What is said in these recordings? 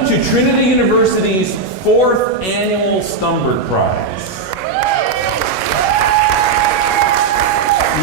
Welcome to Trinity University's 4th annual Stumberg Prize.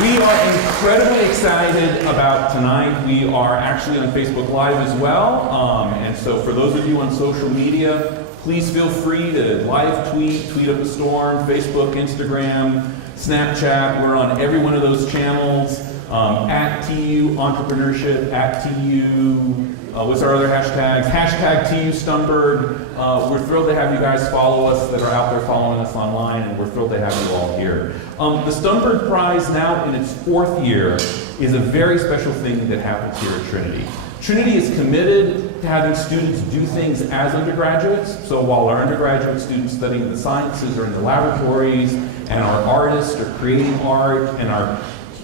We are incredibly excited about tonight. We are actually on Facebook Live as well. And so for those of you on social media, please feel free to live tweet up a storm, Facebook, Instagram, Snapchat. We're on every one of those channels. At TU Entrepreneurship, at TU, what's our other hashtags? Hashtag TU Stumberg. We're thrilled to have you guys follow us that are out there following us online, and we're thrilled to have you all here. The Stumberg Prize, now in its 4th year, is a very special thing that happens here at Trinity. Trinity is committed to having students do things as undergraduates. So while our undergraduate students studying the sciences are in the laboratories, and our artists are creating art, and our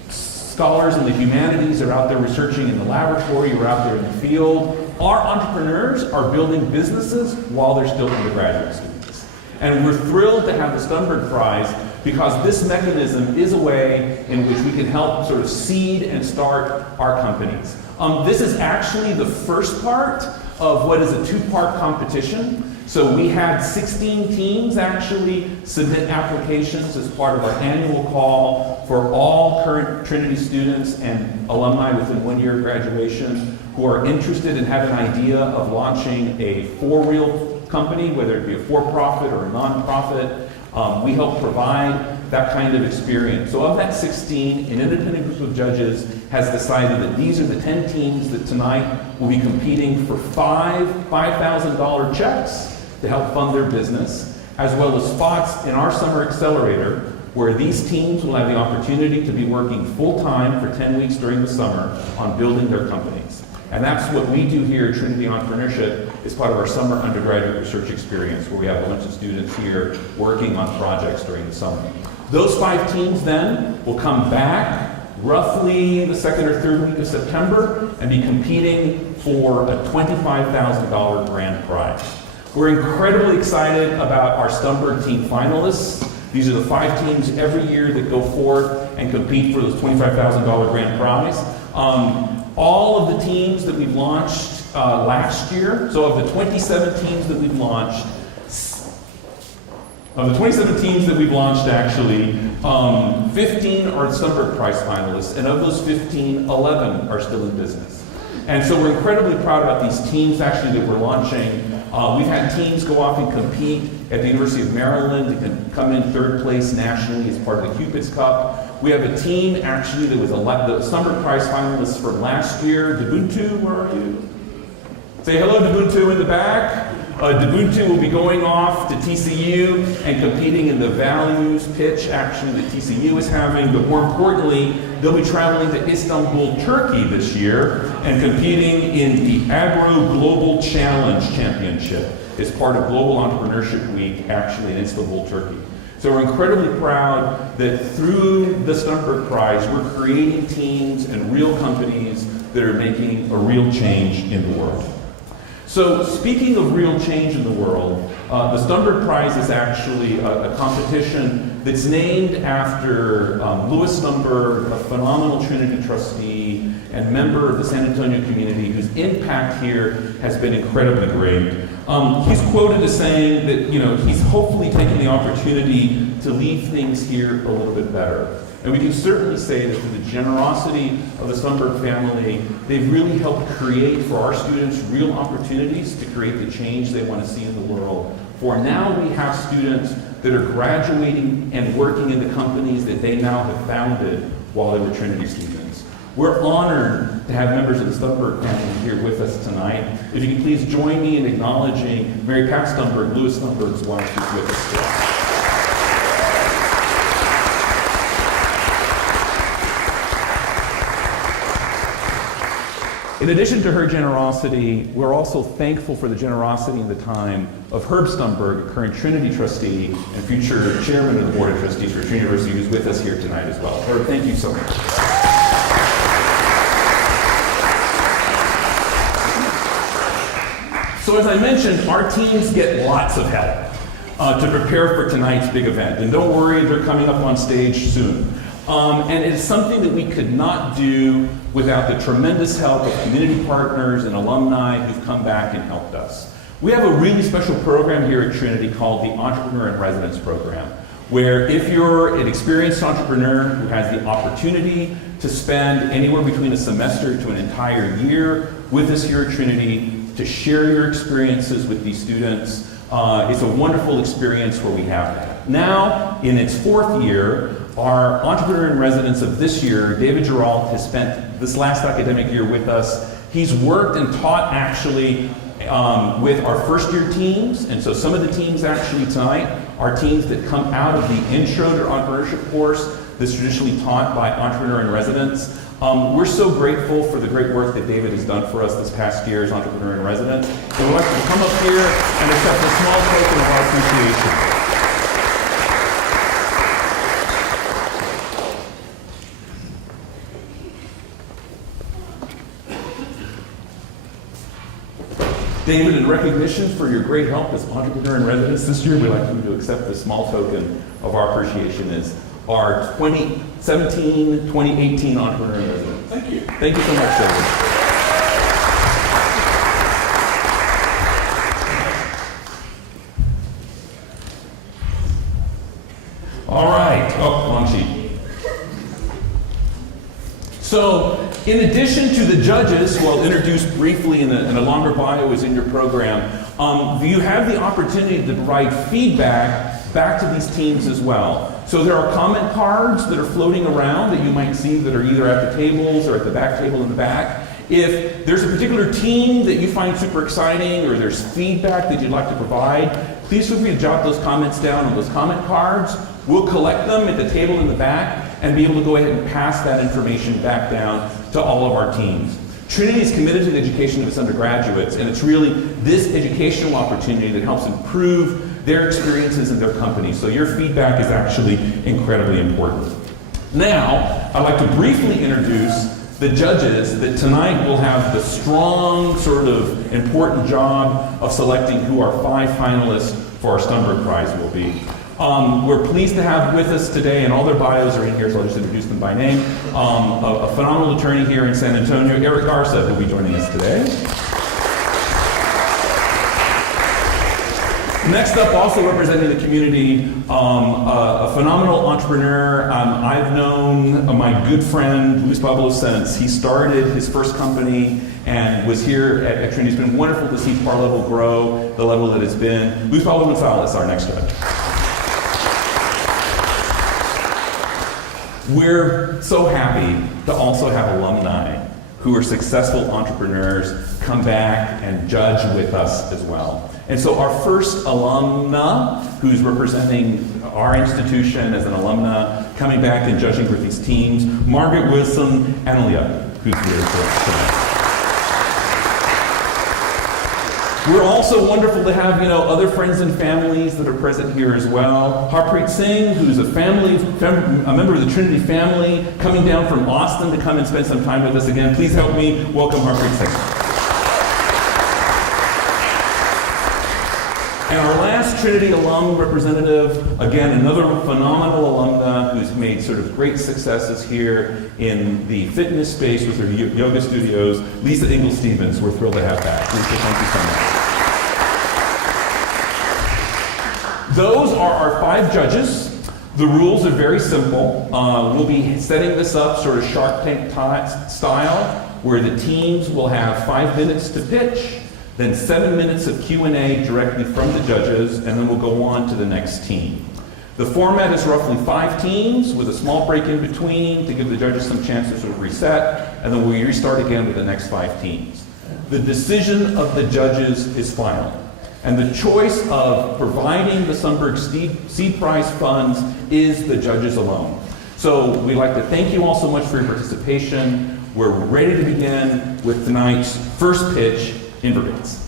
scholars in the humanities are out there researching in the laboratory or out there in the field, our entrepreneurs are building businesses while they're still undergraduate students. And we're thrilled to have the Stumberg Prize because this mechanism is a way in which we can help sort of seed and start our companies. This is actually the first part of what is a 2-part competition. So we had 16 teams actually submit applications as part of our annual call for all current Trinity students and alumni within 1 year of graduation who are interested and have an idea of launching a for-real company, whether it be a for-profit or a non-profit. We help provide that kind of experience. So of that 16, an independent group of judges has decided that these are the 10 teams that tonight will be competing for $5,000 checks to help fund their business, as well as spots in our summer accelerator where these teams will have the opportunity to be working full-time for 10 weeks during the summer on building their companies. And that's what we do here at Trinity Entrepreneurship as part of our summer undergraduate research experience, where we have a bunch of students here working on projects during the summer. Those 5 teams then will come back roughly the 2nd or 3rd week of September and be competing for a $25,000 grand prize. We're incredibly excited about our Stumberg team finalists. These are the 5 teams every year that go forth and compete for this $25,000 grand prize. All of the teams that we've launched last year, so of the 27 teams that we've launched, actually, 15 are Stumberg Prize finalists, and of those 15, 11 are still in business. And so we're incredibly proud about these teams actually that we're launching. We've had teams go off and compete at the University of Maryland. They can come in 3rd place nationally as part of the Cupid's Cup. We have a team actually that was the Stumberg Prize finalists from last year. Dubuntu, where are you? Say hello, Dubuntu in the back. Dubuntu will be going off to TCU and competing in the values pitch actually that TCU is having, but more importantly, they'll be traveling to Istanbul, Turkey this year and competing in the Agro Global Challenge Championship as part of Global Entrepreneurship Week actually in Istanbul, Turkey. So we're incredibly proud that through the Stumberg Prize, we're creating teams and real companies that are making a real change in the world. So speaking of real change in the world, the Stumberg Prize is actually a competition that's named after Louis Stumberg, a phenomenal Trinity trustee and member of the San Antonio community whose impact here has been incredibly great. He's quoted as saying that he's hopefully taking the opportunity to leave things here a little bit better. And we can certainly say that through the generosity of the Stumberg family, they've really helped create for our students real opportunities to create the change they want to see in the world. For now we have students that are graduating and working in the companies that they now have founded while they were Trinity students. We're honored to have members of the Stumberg family here with us tonight. If you can please join me in acknowledging Mary Pat Stumberg, Louis Stumberg's wife, who's with us today. In addition to her generosity, we're also thankful for the generosity and the time of Herb Stumberg, a current Trinity trustee and future chairman of the Board of Trustees for Trinity University, who's with us here tonight as well. Herb, thank you so much. So as I mentioned, our teams get lots of help to prepare for tonight's big event. And don't worry, they're coming up on stage soon. And it's something that we could not do without the tremendous help of community partners and alumni who've come back and helped us. We have a really special program here at Trinity called the Entrepreneur in Residence program, where if you're an experienced entrepreneur who has the opportunity to spend anywhere between a semester to an entire year with us here at Trinity to share your experiences with these students, it's a wonderful experience where we have that. Now, in its 4th year, our Entrepreneur in Residence of this year, David Geralt, has spent this last academic year with us. He's worked and taught actually with our first-year teams, and so some of the teams actually tonight are teams that come out of the Intro to Entrepreneurship course that's traditionally taught by Entrepreneur in Residence. We're so grateful for the great work that David has done for us this past year as Entrepreneur in Residence, and we'd like to come up here and accept a small token of our appreciation. David, in recognition for your great help as Entrepreneur in Residence this year, we'd like you to accept this small token of our appreciation as our 2017-2018 Entrepreneur in Residence. Thank you. Thank you so much, David. All right. Oh, wrong sheet. So, in addition to the judges, who I'll introduce briefly in a longer bio is in your program, you have the opportunity to provide feedback back to these teams as well. So there are comment cards that are floating around that you might see that are either at the tables or at the back table in the back. If there's a particular team that you find super exciting or there's feedback that you'd like to provide, please feel free to jot those comments down on those comment cards. We'll collect them at the table in the back and be able to go ahead and pass that information back down to all of our teams. Trinity is committed to the education of its undergraduates, and it's really this educational opportunity that helps improve their experiences in their company. So your feedback is actually incredibly important. Now, I'd like to briefly introduce the judges that tonight will have the strong, sort of important job of selecting who our 5 finalists for our Stumberg Prize will be. We're pleased to have with us today, and all their bios are in here, so I'll just introduce them by name, a phenomenal attorney here in San Antonio, Aric Garza, who will be joining us today. Next up, also representing the community, a phenomenal entrepreneur. I've known my good friend, Luis Pablo, since he started his first company and was here at Trinity. It's been wonderful to see Parlevel grow the level that it's been. Luis Pablo Gonzalez, our next judge. We're so happy to also have alumni who are successful entrepreneurs come back and judge with us as well. And so our first alumna, who's representing our institution as an alumna, coming back and judging with these teams, Margaret Wilson Anaglia, who's here tonight. We're also wonderful to have, other friends and families that are present here as well. Harpreet Singh, who's a member of the Trinity family, coming down from Austin to come and spend some time with us again. Please help me welcome Harpreet Singh. And our last Trinity alum representative, again, another phenomenal alumna who's made sort of great successes here in the fitness space with her yoga studios, Lisa Ingle-Stevens. We're thrilled to have back. Lisa, thank you so much. Those are our 5 judges. The rules are very simple. We'll be setting this up sort of Shark Tank style, where the teams will have 5 minutes to pitch, then 7 minutes of Q&A directly from the judges, and then we'll go on to the next team. The format is roughly 5 teams with a small break in between to give the judges some chance to sort of reset, and then we'll restart again with the next 5 teams. The decision of the judges is final, and the choice of providing the Stumberg Seed Prize funds is the judges alone. So we'd like to thank you all so much for your participation. We're ready to begin with tonight's first pitch, Invergates.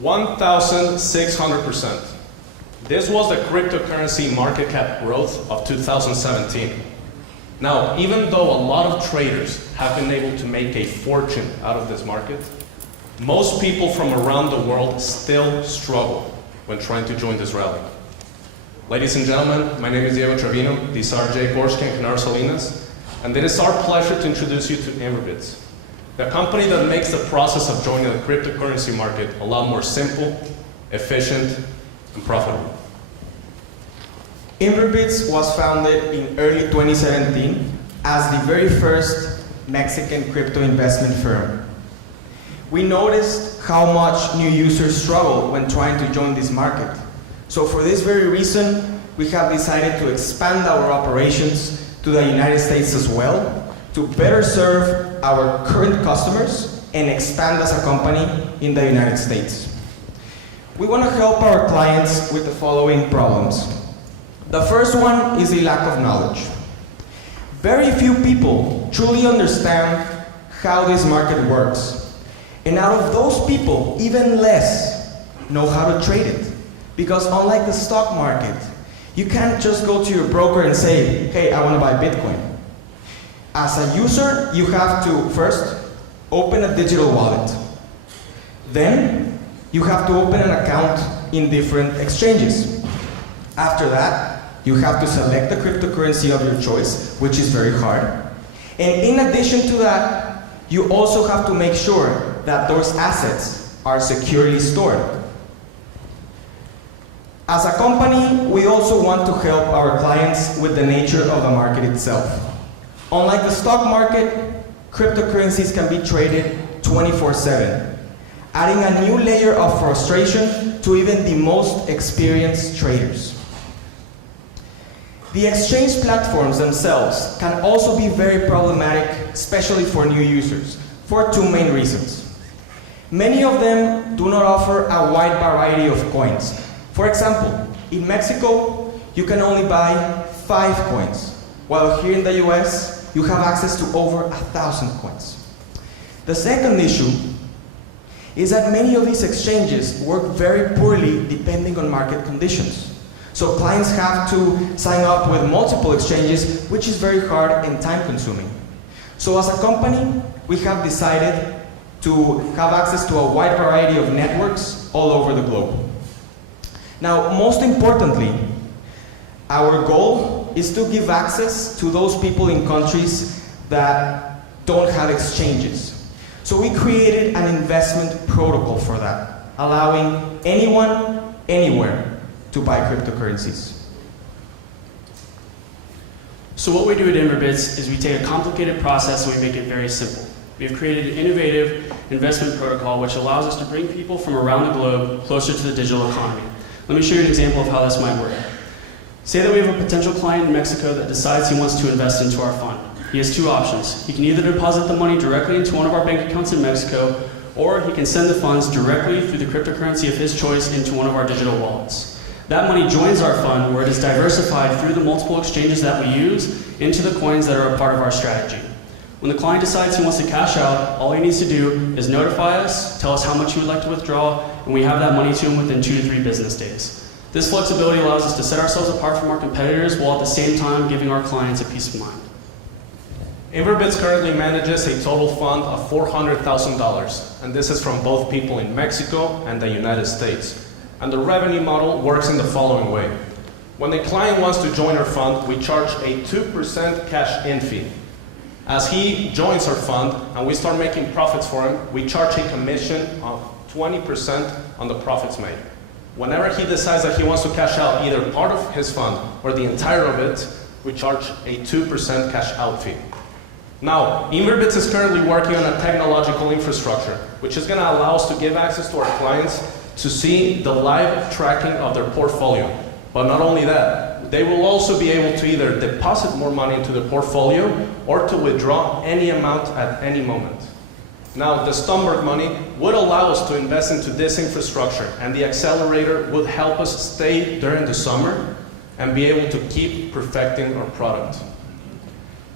$1,600%. This was the cryptocurrency market cap growth of 2017. Now, even though a lot of traders have been able to make a fortune out of this market, most people from around the world still struggle when trying to join this rally. Ladies and gentlemen, my name is Diego Trevino. These are Jay Gorski and Canar Salinas. and it is our pleasure to introduce you to Inverbits, the company that makes the process of joining the cryptocurrency market a lot more simple, efficient, and profitable. Inverbits was founded in early 2017 as the very first Mexican crypto investment firm. We noticed how much new users struggle when trying to join this market. So for this very reason, we have decided to expand our operations to the United States as well, to better serve our current customers and expand as a company in the United States. We want to help our clients with the following problems. The first one is the lack of knowledge. Very few people truly understand how this market works. And out of those people, even less know how to trade it. Because unlike the stock market, you can't just go to your broker and say, hey, I want to buy Bitcoin. As a user, you have to first open a digital wallet. Then you have to open an account in different exchanges. After that, you have to select the cryptocurrency of your choice, which is very hard. And in addition to that, you also have to make sure that those assets are securely stored. As a company, we also want to help our clients with the nature of the market itself. Unlike the stock market, cryptocurrencies can be traded 24/7, adding a new layer of frustration to even the most experienced traders. The exchange platforms themselves can also be very problematic, especially for new users, for two main reasons. Many of them do not offer a wide variety of coins. For example, in Mexico, you can only buy 5 coins, while here in the US, you have access to over 1,000 coins. The second issue is that many of these exchanges work very poorly depending on market conditions. So clients have to sign up with multiple exchanges, which is very hard and time consuming. So as a company, we have decided to have access to a wide variety of networks all over the globe. Now, most importantly, our goal is to give access to those people in countries that don't have exchanges. So we created an investment protocol for that, allowing anyone, anywhere, to buy cryptocurrencies. So what we do at Inverbits is we take a complicated process and we make it very simple. We have created an innovative investment protocol which allows us to bring people from around the globe closer to the digital economy. Let me show you an example of how this might work. Say that we have a potential client in Mexico that decides he wants to invest into our fund. He has two options. He can either deposit the money directly into one of our bank accounts in Mexico, or he can send the funds directly through the cryptocurrency of his choice into one of our digital wallets. That money joins our fund where it is diversified through the multiple exchanges that we use into the coins that are a part of our strategy. When the client decides he wants to cash out, all he needs to do is notify us, tell us how much he would like to withdraw, and we have that money to him within 2 to 3 business days. This flexibility allows us to set ourselves apart from our competitors while at the same time giving our clients a peace of mind. Inverbits currently manages a total fund of $400,000, and this is from both people in Mexico and the United States. And the revenue model works in the following way. When a client wants to join our fund, we charge a 2% cash-in fee. As he joins our fund and we start making profits for him, we charge a commission of 20% on the profits made. Whenever he decides that he wants to cash out either part of his fund or the entire of it, we charge a 2% cash out fee. Now, Inverbits is currently working on a technological infrastructure, which is going to allow us to give access to our clients to see the live tracking of their portfolio. But not only that, they will also be able to either deposit more money into the portfolio or to withdraw any amount at any moment. Now, the Stumberg money would allow us to invest into this infrastructure, and the accelerator would help us stay during the summer and be able to keep perfecting our product.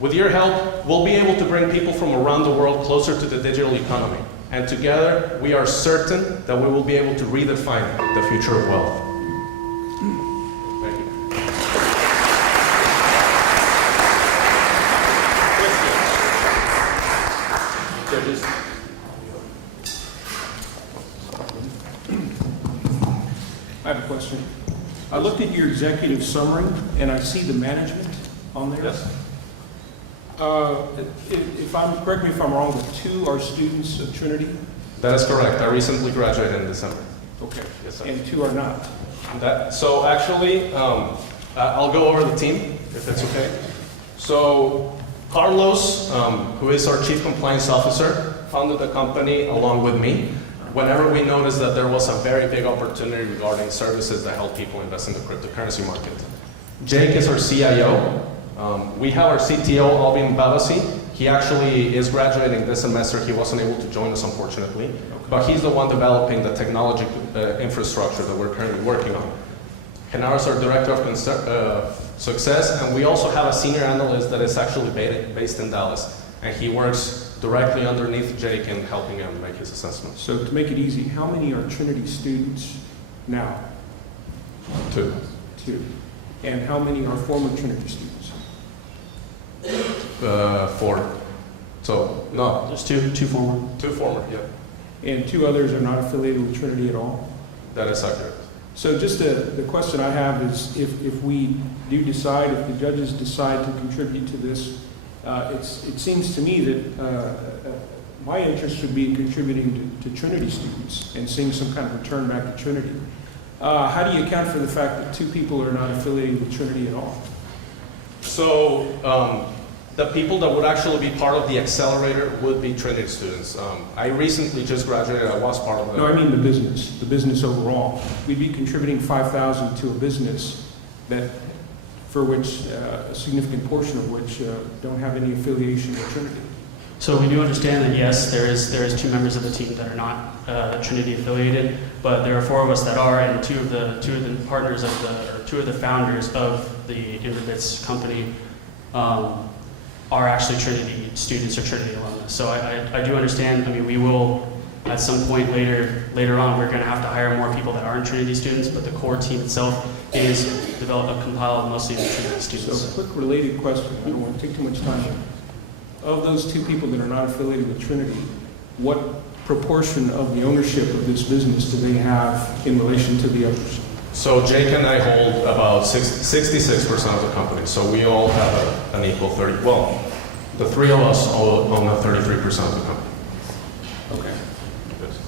With your help, we'll be able to bring people from around the world closer to the digital economy. And together, we are certain that we will be able to redefine the future of wealth. Thank you. I have a question. I looked at your executive summary and I see the management on there. Yes. Correct me if I'm wrong, but 2 are students of Trinity? That is correct. I recently graduated in December. Okay. Yes, sir. And 2 are not? So actually, I'll go over the team, if it's okay. So Carlos, who is our Chief Compliance Officer, founded the company along with me. Whenever we noticed that there was a very big opportunity regarding services that help people invest in the cryptocurrency market. Jake is our CIO. We have our CTO, Albin Babasi. He actually is graduating this semester. He wasn't able to join us, unfortunately. But he's the one developing the technology infrastructure that we're currently working on. Genaro is our Director of Success, and we also have a senior analyst that is actually based in Dallas. And he works directly underneath Jake in helping him make his assessments. So to make it easy, how many are Trinity students now? 2. 2. And how many are former Trinity students? 4. So, no. There's two former. 2 former, yeah. And 2 others are not affiliated with Trinity at all? That is accurate. So just the question I have is, if we do decide, if the judges decide to contribute to this, it seems to me that my interest would be in contributing to Trinity students and seeing some kind of return back to Trinity. How do you account for the fact that 2 people are not affiliated with Trinity at all? So, the people that would actually be part of the accelerator would be Trinity students. I recently just graduated. I was part of the... No, I mean the business overall. We'd be contributing $5,000 to a business for which a significant portion of which don't have any affiliation with Trinity. So we do understand that yes, there is 2 members of the team that are not Trinity affiliated, but there are 4 of us that are, and 2 of the partners or 2 of the founders of the Interbits company are actually Trinity students or Trinity alumni. So I do understand. I mean, we will at some point later on, we're going to have to hire more people that aren't Trinity students, but the core team itself is compiled mostly of Trinity students. So a quick related question. I don't want to take too much time here. Of those 2 people that are not affiliated with Trinity, what proportion of the ownership of this business do they have in relation to the others? So Jake and I hold about 66% of the company. So we all have an equal 30. Well, the 3 of us all own 33% of the company. Okay. Yes.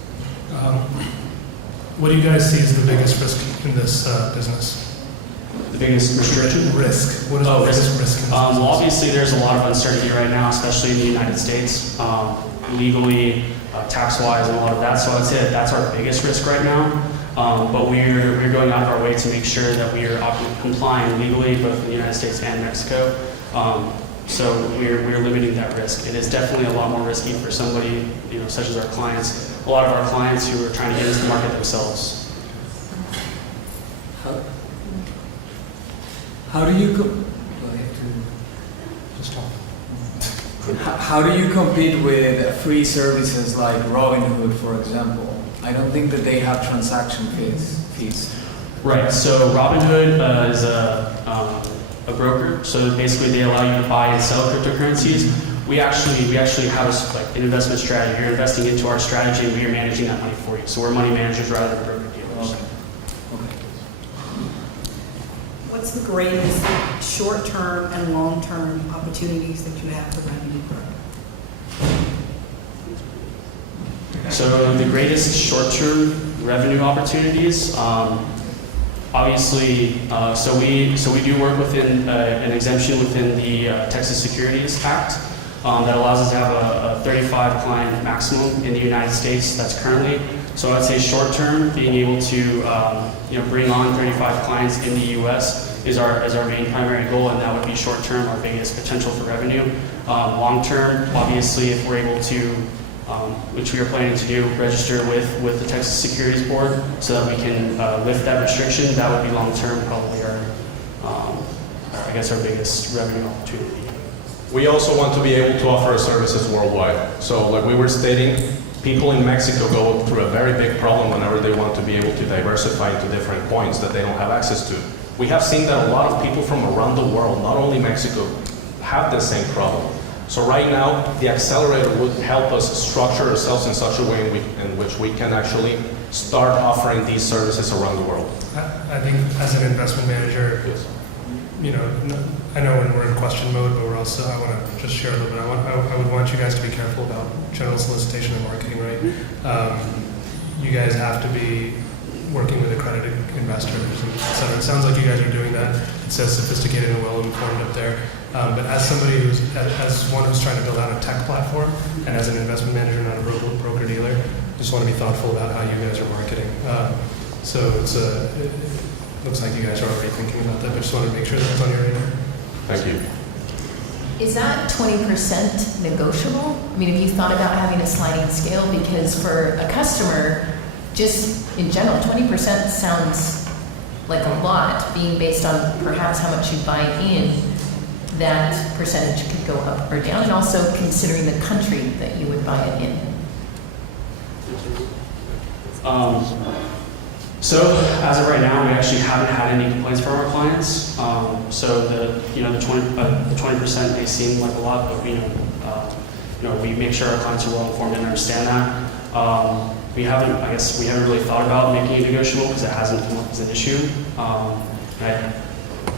What do you guys see as the biggest risk in this business? The biggest restriction? Risk. What is the biggest risk in this Well, business? obviously, there's a lot of uncertainty right now, especially in the United States, legally, tax-wise, and a lot of that. So I'd say that's our biggest risk right now. But we're going out of our way to make sure that we are complying legally, both in the United States and Mexico. So we're limiting that risk. It is definitely a lot more risky for somebody, such as our clients. A lot of our clients who are trying to get into the market themselves. How do you How do you compete with free services like Robinhood, for example? I don't think that they have transaction fees. Right. So Robinhood is a broker. So basically, they allow you to buy and sell cryptocurrencies. We actually have an investment strategy. You're investing into our strategy, and we are managing that money for you. So we're money managers rather than broker dealers. Okay. What's the greatest short-term and long-term opportunities that you have for revenue growth? So the greatest short-term revenue opportunities, obviously, so we do work within an exemption within the Texas Securities Act that allows us to have a 35 client maximum in the United States. That's currently. So I'd say short-term, being able to bring on 35 clients in the U.S. is our main primary goal, and that would be short-term, our biggest potential for revenue. Long-term, obviously, if we're able to, which we are planning to do, register with the Texas Securities Board so that we can lift that restriction, that would be long-term, probably our biggest revenue opportunity. We also want to be able to offer our services worldwide. So like we were stating, people in Mexico go through a very big problem whenever they want to be able to diversify into different coins that they don't have access to. We have seen that a lot of people from around the world, not only Mexico, have the same problem. So right now, the accelerator would help us structure ourselves in such a way in which we can actually start offering these services around the world. I think as an investment manager, Yes. I know we're in question mode, but we're also, I want to just share a little bit. I would want you guys to be careful about general solicitation and marketing, right? You guys have to be working with accredited investors, and et cetera. It sounds like you guys are doing that. It says sophisticated and well-informed up there. But as somebody as one who's trying to build out a tech platform, and as an investment manager, not a broker-dealer, just want to be thoughtful about how you guys are marketing. So it looks like you guys are already thinking about that, but just want to make sure that's on your radar. Thank you. Is that 20% negotiable? I mean, have you thought about having a sliding scale? Because for a customer, just in general, 20% sounds like a lot, being based on perhaps how much you buy in, that percentage could go up or down, and also considering the country that you would buy it in. So as of right now, we actually haven't had any complaints from our clients. So the 20% may seem like a lot, but we make sure our clients are well informed and understand that. We haven't really thought about making it negotiable because it hasn't come up as an issue.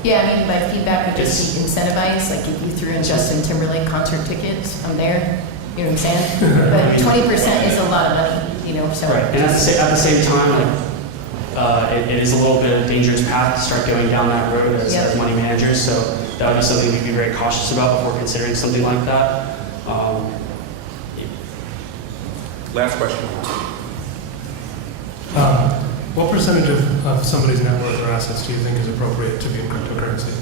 Yeah, I mean, my feedback would just be incentivize, like if you threw in Justin Timberlake concert tickets, I'm there, you know what I'm saying? But 20% is a lot of money, so. Right, and at the same time, it is a little bit of a dangerous path to start going down that road as money managers, so that would be something we'd be very cautious about before considering something like that. Last question. What percentage of somebody's net worth or assets do you think is appropriate to be in cryptocurrency?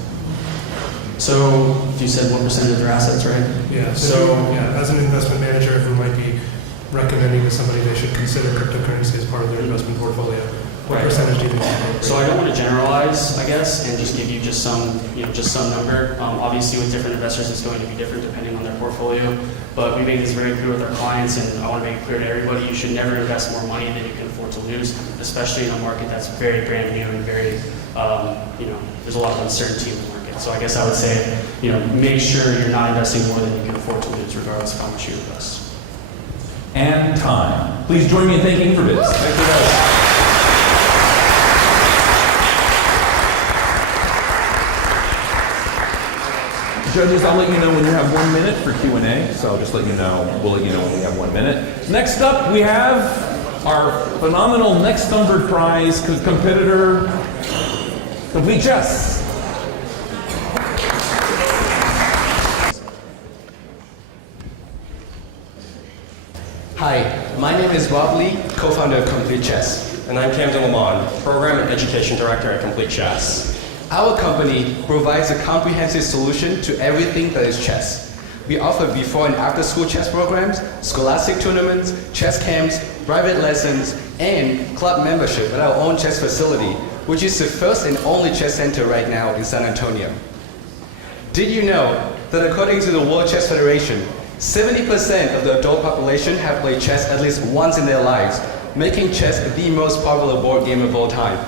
So you said what percentage of their assets, right? Yeah. So as an investment manager who might be recommending to somebody they should consider cryptocurrency as part of their investment portfolio, what percentage do you think is appropriate? So I don't want to generalize, I guess, and just give you just some number. Obviously, with different investors, it's going to be different depending on their portfolio. But we make this very clear with our clients, and I want to make it clear to everybody: you should never invest more money than you can afford to lose, especially in a market that's very brand new and very, there's a lot of uncertainty in the market. So I guess I would say, make sure you're not investing more than you can afford to lose, regardless of how much you invest. And time. Please join me in thanking Infobiz. Thank you guys. Judges, I'll let you know when you have 1 minute for Q&A, so I'll just let you know, we'll let you know when we have 1 minute. Next up, we have our phenomenal next Stumberg Prize competitor, Complete Chess. Hi, my name is Bob Lee, co-founder of Complete Chess. And I'm Camden Lamont, Program and Education Director at Complete Chess. Our company provides a comprehensive solution to everything that is chess. We offer before and after school chess programs, scholastic tournaments, chess camps, private lessons, and club membership at our own chess facility, which is the first and only chess center right now in San Antonio. Did you know that according to the World Chess Federation, 70% of the adult population have played chess at least once in their lives, making chess the most popular board game of all time?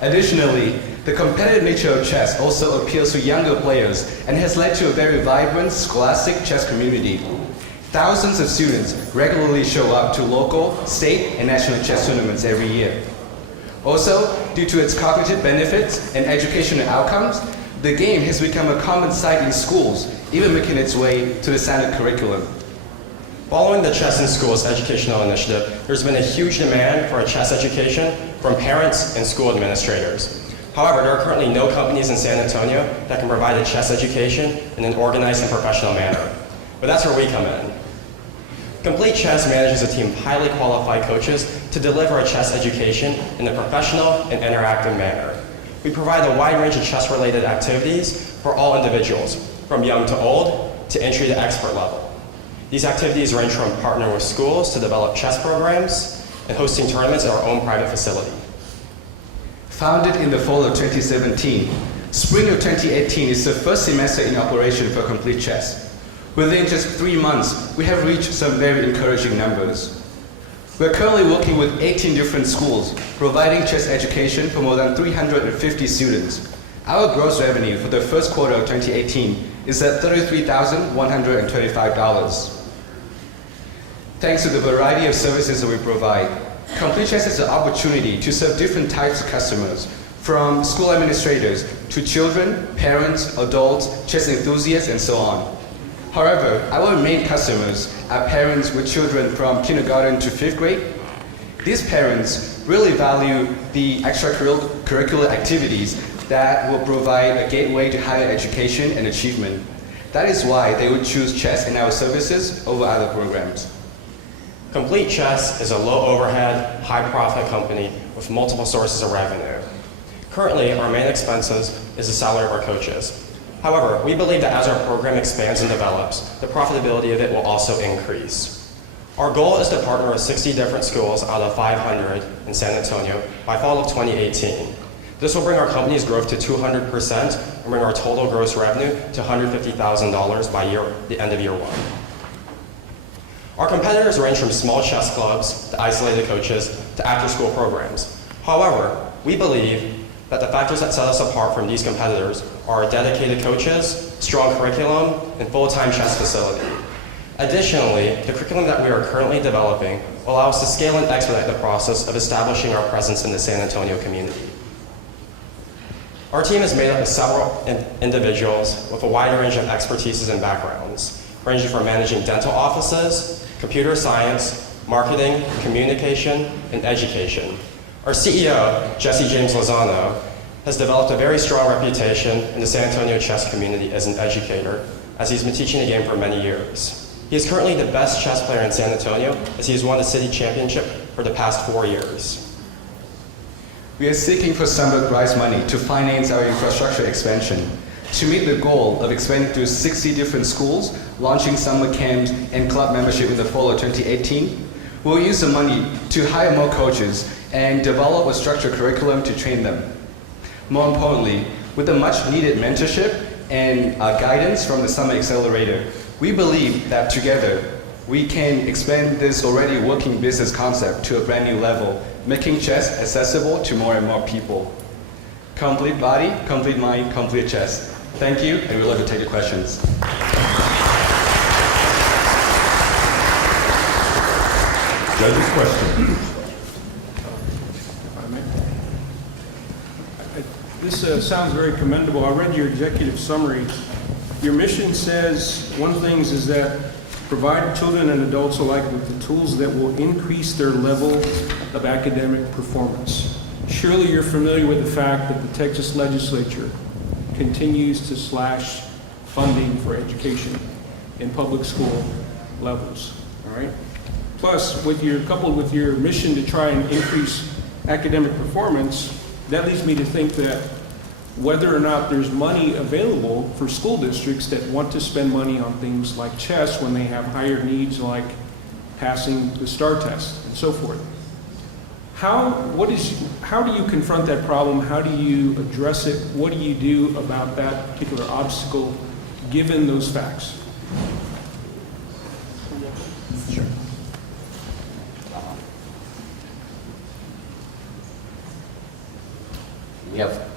Additionally, the competitive nature of chess also appeals to younger players and has led to a very vibrant scholastic chess community. Thousands of students regularly show up to local, state, and national chess tournaments every year. Also, due to its cognitive benefits and educational outcomes, the game has become a common sight in schools, even making its way to the standard curriculum. Following the Chess in Schools educational initiative, there's been a huge demand for a chess education from parents and school administrators. However, there are currently no companies in San Antonio that can provide a chess education in an organized and professional manner. But that's where we come in. Complete Chess manages a team of highly qualified coaches to deliver a chess education in a professional and interactive manner. We provide a wide range of chess-related activities for all individuals, from young to old, to entry to expert level. These activities range from partnering with schools to develop chess programs and hosting tournaments at our own private facility. Founded in the fall of 2017, spring of 2018 is the first semester in operation for Complete Chess. Within just 3 months, we have reached some very encouraging numbers. We're currently working with 18 different schools, providing chess education for more than 350 students. Our gross revenue for the first quarter of 2018 is at $33,125. Thanks to the variety of services that we provide, Complete Chess has the opportunity to serve different types of customers, from school administrators to children, parents, adults, chess enthusiasts, and so on. However, our main customers are parents with children from kindergarten to 5th grade. These parents really value the extracurricular activities that will provide a gateway to higher education and achievement. That is why they would choose chess in our services over other programs. Complete Chess is a low overhead, high profit company with multiple sources of revenue. Currently, our main expenses is the salary of our coaches. However, we believe that as our program expands and develops, the profitability of it will also increase. Our goal is to partner with 60 different schools out of 500 in San Antonio by fall of 2018. This will bring our company's growth to 200% and bring our total gross revenue to $150,000 by the end of year one. Our competitors range from small chess clubs to isolated coaches to after-school programs. However, we believe that the factors that set us apart from these competitors are dedicated coaches, strong curriculum, and full-time chess facility. Additionally, the curriculum that we are currently developing will allow us to scale and expedite the process of establishing our presence in the San Antonio community. Our team is made up of several individuals with a wide range of expertises and backgrounds, ranging from managing dental offices, computer science, marketing, communication, and education. Our CEO, Jesse James Lozano, has developed a very strong reputation in the San Antonio chess community as an educator, as he's been teaching the game for many years. He is currently the best chess player in San Antonio, as he has won the city championship for the past 4 years. We are seeking for Stumberg Rise money to finance our infrastructure expansion. To meet the goal of expanding to 60 different schools, launching summer camps and club membership in the fall of 2018, we'll use the money to hire more coaches and develop a structured curriculum to train them. More importantly, with the much needed mentorship and guidance from the Summer Accelerator, we believe that together we can expand this already working business concept to a brand new level, making chess accessible to more and more people. Complete body, complete mind, complete chess. Thank you, and we'd love to take your questions. Judge's question. This sounds very commendable. I read your executive summary. Your mission says one of the things is that provide children and adults alike with the tools that will increase their level of academic performance. Surely you're familiar with the fact that the Texas legislature continues to slash funding for education in public school levels, all right? Plus, coupled with your mission to try and increase academic performance, that leads me to think that whether or not there's money available for school districts that want to spend money on things like chess when they have higher needs like passing the STAR test and so forth. How do you confront that problem? How do you address it? What do you do about that particular obstacle given those facts? Sure.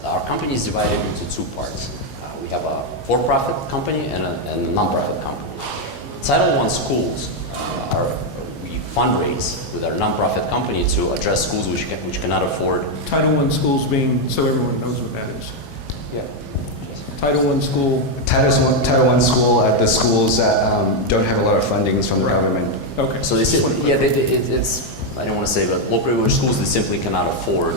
Our company is divided into two parts. We have a for-profit company and a non-profit company. Title I schools we fundraise with our non-profit company to address schools which cannot afford. Title I schools being, so everyone knows what that is. Yeah. Title I school. Title I school at the schools that don't have a lot of fundings from the government. Okay. So it's I don't want to say, but local language schools that simply cannot afford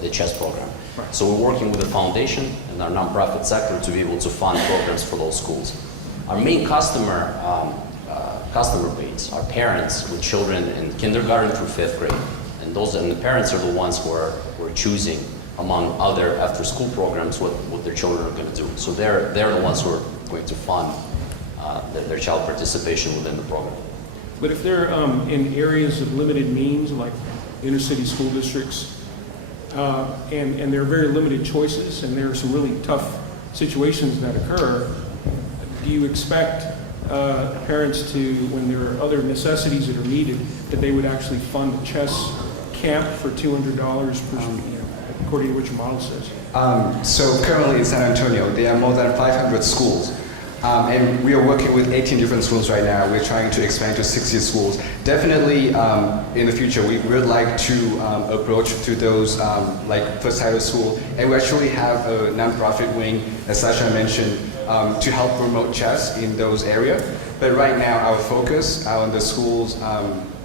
the chess program. Right. So we're working with the foundation and our nonprofit sector to be able to fund programs for those schools. Our main customer base are parents with children in kindergarten through 5th grade, and the parents are the ones who are choosing among other after-school programs what their children are going to do. So they're the ones who are going to fund their child participation within the program. But if they're in areas of limited means, like inner city school districts, and there are very limited choices, and there are some really tough situations that occur, do you expect parents to, when there are other necessities that are needed, that they would actually fund a chess camp for $200 per, according to what your model says? So currently in San Antonio, there are more than 500 schools. And we are working with 18 different schools right now. We're trying to expand to 60 schools. Definitely in the future, we would like to approach to those like first title school. And we actually have a nonprofit wing, as Sasha mentioned, to help promote chess in those areas. But right now, our focus are on the schools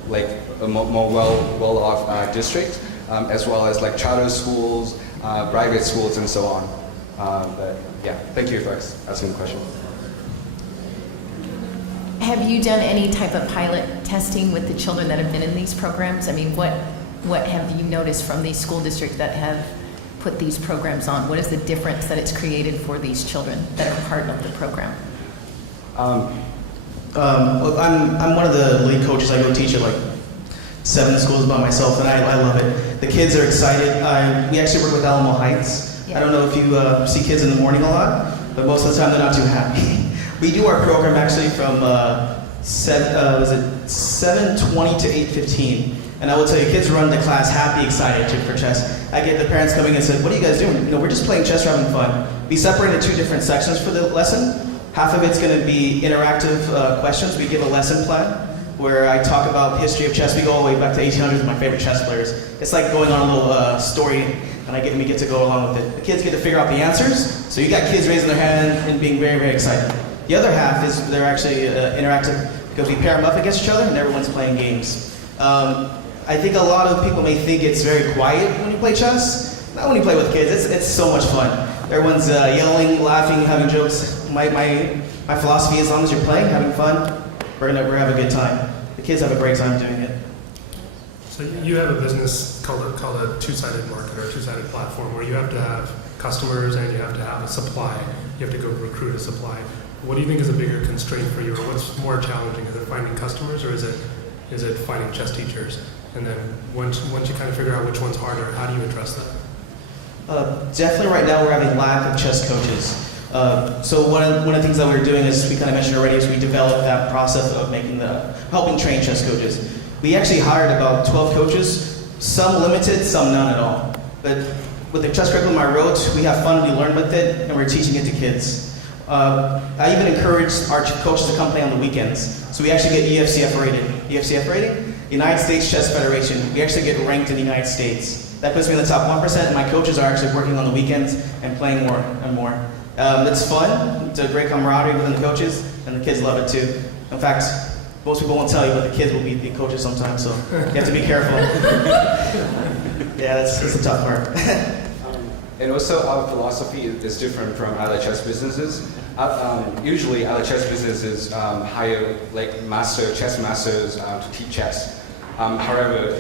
like a more well-off district, as well as like charter schools, private schools, and so on. But yeah, thank you for asking the question. Have you done any type of pilot testing with the children that have been in these programs? I mean, what have you noticed from these school districts that have put these programs on? What is the difference that it's created for these children that are part of the program? Well, I'm one of the lead coaches. I go teach at like 7 schools by myself, and I love it. The kids are excited. We actually work with Alamo Heights. Yeah. I don't know if you see kids in the morning a lot, but most of the time they're not too happy. We do our program actually from 7:20 to 8:15, and I will tell you, kids run the class happy, excited for chess. I get the parents coming and said, "What are you guys doing?" You know, we're just playing chess, we're having fun. We separated 2 different sections for the lesson. Half of it's going to be interactive questions. We give a lesson plan where I talk about the history of chess. We go all the way back to 1800s, my favorite chess players. It's like going on a little story, and we get to go along with it. The kids get to figure out the answers, so you got kids raising their hand and being very, very excited. The other half is they're actually interactive because we pair them up against each other and everyone's playing games. I think a lot of people may think it's very quiet when you play chess. Not when you play with kids, it's so much fun. Everyone's yelling, laughing, having jokes. My philosophy is, as long as you're playing, having fun, we're gonna have a good time. The kids have a great time doing it. So you have a business called a two-sided market or a two-sided platform where you have to have customers and you have to have a supply. You have to go recruit a supply. What do you think is a bigger constraint for you, or what's more challenging? Is it finding customers, or is it finding chess teachers? And then once you kind of figure out which one's harder, how do you address that? Definitely right now we're having lack of chess coaches. So one of the things that we're doing is, we kind of mentioned already, is we developed that process of helping train chess coaches. We actually hired about 12 coaches, some limited, some none at all. But with the chess curriculum I wrote, we have fun, we learn with it, and we're teaching it to kids. I even encourage our coaches to come play on the weekends. So we actually get EFCF rated. EFCF rating? United States Chess Federation. We actually get ranked in the United States. That puts me in the top 1%, and my coaches are actually working on the weekends and playing more and more. It's fun. It's a great camaraderie within the coaches, and the kids love it too. In fact, most people won't tell you, but the kids will be the coaches sometimes, so you have to be careful. Yeah, that's a tough part. And also, our philosophy is different from other chess businesses. Usually, other chess businesses hire like chess masters to teach chess. However,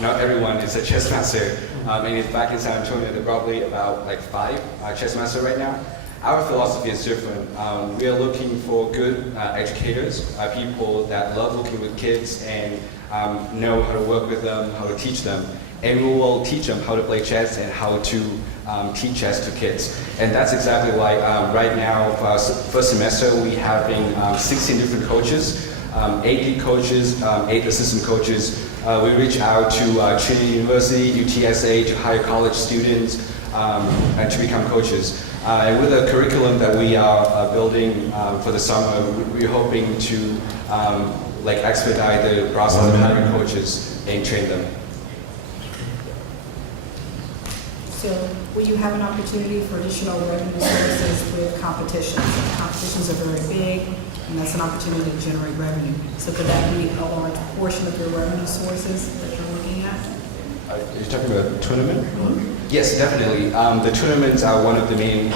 not everyone is a chess master. And back in San Antonio, there are probably about like 5 chess masters right now. Our philosophy is different. We are looking for good educators, people that love working with kids and know how to work with them, how to teach them. And we will teach them how to play chess and how to teach chess to kids. And that's exactly why right now, for our first semester, we having 16 different coaches, 8 lead coaches, 8 assistant coaches. We reach out to Trinity University, UTSA, to hire college students and to become coaches. And with the curriculum that we are building for the summer, we're hoping to expedite the process of hiring coaches and train them. So will you have an opportunity for additional revenue sources with competitions? Competitions are very big, and that's an opportunity to generate revenue. So could that be a large portion of your revenue sources that you're looking at? Are you talking about a tournament? Yes, definitely. The tournaments are one of the main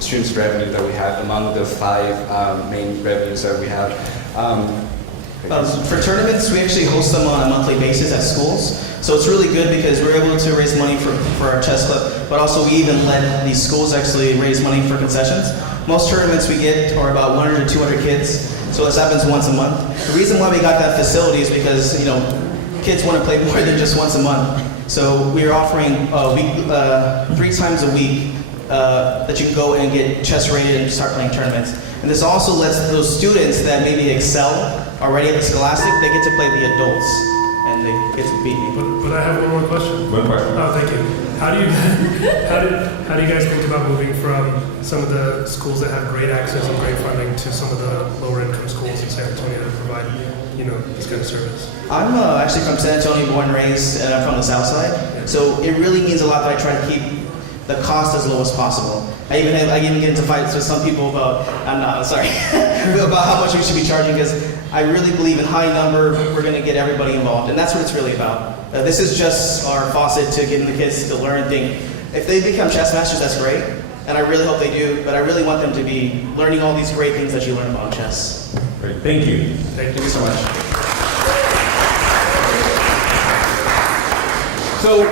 streams of revenue that we have among the 5 main revenues that we have. For tournaments, we actually host them on a monthly basis at schools. So it's really good because we're able to raise money for our chess club, but also we even let these schools actually raise money for concessions. Most tournaments we get are about 100 to 200 kids, so this happens once a month. The reason why we got that facility is because, kids want to play more than just once a month. So we are offering 3 times a week that you can go and get chess rated and start playing tournaments. And this also lets those students that maybe excel already at the Scholastic, they get to play the adults, and they get to beat me. But I have one more question? One question. Oh, thank you. How do you how do you guys think about moving from some of the schools that have great access and great funding to some of the lower income schools in San Antonio that provide, you know, this kind of service? I'm actually from San Antonio, born and raised, and I'm from the South Side. So it really means a lot that I try to keep the cost as low as possible. I even get into fights with some people about about how much we should be charging, because I really believe in high number. We're going to get everybody involved, and that's what it's really about. This is just our faucet to getting the kids to learn things. If they become chess masters, that's great, and I really hope they do. But I really want them to be learning all these great things that you learn about chess. Great, thank you. Thank you so much. So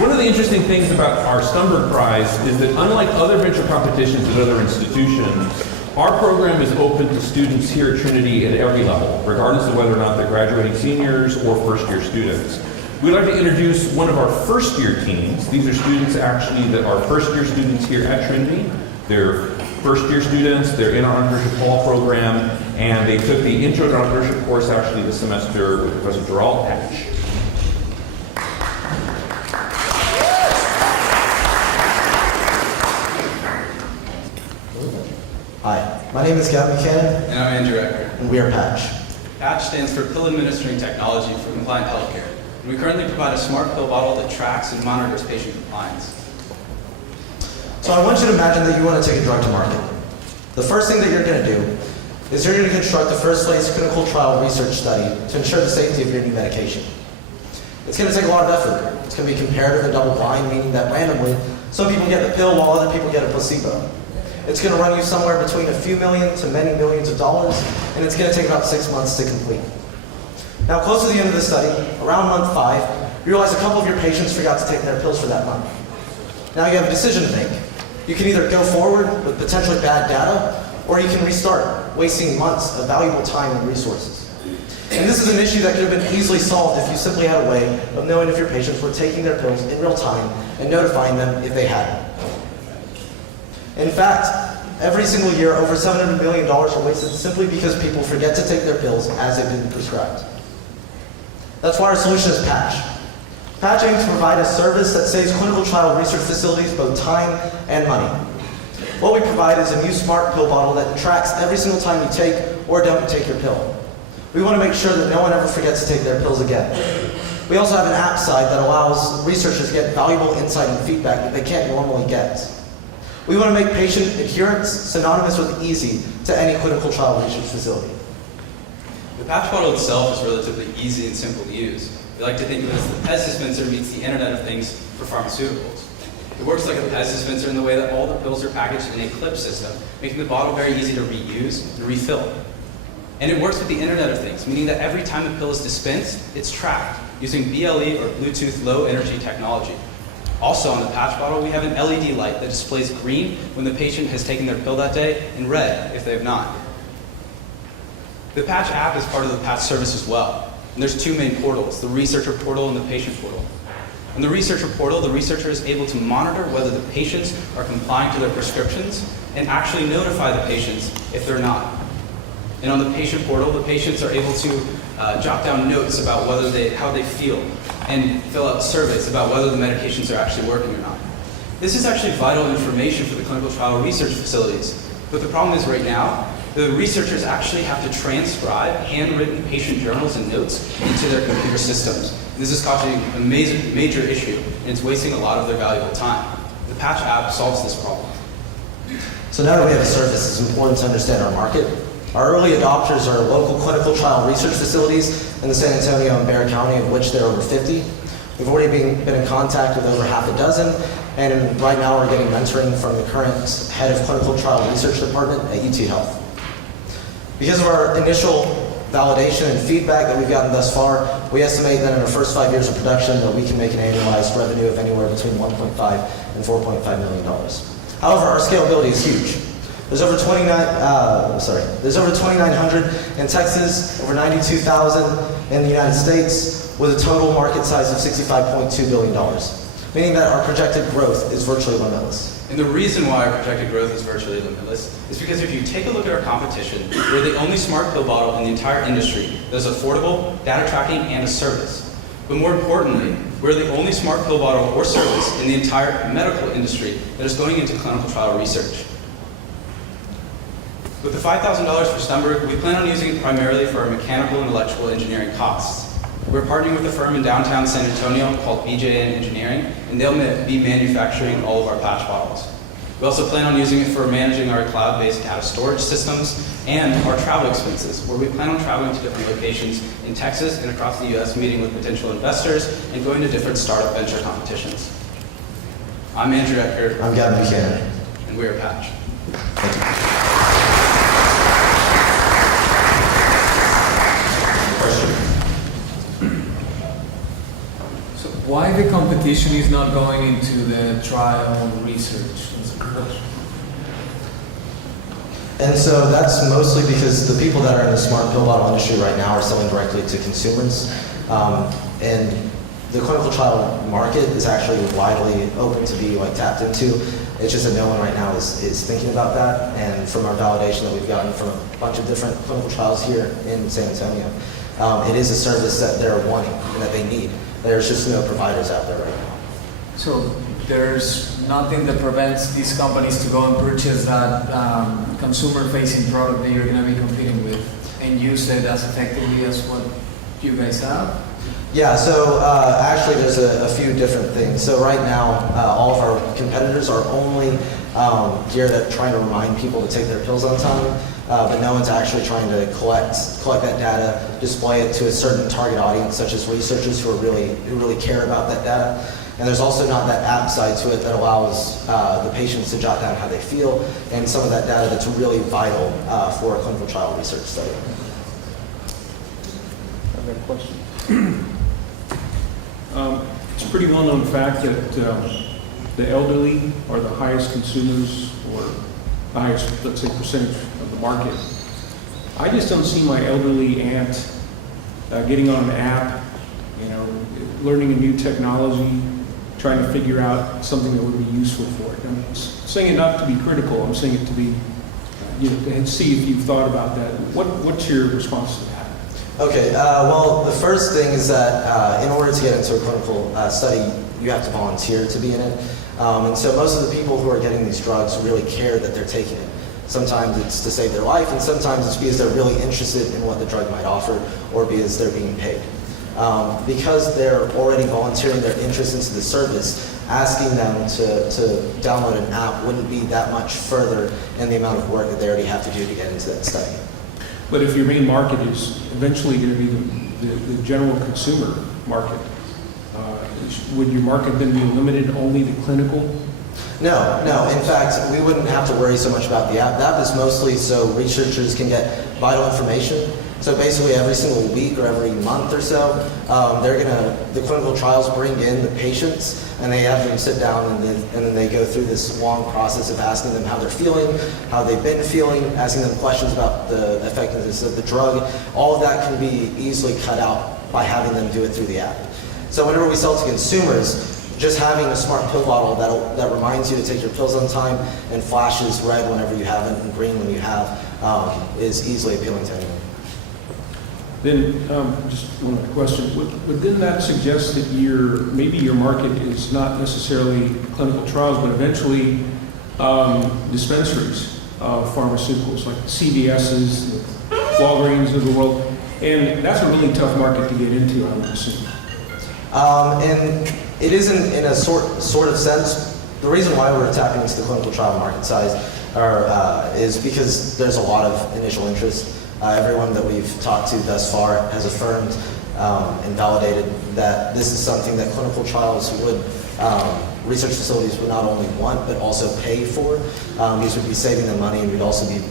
one of the interesting things about our Stumberg Prize is that unlike other venture competitions at other institutions, our program is open to students here at Trinity at every level, regardless of whether or not they're graduating seniors or first-year students. We'd like to introduce one of our first-year teams. These are students actually that are first-year students here at Trinity. They're first-year students, they're in our Entrepreneurship Hall program, and they took the Intro to Entrepreneurship course actually this semester with Professor Gerald Hatch. Hi, my name is Gavin Buchanan. And I'm Andrew Ecker. And we are Patch. Patch stands for Pill Administering Technology for Compliant Healthcare. And we currently provide a smart pill bottle that tracks and monitors patient compliance. So I want you to imagine that you want to take a drug to market. The first thing that you're going to do is you're going to construct the first phase clinical trial research study to ensure the safety of your new medication. It's going to take a lot of effort. It's going to be comparative and double blind, meaning that randomly, some people get the pill while other people get a placebo. It's going to run you somewhere between a few million to many millions of dollars, and it's going to take about 6 months to complete. Now, close to the end of the study, around month 5, you realize a couple of your patients forgot to take their pills for that month. Now you have a decision to make. You can either go forward with potentially bad data, or you can restart, wasting months of valuable time and resources. And this is an issue that could have been easily solved if you simply had a way of knowing if your patients were taking their pills in real time and notifying them if they hadn't. In fact, every single year, over $700 million are wasted simply because people forget to take their pills as they've been prescribed. That's why our solution is Patch. Patch aims to provide a service that saves clinical trial research facilities both time and money. What we provide is a new smart pill bottle that tracks every single time you take or don't take your pill. We want to make sure that no one ever forgets to take their pills again. We also have an app site that allows researchers to get valuable insight and feedback that they can't normally get. We want to make patient adherence synonymous with easy to any clinical trial research facility. The patch bottle itself is relatively easy and simple to use. We like to think of it as the Pez dispenser meets the Internet of Things for pharmaceuticals. It works like a Pez dispenser in the way that all the pills are packaged in a clip system, making the bottle very easy to reuse and refill. And it works with the Internet of Things, meaning that every time a pill is dispensed, it's tracked using BLE or Bluetooth Low Energy technology. Also on the patch bottle, we have an LED light that displays green when the patient has taken their pill that day and red if they have not. The Patch app is part of the Patch service as well. And there's 2 main portals, the researcher portal and the patient portal. In the researcher portal, the researcher is able to monitor whether the patients are complying to their prescriptions and actually notify the patients if they're not. And on the patient portal, the patients are able to jot down notes about how they feel and fill out surveys about whether the medications are actually working or not. This is actually vital information for the clinical trial research facilities. But the problem is right now, the researchers actually have to transcribe handwritten patient journals and notes into their computer systems. This is causing a major issue, and it's wasting a lot of their valuable time. The Patch app solves this problem. So now that we have a service, it's important to understand our market. Our early adopters are local clinical trial research facilities in the San Antonio and Bexar County, of which there are over 50. We've already been in contact with over half a dozen, and right now we're getting mentoring from the current head of clinical trial research department at UT Health. Because of our initial validation and feedback that we've gotten thus far, we estimate that in our first 5 years of production that we can make an annualized revenue of anywhere between $1.5 and $4.5 million. However, our scalability is huge. There's over 2,900 in Texas, over 92,000 in the United States, with a total market size of $65.2 billion, meaning that our projected growth is virtually limitless. And the reason why our projected growth is virtually limitless is because if you take a look at our competition, we're the only smart pill bottle in the entire industry that is affordable, data tracking, and a service. But more importantly, we're the only smart pill bottle or service in the entire medical industry that is going into clinical trial research. With the $5,000 for Stumberg, we plan on using it primarily for our mechanical and electrical engineering costs. We're partnering with a firm in downtown San Antonio called BJN Engineering, and they'll be manufacturing all of our patch bottles. We also plan on using it for managing our cloud-based data storage systems and our travel expenses, where we plan on traveling to different locations in Texas and across the US, meeting with potential investors and going to different startup venture competitions. I'm Andrew Eckert. I'm Gavin Buchanan. And we're Patch. Thank you. So why the competition is not going into the trial research? And so that's mostly because the people that are in the smart pill bottle industry right now are selling directly to consumers. And the clinical trial market is actually widely open to be tapped into. It's just that no one right now is thinking about that. And from our validation that we've gotten from a bunch of different clinical trials here in San Antonio, it is a service that they're wanting and that they need. There's just no providers out there right now. So there's nothing that prevents these companies to go and purchase that consumer-facing product that you're going to be competing with and use it as effectively as what you guys have? Yeah, so actually there's a few different things. So right now, all of our competitors are only geared at trying to remind people to take their pills on time, but no one's actually trying to collect that data, display it to a certain target audience, such as researchers who really care about that data. And there's also not that app side to it that allows the patients to jot down how they feel and some of that data that's really vital for a clinical trial research study. I've got a question. It's a pretty well-known fact that the elderly are the highest consumers, or the highest, let's say, percentage of the market. I just don't see my elderly aunt getting on an app, learning a new technology, trying to figure out something that would be useful for it. I'm saying it not to be critical. I'm saying it to be, and see if you've thought about that. What's your response to that? Okay, well, the first thing is that in order to get into a clinical study, you have to volunteer to be in it. And so most of the people who are getting these drugs really care that they're taking it. Sometimes it's to save their life, and sometimes it's because they're really interested in what the drug might offer, or because they're being paid. Because they're already volunteering their interest into the service, asking them to download an app wouldn't be that much further in the amount of work that they already have to do to get into that study. But if your main market is eventually going to be the general consumer market, would your market then be limited only to clinical? No. In fact, we wouldn't have to worry so much about the app. The app is mostly so researchers can get vital information. So basically every single week or every month or so, the clinical trials bring in the patients and they have them sit down and then they go through this long process of asking them how they're feeling, how they've been feeling, asking them questions about the effectiveness of the drug. All of that can be easily cut out by having them do it through the app. So whenever we sell to consumers, just having a smart pill bottle that reminds you to take your pills on time and flashes red whenever you haven't and green when you have is easily appealing to anyone. Then, just one more question. Would then that suggest that maybe your market is not necessarily clinical trials, but eventually dispensaries of pharmaceuticals, like CVS's, the Walgreens of the world, and that's a really tough market to get into, I would assume. And it isn't in a sort of sense. The reason why we're tapping into the clinical trial market size is because there's a lot of initial interest. Everyone that we've talked to thus far has affirmed and validated that this is something that clinical trials would, research facilities would not only want, but also pay for. These would be saving them money, and we'd also be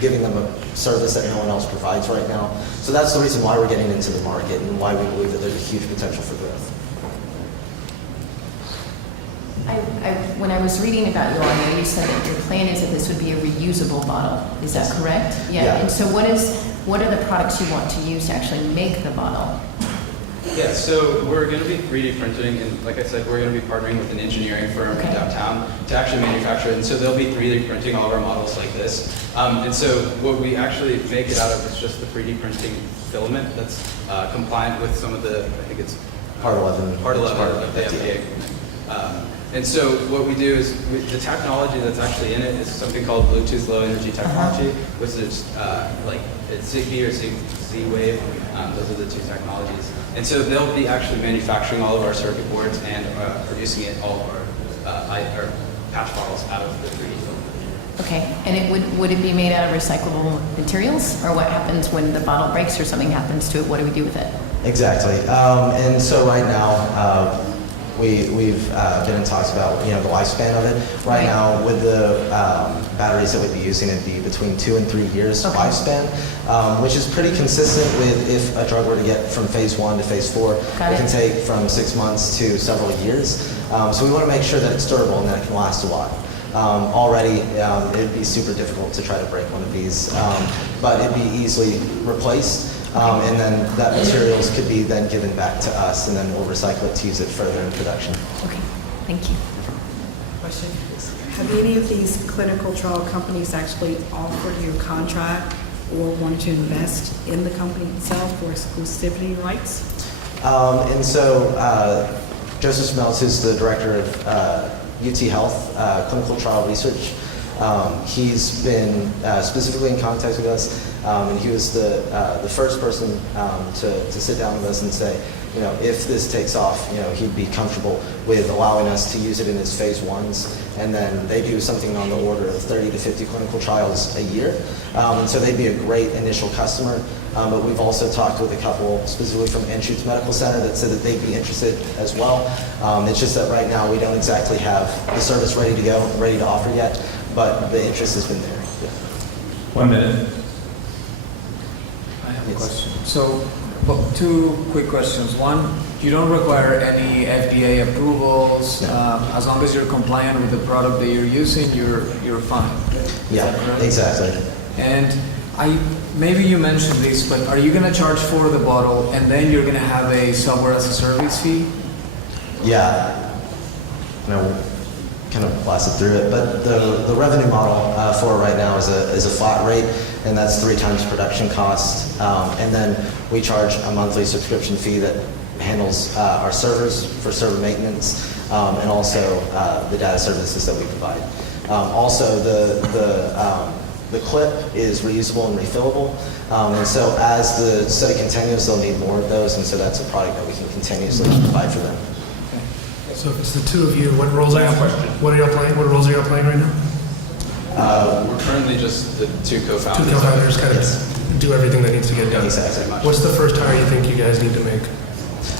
giving them a service that no one else provides right now. So that's the reason why we're getting into the market and why we believe that there's a huge potential for growth. When I was reading about your audio, you said that your plan is that this would be a reusable bottle. Is that correct? Yeah. And so what are the products you want to use to actually make the bottle? Yeah, so we're going to be 3D printing, and like I said, we're going to be partnering with an engineering firm in downtown to actually manufacture it. And so they'll be 3D printing all of our models like this. And so what we actually make it out of is just the 3D printing filament that's compliant with some of the, I think it's Part 11. Part 11 of the FDA. And so what we do is, the technology that's actually in it is something called Bluetooth Low Energy Technology, which is like it's Zigbee or Z-Wave. Those are the two technologies. And so they'll be actually manufacturing all of our circuit boards and producing all of our patch bottles out of the 3D film. Okay, and would it be made out of recyclable materials? Or what happens when the bottle breaks or something happens to it? What do we do with it? Exactly. And so right now, we've been in talks about the lifespan of it. Right now, with the batteries that we'd be using, it'd be between 2 and 3 years lifespan, which is pretty consistent with if a drug were to get from phase 1 to phase 4. It can take from 6 months to several years. So we want to make sure that it's durable and that it can last a while. Already, it'd be super difficult to try to break one of these, but it'd be easily replaced. And then that materials could be then given back to us, and then we'll recycle it to use it further in production. Okay, thank you. Question. Have any of these clinical trial companies actually offered you a contract or wanted to invest in the company itself for exclusivity rights? And so Joseph Smeltz, who's the director of UT Health Clinical Trial Research, he's been specifically in contact with us, and he was the first person to sit down with us and say, if this takes off, he'd be comfortable with allowing us to use it in his phase 1s, and then they do something on the order of 30 to 50 clinical trials a year. And so they'd be a great initial customer. But we've also talked with a couple, specifically from Anschutz Medical Center, that said that they'd be interested as well. It's just that right now we don't exactly have the service ready to go, ready to offer yet, but the interest has been there. 1 minute. I have a question. So, two quick questions. One, you don't require any FDA approvals. As long as you're compliant with the product that you're using, you're fine. Yeah, exactly. And maybe you mentioned this, but are you going to charge for the bottle and then you're going to have a software as a service fee? Yeah. Kind of blasted through it, but the revenue model for it right now is a flat rate, and that's 3 times production cost. And then we charge a monthly subscription fee that handles our servers for server maintenance, and also the data services that we provide. Also, the clip is reusable and refillable, and so as the study continues, they'll need more of those, and so that's a product that we can continuously provide for them. So if it's the two of you, what roles are you playing? What roles are you playing right now? We're currently just the 2 co-founders. 2 co-founders kind of do everything that needs to get done. Exactly. What's the first hire you think you guys need to make?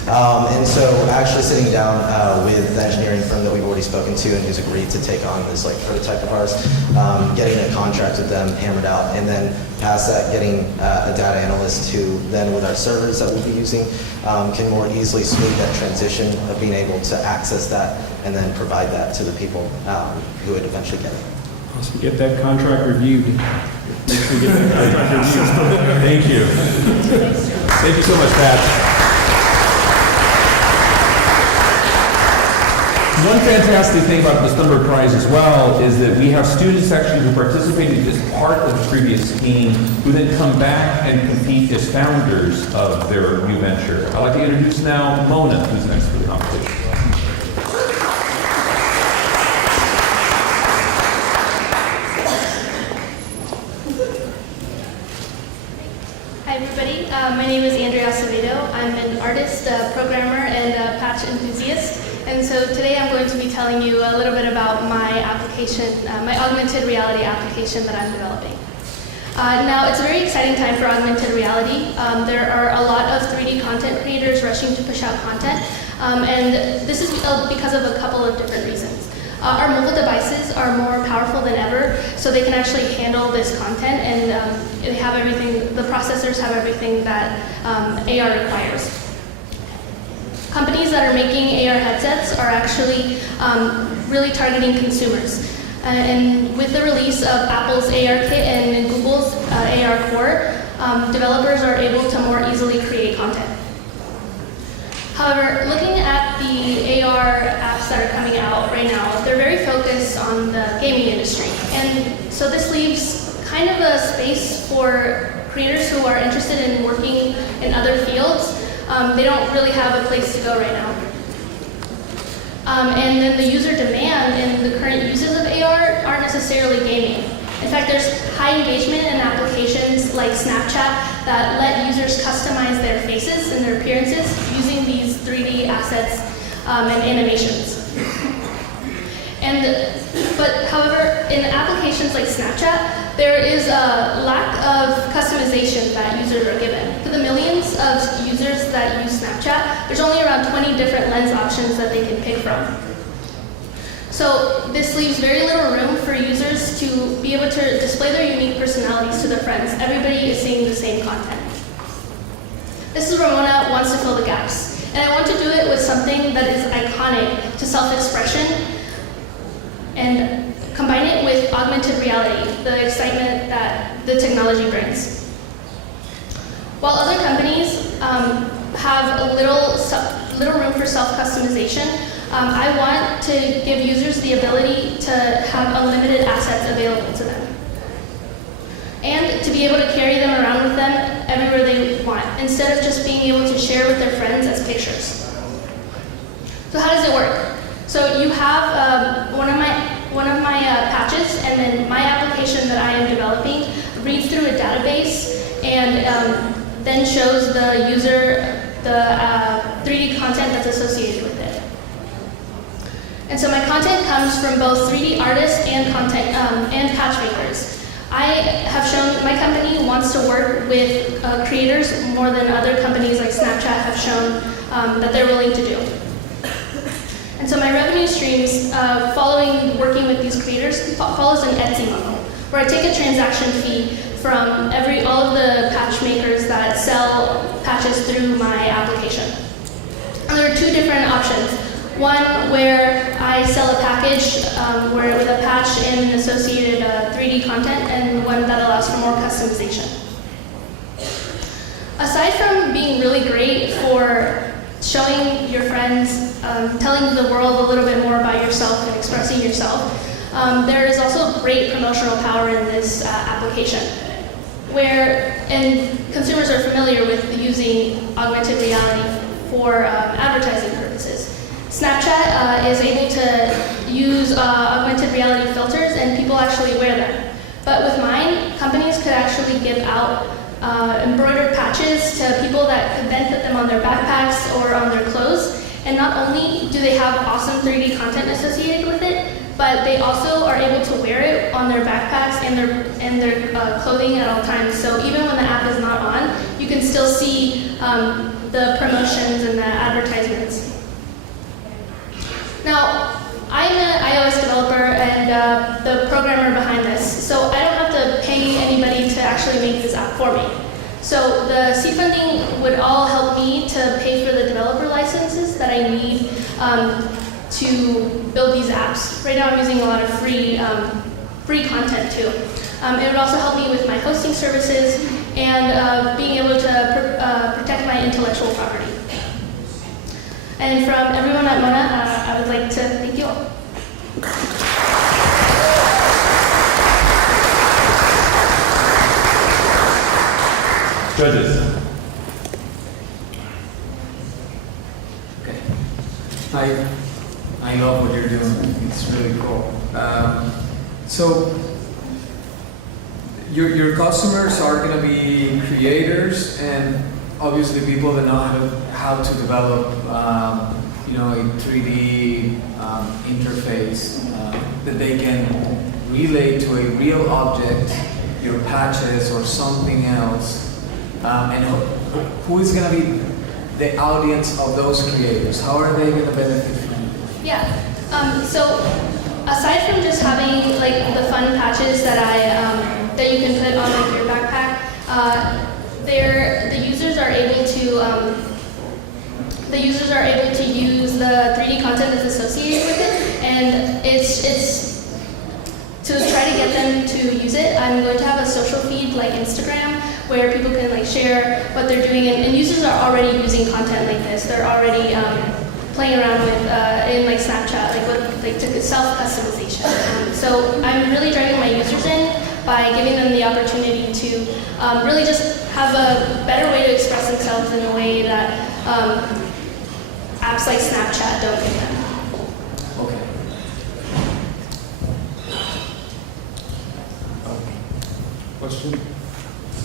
And so actually sitting down with the engineering firm that we've already spoken to and who's agreed to take on this prototype of ours, getting a contract with them hammered out, and then past that getting a data analyst who then with our servers that we'll be using can more easily smooth that transition of being able to access that and then provide that to the people who would eventually get it. Awesome. Get that contract reviewed. Make sure you get that contract reviewed. Thank you. Thank you so much, Pat. One fantastic thing about the Stumberg Prize as well is that we have students actually who participated as part of the previous team who then come back and compete as founders of their new venture. I'd like to introduce now Mona, who's next for the competition. Hi everybody, my name is Andrea Acevedo. I'm an artist, programmer, and a patch enthusiast. And so today I'm going to be telling you a little bit about my application, my augmented reality application that I'm developing. Now, it's a very exciting time for augmented reality. There are a lot of 3D content creators rushing to push out content, and this is because of a couple of different reasons. Our mobile devices are more powerful than ever, so they can actually handle this content, and they have everything, the processors have everything that AR requires. Companies that are making AR headsets are actually really targeting consumers. And with the release of Apple's AR Kit and Google's AR Core, developers are able to more easily create content. However, looking at the AR apps that are coming out right now, they're very focused on the gaming industry. And so this leaves kind of a space for creators who are interested in working in other fields they don't really have a place to go right now. And then the user demand in the current uses of AR aren't necessarily gaming. In fact, there's high engagement in applications like Snapchat that let users customize their faces and their appearances using these 3D assets and animations. But however, in applications like Snapchat, there is a lack of customization that users are given. For the millions of users that use Snapchat, there's only around 20 different lens options that they can pick from. So this leaves very little room for users to be able to display their unique personalities to their friends. Everybody is seeing the same content. This is Ramona wants to fill the gaps. And I want to do it with something that is iconic to self-expression and combine it with augmented reality, the excitement that the technology brings. While other companies have a little room for self-customization, I want to give users the ability to have unlimited assets available to them. And to be able to carry them around with them everywhere they want, instead of just being able to share with their friends as pictures. So how does it work? So you have one of my patches, and then my application that I am developing reads through a database and then shows the user the 3D content that's associated with it. And so my content comes from both 3D artists and content and patch makers. I have shown my company wants to work with creators more than other companies like Snapchat have shown that they're willing to do. And so my revenue streams following working with these creators follows an Etsy model, where I take a transaction fee from all of the patch makers that sell patches through my application. And there are two different options. One where I sell a package with a patch and associated 3D content, and one that allows for more customization. Aside from being really great for showing your friends, telling the world a little bit more about yourself and expressing yourself, there is also great promotional power in this application, and consumers are familiar with using augmented reality for advertising purposes. Snapchat is able to use augmented reality filters, and people actually wear them. But with mine, companies could actually give out embroidered patches to people that could then put them on their backpacks or on their clothes. And not only do they have awesome 3D content associated with it, but they also are able to wear it on their backpacks and their clothing at all times. So even when the app is not on, you can still see the promotions and the advertisements. Now, I'm an iOS developer and the programmer behind this, so I don't have to pay anybody to actually make this app for me. So the seed funding would all help me to pay for the developer licenses that I need to build these apps. Right now I'm using a lot of free content too. It would also help me with my hosting services and being able to protect my intellectual property. And from everyone at Mona, I would like to thank you all. Judges. Okay. I love what you're doing. It's really cool. So your customers are going to be creators and obviously people that know how to develop a 3D interface that they can relate to a real object, your patches or something else. And who is going to be the audience of those creators? How are they going to benefit from it? Yeah. So aside from just having like the fun patches that you can put on like your backpack, the users are able to use the 3D content that's associated with it, and it's to try to get them to use it. I'm going to have a social feed like Instagram where people can like share what they're doing, and users are already using content like this. They're already playing around with in like Snapchat, to self-customization. So I'm really driving my users in by giving them the opportunity to really just have a better way to express express themselves in a way that apps like Snapchat don't give them. Okay. Question?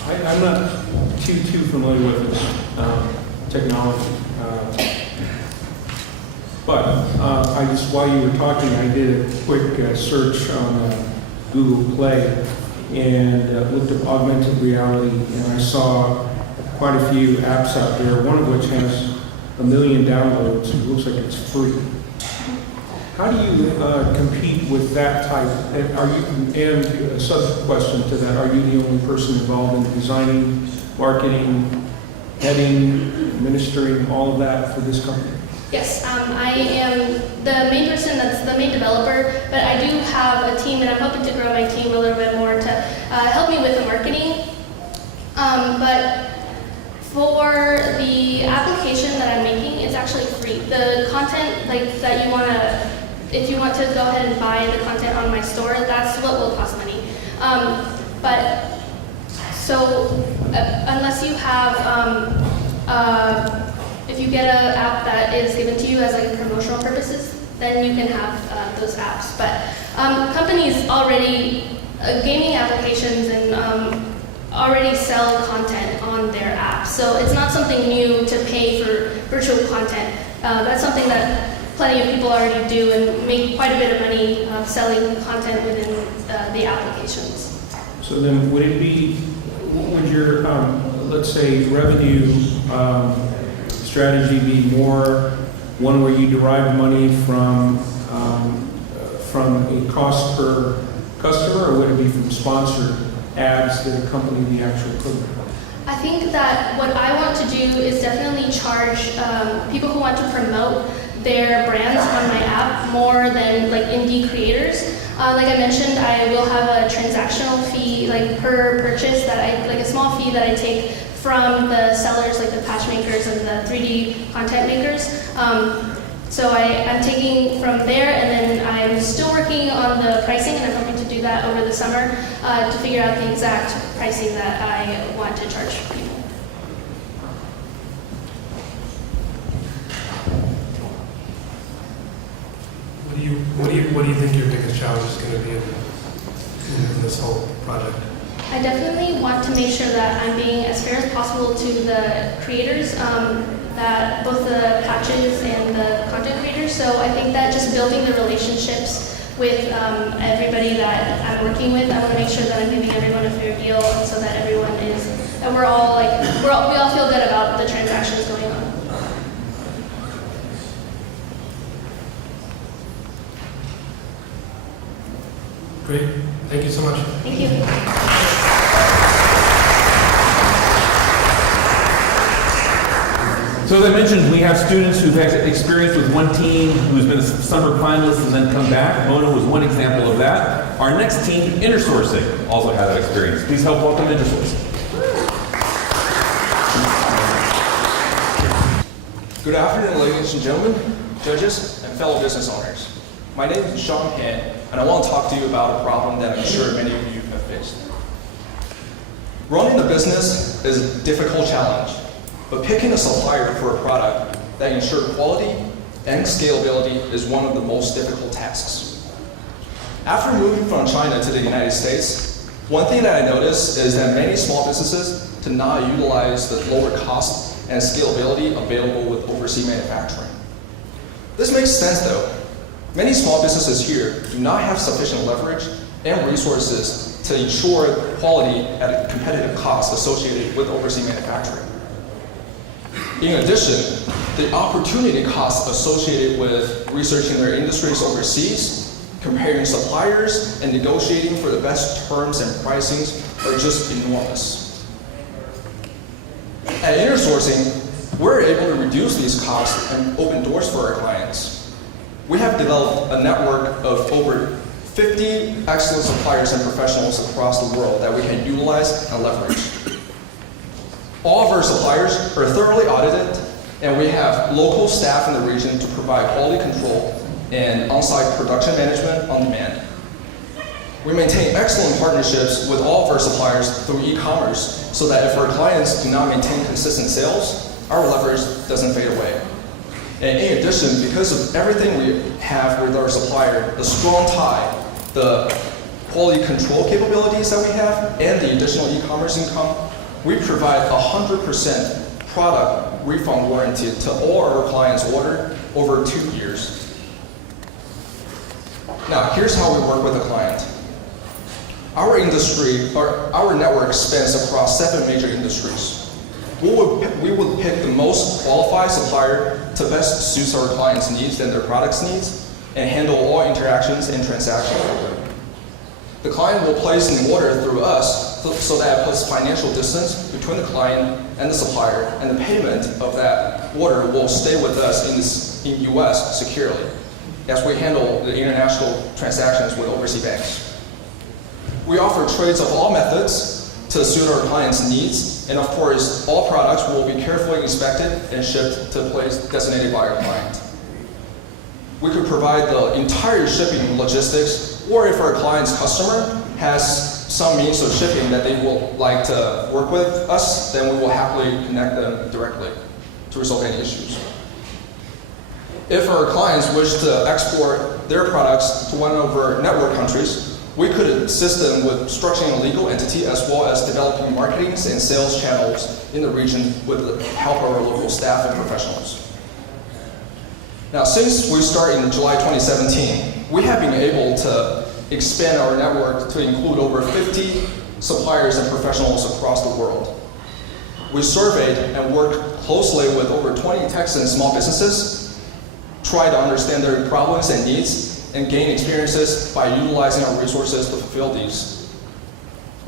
I'm not too familiar with this technology. But I just, while you were talking, I did a quick search on Google Play and looked up augmented reality, and I saw quite a few apps out there, one of which has 1 million downloads. It looks like it's free. How do you compete with that type? And a sub question to that, are you the only person involved in designing, marketing, heading, administering, all of that for this company? Yes, I am the main person, that's the main developer, but I do have a team, and I'm hoping to grow my team a little bit more to help me with the marketing. But for the application that I'm making, it's actually free. The content that you want to, if you want to go ahead and buy the content on my store, that's what will cost money. But so unless you have if you get an app that is given to you as like promotional purposes, then you can have those apps. But companies already, gaming applications and already sell content on their apps. So it's not something new to pay for virtual content. That's something that plenty of people already do and make quite a bit of money selling content within the applications. So then would your, let's say, revenue strategy be more one where you derive money from a cost per customer, or would it be from sponsored ads that accompany the actual program? I think that what I want to do is definitely charge people who want to promote their brands on my app more than like indie creators. Like I mentioned, I will have a transactional fee, like per purchase, like a small fee that I take from the sellers, like the patch makers and the 3D content makers. So I'm taking from there, and then I'm still working on the pricing, and I'm hoping to do that over the summer to figure out the exact pricing that I want to charge people. What do you think your biggest challenge is going to be in this whole project? I definitely want to make sure that I'm being as fair as possible to the creators, that both the patches and the content creators. So I think that just building the relationships with everybody that I'm working with, I want to make sure that I'm giving everyone a fair deal, so that everyone is, and we all feel good about the transactions going on. Great. Thank you so much. Thank you. So as I mentioned, we have students who've had experience with one team who's been a summer finalist and then come back. Mona was one example of that. Our next team, InterSourcing, also had that experience. Please help welcome InterSourcing. Good afternoon, ladies and gentlemen, judges, and fellow business owners. My name is Sean Han, and I want to talk to you about a problem that I'm sure many of you have faced. Running a business is a difficult challenge, but picking a supplier for a product that ensures quality and scalability is one of the most difficult tasks. After moving from China to the United States, one thing that I noticed is that many small businesses do not utilize the lower cost and scalability available with overseas manufacturing. This makes sense though. Many small businesses here do not have sufficient leverage and resources to ensure quality at a competitive cost associated with overseas manufacturing. In addition, the opportunity costs associated with researching their industries overseas, comparing suppliers, and negotiating for the best terms and pricings are just enormous. At InterSourcing, we're able to reduce these costs and open doors for our clients. We have developed a network of over 50 excellent suppliers and professionals across the world that we can utilize and leverage. All of our suppliers are thoroughly audited, and we have local staff in the region to provide quality control and on-site production management on demand. We maintain excellent partnerships with all of our suppliers through e-commerce so that if our clients do not maintain consistent sales, our leverage doesn't fade away. And in addition, because of everything we have with our supplier, the strong tie, the quality control capabilities that we have, and the additional e-commerce income, we provide 100% product refund warranty to all our clients' order over 2 years. Now, here's how we work with a client. Our network spans across 7 major industries. We would pick the most qualified supplier to best suit our clients' needs and their products' needs, and handle all interactions and transactions for them. The client will place an order through us so that it puts financial distance between the client and the supplier, and the payment of that order will stay with us in US securely, as we handle the international transactions with overseas banks. We offer trades of all methods to suit our clients' needs, and of course, all products will be carefully inspected and shipped to a place designated by our client. We could provide the entire shipping logistics, or if our client's customer has some means of shipping that they would like to work with us, then we will happily connect them directly to resolve any issues. If our clients wish to export their products to one of our network countries, we could assist them with structuring a legal entity as well as developing marketing and sales channels in the region with the help of our local staff and professionals. Now, since we started in July 2017, we have been able to expand our network to include over 50 suppliers and professionals across the world. We surveyed and worked closely with over 20 Texan small businesses, tried to understand their problems and needs, and gain experiences by utilizing our resources to fulfill these.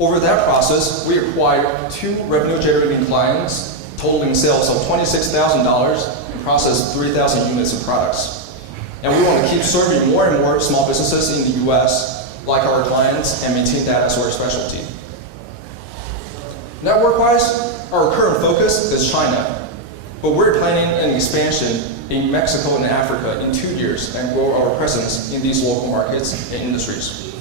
Over that process, we acquired 2 revenue-generating clients, totaling sales of $26,000, and processed 3,000 units of products. And we want to keep serving more and more small businesses in the US, like our clients, and maintain that as our specialty. Network-wise, our current focus is China, but we're planning an expansion in Mexico and Africa in 2 years and grow our presence in these local markets and industries.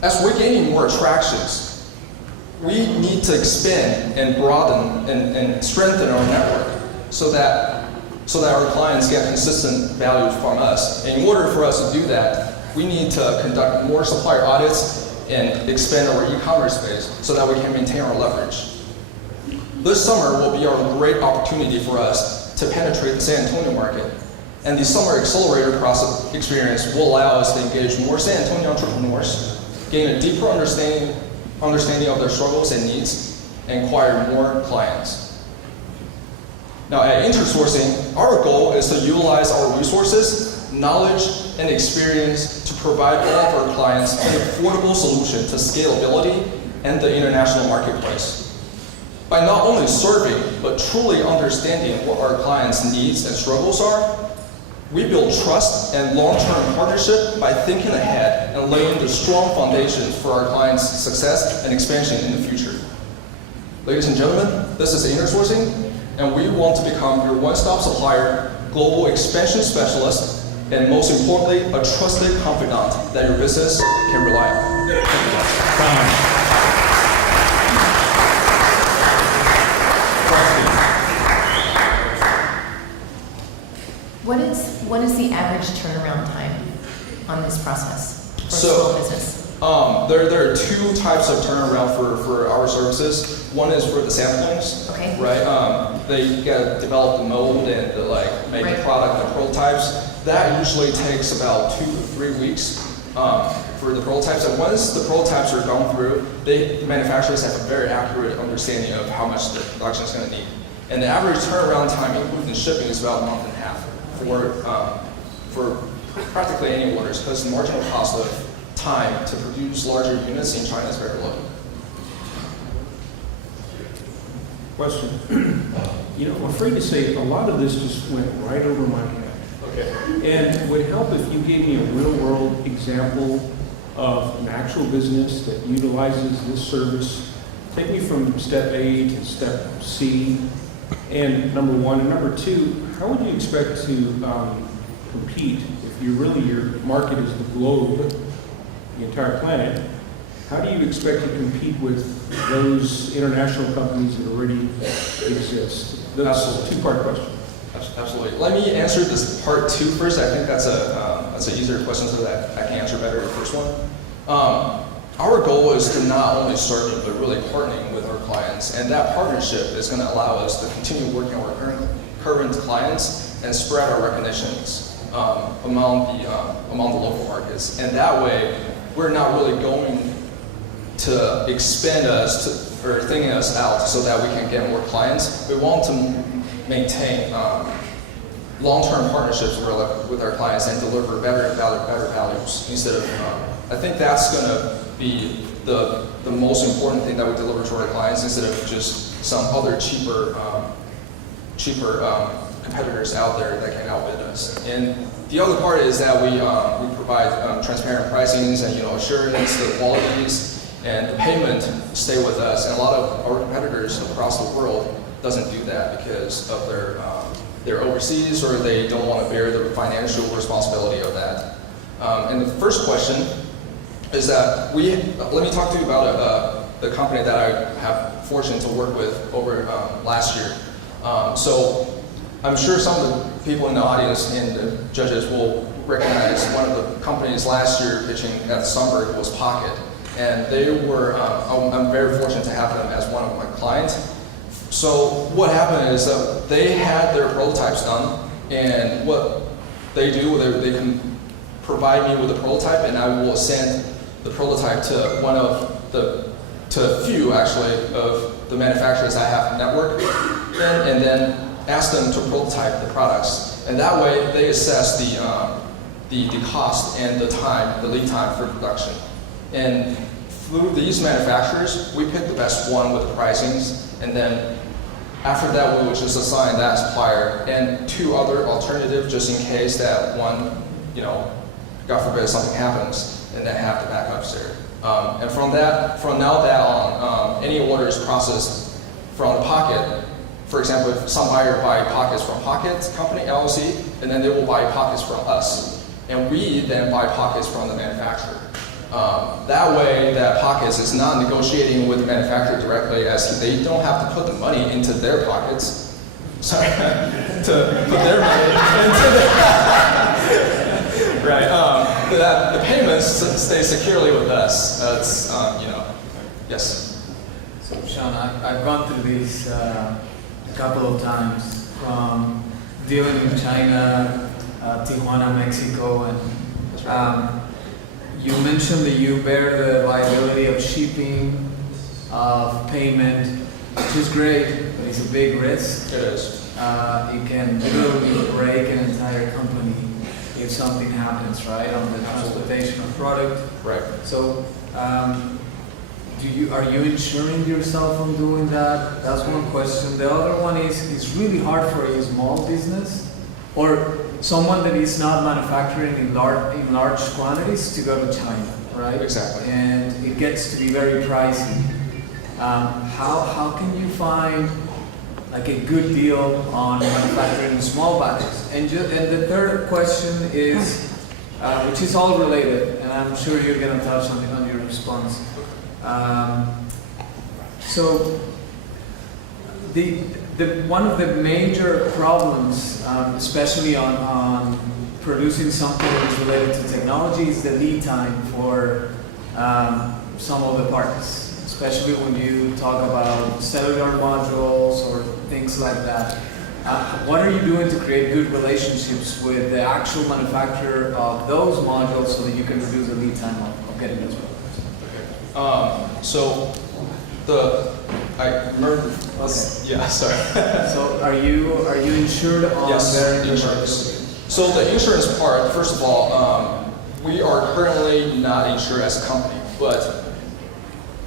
As we're gaining more attractions, we need to expand and broaden and strengthen our network so that our clients get consistent value from us. And in order for us to do that, we need to conduct more supplier audits and expand our e-commerce space so that we can maintain our leverage. This summer will be a great opportunity for us to penetrate the San Antonio market. And the Summer Accelerator process experience will allow us to engage more San Antonio entrepreneurs, gain a deeper understanding of their struggles and needs, and acquire more clients. Now at Intersourcing, our goal is to utilize our resources, knowledge, and experience to provide all of our clients an affordable solution to scalability and the international marketplace. By not only serving, but truly understanding what our clients' needs and struggles are, we build trust and long-term partnership by thinking ahead and laying the strong foundation for our clients' success and expansion in the future. Ladies and gentlemen, this is Intersourcing, and we want to become your one-stop supplier, global expansion specialist, and most importantly, a trusted confidant that your business can rely on. Thank you much. What is the average turnaround time on this process for a small business? There are 2 types of turnaround for our services. One is for the samplings, okay. Right? They gotta develop the mold and make the product and prototypes. That usually takes about 2 to 3 weeks for the prototypes. And once the prototypes are gone through, the manufacturers have a very accurate understanding of how much their production is going to need. And the average turnaround time, including shipping, is about 1.5 months for practically any orders, because the marginal cost of time to produce larger units in China is very low. Question. I'm afraid to say a lot of this just went right over my head. Okay. And it would help if you gave me a real-world example of an actual business that utilizes this service. Take me from step A to step C. And number 1. And number 2, how would you expect to compete if your market is the globe the entire planet, how do you expect to compete with those international companies that already exist? That's a two-part question. Absolutely. Let me answer this part 2 first. I think that's an easier question, so that I can answer better the first one. Our goal is to not only serving, but really partnering with our clients. And that partnership is going to allow us to continue working with our current clients and spread our recognitions among the local markets. And that way, we're not really going to expand us or thinning us out so that we can get more clients. We want to maintain long-term partnerships with our clients and deliver better values instead of. I think that's going to be the most important thing that we deliver to our clients instead of just some other cheaper competitors out there that can outbid us. And the other part is that we provide transparent pricings and assurance, the qualities, and the payment stay with us. And a lot of our competitors across the world doesn't do that because of they're overseas or they don't want to bear the financial responsibility of that. And the first question is that let me talk to you about the company that I have fortune to work with over last year. So I'm sure some of the people in the audience and the judges will recognize one of the companies last year pitching at Stumberg was Pocket. And they were, I'm very fortunate to have them as one of my clients. So what happened is that they had their prototypes done, and what they do, they can provide me with a prototype, and I will send the prototype to a few actually of the manufacturers I have network, and then ask them to prototype the products. And that way they assess the cost and the lead time for production. And through these manufacturers, we pick the best one with the pricings, and then after that, we will just assign that supplier and 2 other alternatives just in case that one, God forbid something happens, and then have the backups there. And from now that on, any order is processed from the Pocket. For example, if some buyer buy Pockets from Pocket Company LLC, and then they will buy Pockets from us, and we then buy Pockets from the manufacturer. That way, that Pockets is not negotiating with the manufacturer directly, as they don't have to put the money into their pockets. Sorry, to put their money into their right. The payments stay securely with us. Yes. So, Sean, I've gone through this a couple of times, from dealing in China, Tijuana, Mexico, and you mentioned that you bear the liability of shipping, of payment, which is great, but it's a big risk. It is. It can literally break an entire company if something happens, right, on the transportation of product. Right. So, are you insuring yourself on doing that? That's one question. The other one is, it's really hard for a small business or someone that is not manufacturing in large quantities to go to China, right? Exactly. And it gets to be very pricey. How can you find like a good deal on manufacturing in small batches? And the third question is, which is all related, and I'm sure you're going to touch on your response. So one of the major problems, especially on producing something that is related to technology, is the lead time for some of the parts, especially when you talk about cellular modules or things like that. What are you doing to create good relationships with the actual manufacturer of those modules so that you can reduce the lead time of getting those products? So I remember. Okay. Yeah, sorry. So are you insured on the insurance? So the insurance part, first of all, we are currently not insured as a company, but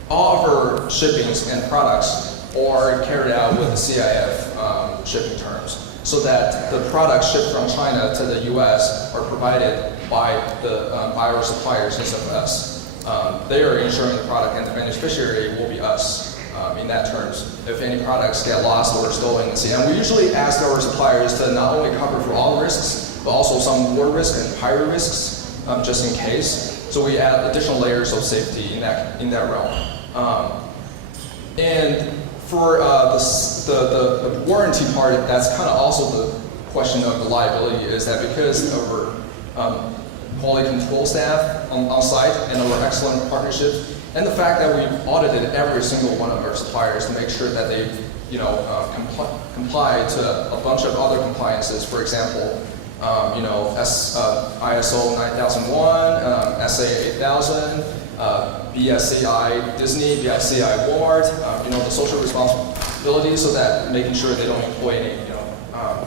all of our shippings and products are carried out with the CIF shipping terms, so that the products shipped from China to the U.S. are provided by our suppliers instead of us. They are insuring the product, and the beneficiary will be us. In that terms, if any products get lost or stolen in the sea. And we usually ask our suppliers to not only cover for all risks, but also some more risk and higher risks, just in case. So we add additional layers of safety in that realm. And for the warranty part, that's kind of also the question of the liability, is that because of our quality control staff on site and our excellent partnerships, and the fact that we've audited every single one of our suppliers to make sure that they've comply to a bunch of other compliances. For example, ISO 9001, SA 8000, BSCI Disney, BSCI Walmart, the social responsibility, so that making sure they don't employ any,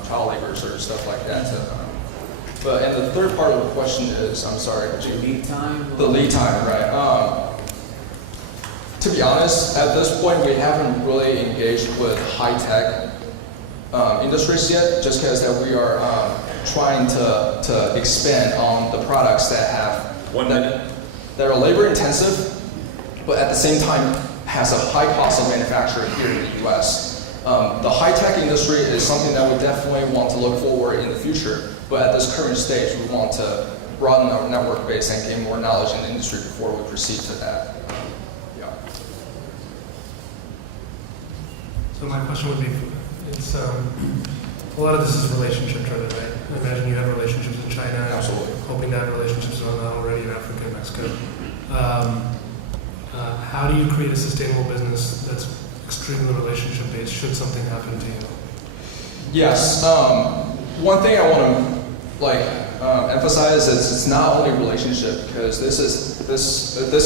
child laborers or stuff like that. And the third part of the question is, I'm sorry, the lead time. The lead time, right? To be honest, at this point, we haven't really engaged with high-tech industries yet, just because that we are trying to expand on the products that that are labor-intensive, but at the same time has a high cost of manufacturing here in the U.S. The high-tech industry is something that we definitely want to look forward in the future, but at this current stage, we want to broaden our network base and gain more knowledge in the industry before we proceed to that. So my question would be, it's a lot of this is relationship driven, right? I imagine you have relationships in China. Absolutely. Hoping to have relationships already in Africa and Mexico. How do you create a sustainable business that's extremely relationship based should something happen to you? Yes. One thing I want to emphasize is it's not only relationship, because this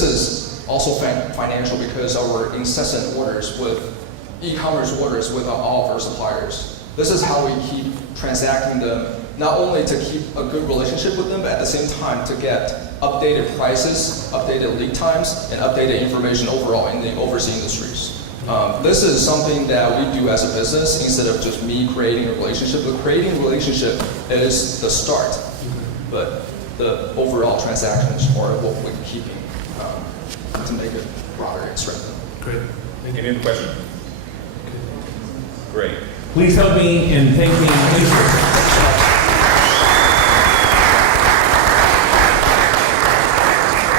is also financial, because our incessant orders with e-commerce orders with all of our suppliers. This is how we keep transacting them, not only to keep a good relationship with them, but at the same time to get updated prices, updated lead times, and updated information overall in the overseas industries. This is something that we do as a business instead of just me creating a relationship. But creating a relationship is the start, but the overall transaction is part of what we're keeping to make it broader and strengthen. Great. Any other question? Great. Please help me in thanking Lisa.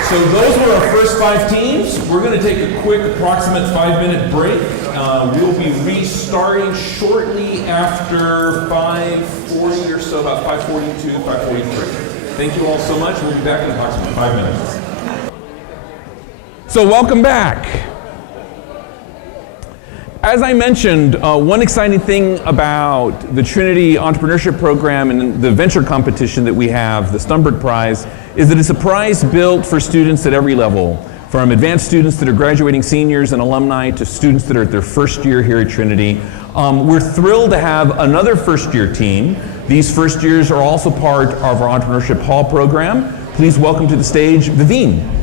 So those were our first 5 teams. We're going to take a quick approximate 5-minute break. We'll be restarting shortly after 5:40 or so, about 5:42, 5:43. Thank you all so much. We'll be back in approximately 5 minutes. So welcome back. As I mentioned, one exciting thing about the Trinity Entrepreneurship Program and the venture competition that we have, the Stumberg Prize, is that it's a prize built for students at every level, from advanced students that are graduating seniors and alumni to students that are at their first year here at Trinity. We're thrilled to have another first-year team. These first years are also part of our Entrepreneurship Hall program. Please welcome to the stage Vivine.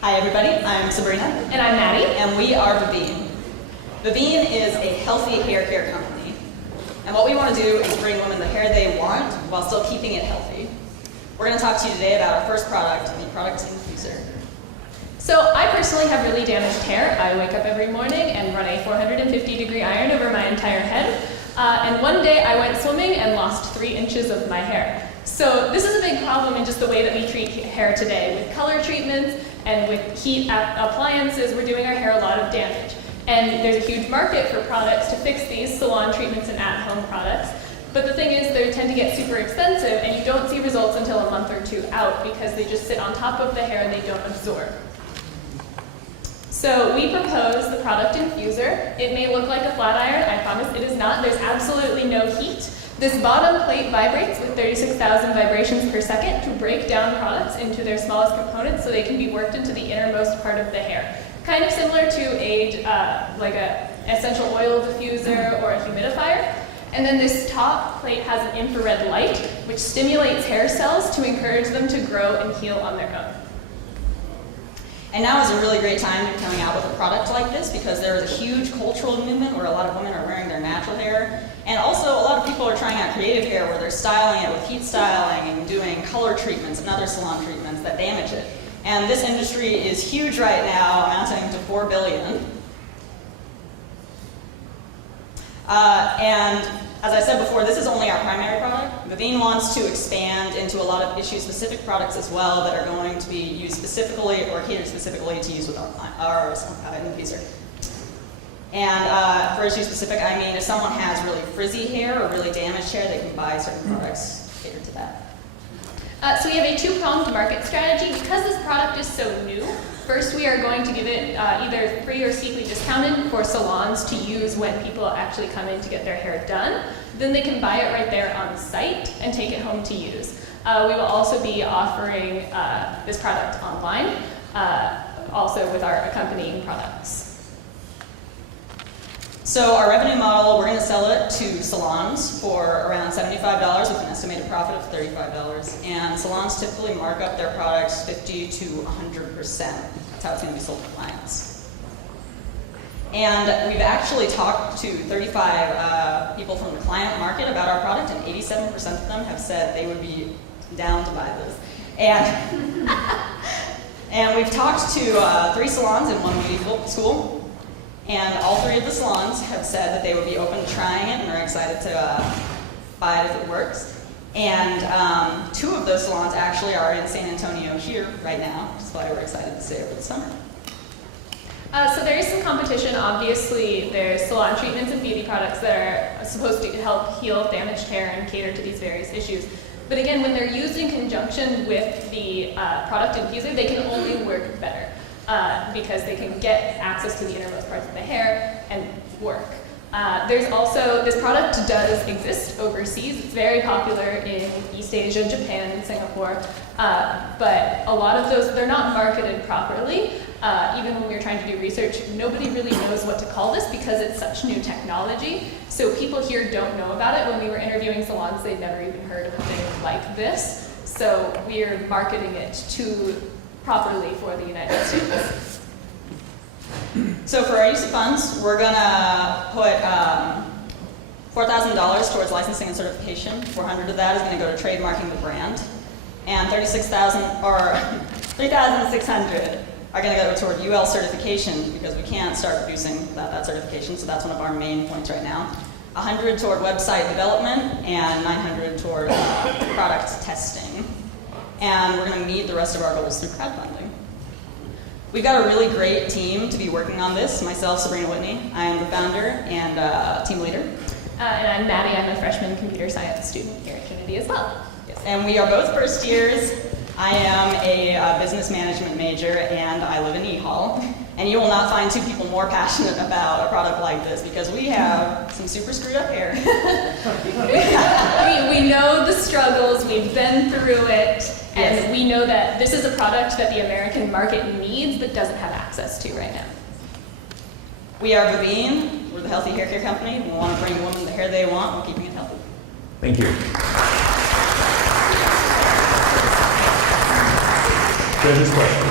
Hi everybody, I'm Sabrina. And I'm Maddie. And we are Vivine. Vivine is a healthy hair care company. And what we want to do is bring women the hair they want while still keeping it healthy. We're going to talk to you today about our first product, the product infuser. So I personally have really damaged hair. I wake up every morning and run a 450-degree iron over my entire head. And one day I went swimming and lost 3 inches of my hair. So this is a big problem in just the way that we treat hair today. With color treatments and with heat appliances, we're doing our hair a lot of damage. And there's a huge market for products to fix these salon treatments and at-home products. But the thing is, they tend to get super expensive, and you don't see results until a month or 2 out because they just sit on top of the hair and they don't absorb. So we propose the product infuser. It may look like a flat iron. I promise it is not. There's absolutely no heat. This bottom plate vibrates with 36,000 vibrations per second to break down products into their smallest components so they can be worked into the innermost part of the hair. Kind of similar to like a essential oil diffuser or a humidifier. And then this top plate has an infrared light, which stimulates hair cells to encourage them to grow and heal on their own. And now is a really great time to be coming out with a product like this because there is a huge cultural movement where a lot of women are wearing their natural hair. And also a lot of people are trying out creative hair where they're styling it with heat styling and doing color treatments and other salon treatments that damage it. And this industry is huge right now, amounting to $4 billion. And as I said before, this is only our primary product. Vivine wants to expand into a lot of issue-specific products as well that are going to be used specifically or catered specifically to use with our end user. And for issue-specific, I mean if someone has really frizzy hair or really damaged hair, they can buy certain products catered to that. So we have a two-pronged market strategy. Because this product is so new, first we are going to give it either free or steeply discounted for salons to use when people actually come in to get their hair done. Then they can buy it right there on site and take it home to use. We will also be offering this product online, also with our accompanying products. So our revenue model, we're going to sell it to salons for around $75 with an estimated profit of $35. And salons typically mark up their products 50 to 100%. That's how it's going to be sold to clients. And we've actually talked to 35 people from the client market about our product, and 87% of them have said they would be down to buy this. And we've talked to 3 salons and 1 beauty school. And all 3 of the salons have said that they would be open to trying it and are excited to buy it if it works. And 2 of those salons actually are in San Antonio here right now, which is why we're excited to stay over the summer. So there is some competition. Obviously, there's salon treatments and beauty products that are supposed to help heal damaged hair and cater to these various issues. But again, when they're used in conjunction with the product infuser, they can only work better. Because they can get access to the innermost parts of the hair and work. There's also, this product does exist overseas. It's very popular in East Asia, Japan, and Singapore. But a lot of those, they're not marketed properly. Even when we were trying to do research, nobody really knows what to call this because it's such new technology. So people here don't know about it. When we were interviewing salons, they'd never even heard of a thing like this. So we're marketing it properly for the United States. So for our use of funds, we're going to put $4,000 towards licensing and certification. $400 of that is going to go to trademarking the brand. And $3,600 are going to go toward UL certification because we can't start producing without that certification, so that's one of our main points right now. $100 toward website development and $900 toward product testing. And we're going to meet the rest of our goals through crowdfunding. We've got a really great team to be working on this. Myself, Sabrina Whitney. I am the founder and team leader. And I'm Maddie. I'm a freshman computer science student here at Trinity as well. Yes. And we are both first years. I am a business management major, and I live in E-Hall. And you will not find 2 people more passionate about a product like this because we have some super screwed up hair. we know the struggles, we've been through it, and yes. we know that this is a product that the American market needs but doesn't have access to right now. We are Vivine. We're the healthy hair care company. We want to bring women the hair they want while keeping it healthy. Thank you. Judge's question.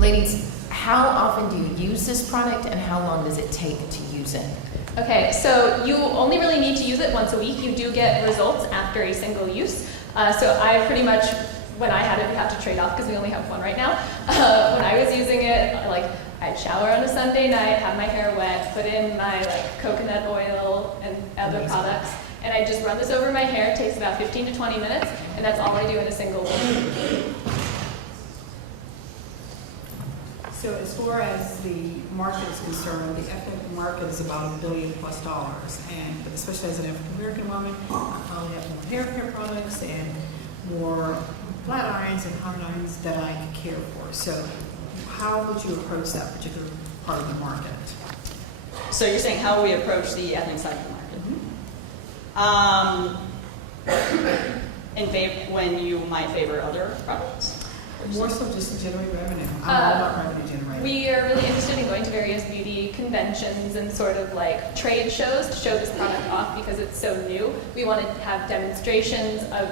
Ladies, how often do you use this product and how long does it take to use it? Okay, so you only really need to use it once a week. You do get results after a single use. So I pretty much, when I had it, we have to trade off because we only have one right now. When I was using it, I'd shower on a Sunday night, have my hair wet, put in my coconut oil and other products, and I just run this over my hair. It takes about 15 to 20 minutes, and that's all I do in a single week. So as far as the market is concerned, the ethnic market is about $1 billion+, and especially as an African American woman, I probably have more hair care products and more flat irons and hot irons that I can care for. So how would you approach that particular part of the market? So you're saying how we approach the ethnic side of the market? When you might favor other products? More so just to generate revenue. I'm all about revenue generating. We are really interested in going to various beauty conventions and sort of trade shows to show this product off because it's so new. We want to have demonstrations of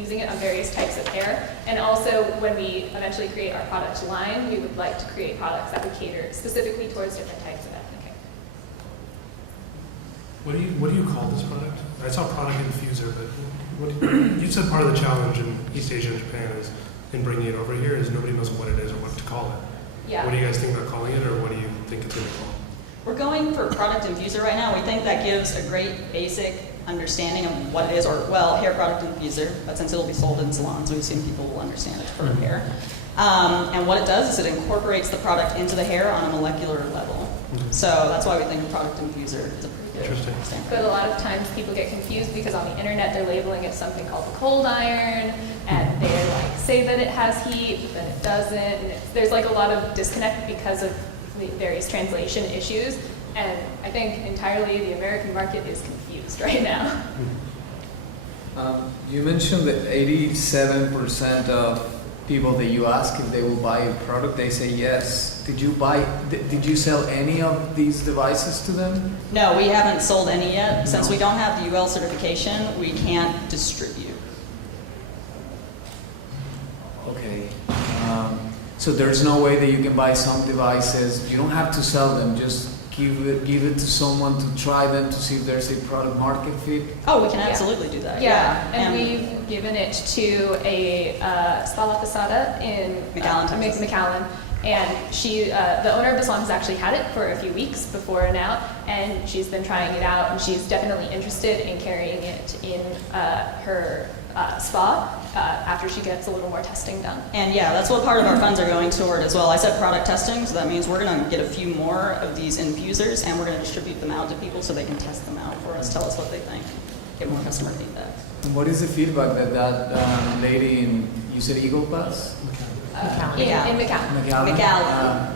using it on various types of hair. And also when we eventually create our product line, we would like to create products that would cater specifically towards different types of ethnic hair. What do you call this product? I saw product infuser, but you said part of the challenge in East Asia and Japan is in bringing it over here is nobody knows what it is or what to call it. Yeah. What do you guys think about calling it, or what do you think it's going to be called? We're going for product infuser right now. We think that gives a great basic understanding of what it is, or, well, hair product infuser, but since it'll be sold in salons, we assume people will understand it's for hair. And what it does is it incorporates the product into the hair on a molecular level. So that's why we think a product infuser is a pretty good standard. But a lot of times people get confused because on the internet they're labeling it something called the cold iron, and they like say that it has heat, but then it doesn't. And there's like a lot of disconnect because of the various translation issues. And I think entirely the American market is confused right now. You mentioned that 87% of people that you ask if they will buy a product, they say yes. Did you sell any of these devices to them? No, we haven't sold any yet. Since we don't have the UL certification, we can't distribute. Okay. So there's no way that you can buy some devices. You don't have to sell them. Just give it to someone to try them to see if there's a product market fit. Oh, we can absolutely do that. Yeah. And we've given it to a Sala Posada in McAllen. And she, the owner of the salon, has actually had it for a few weeks before and out, and she's been trying it out, and she's definitely interested in carrying it in her spa after she gets a little more testing done. And yeah, that's what part of our funds are going toward as well. I said product testing, so that means we're going to get a few more of these infusers, and we're going to distribute them out to people so they can test them out for us, tell us what they think, get more customer feedback. What is the feedback that lady in, you said Eagle Pass? In McAllen. McAllen.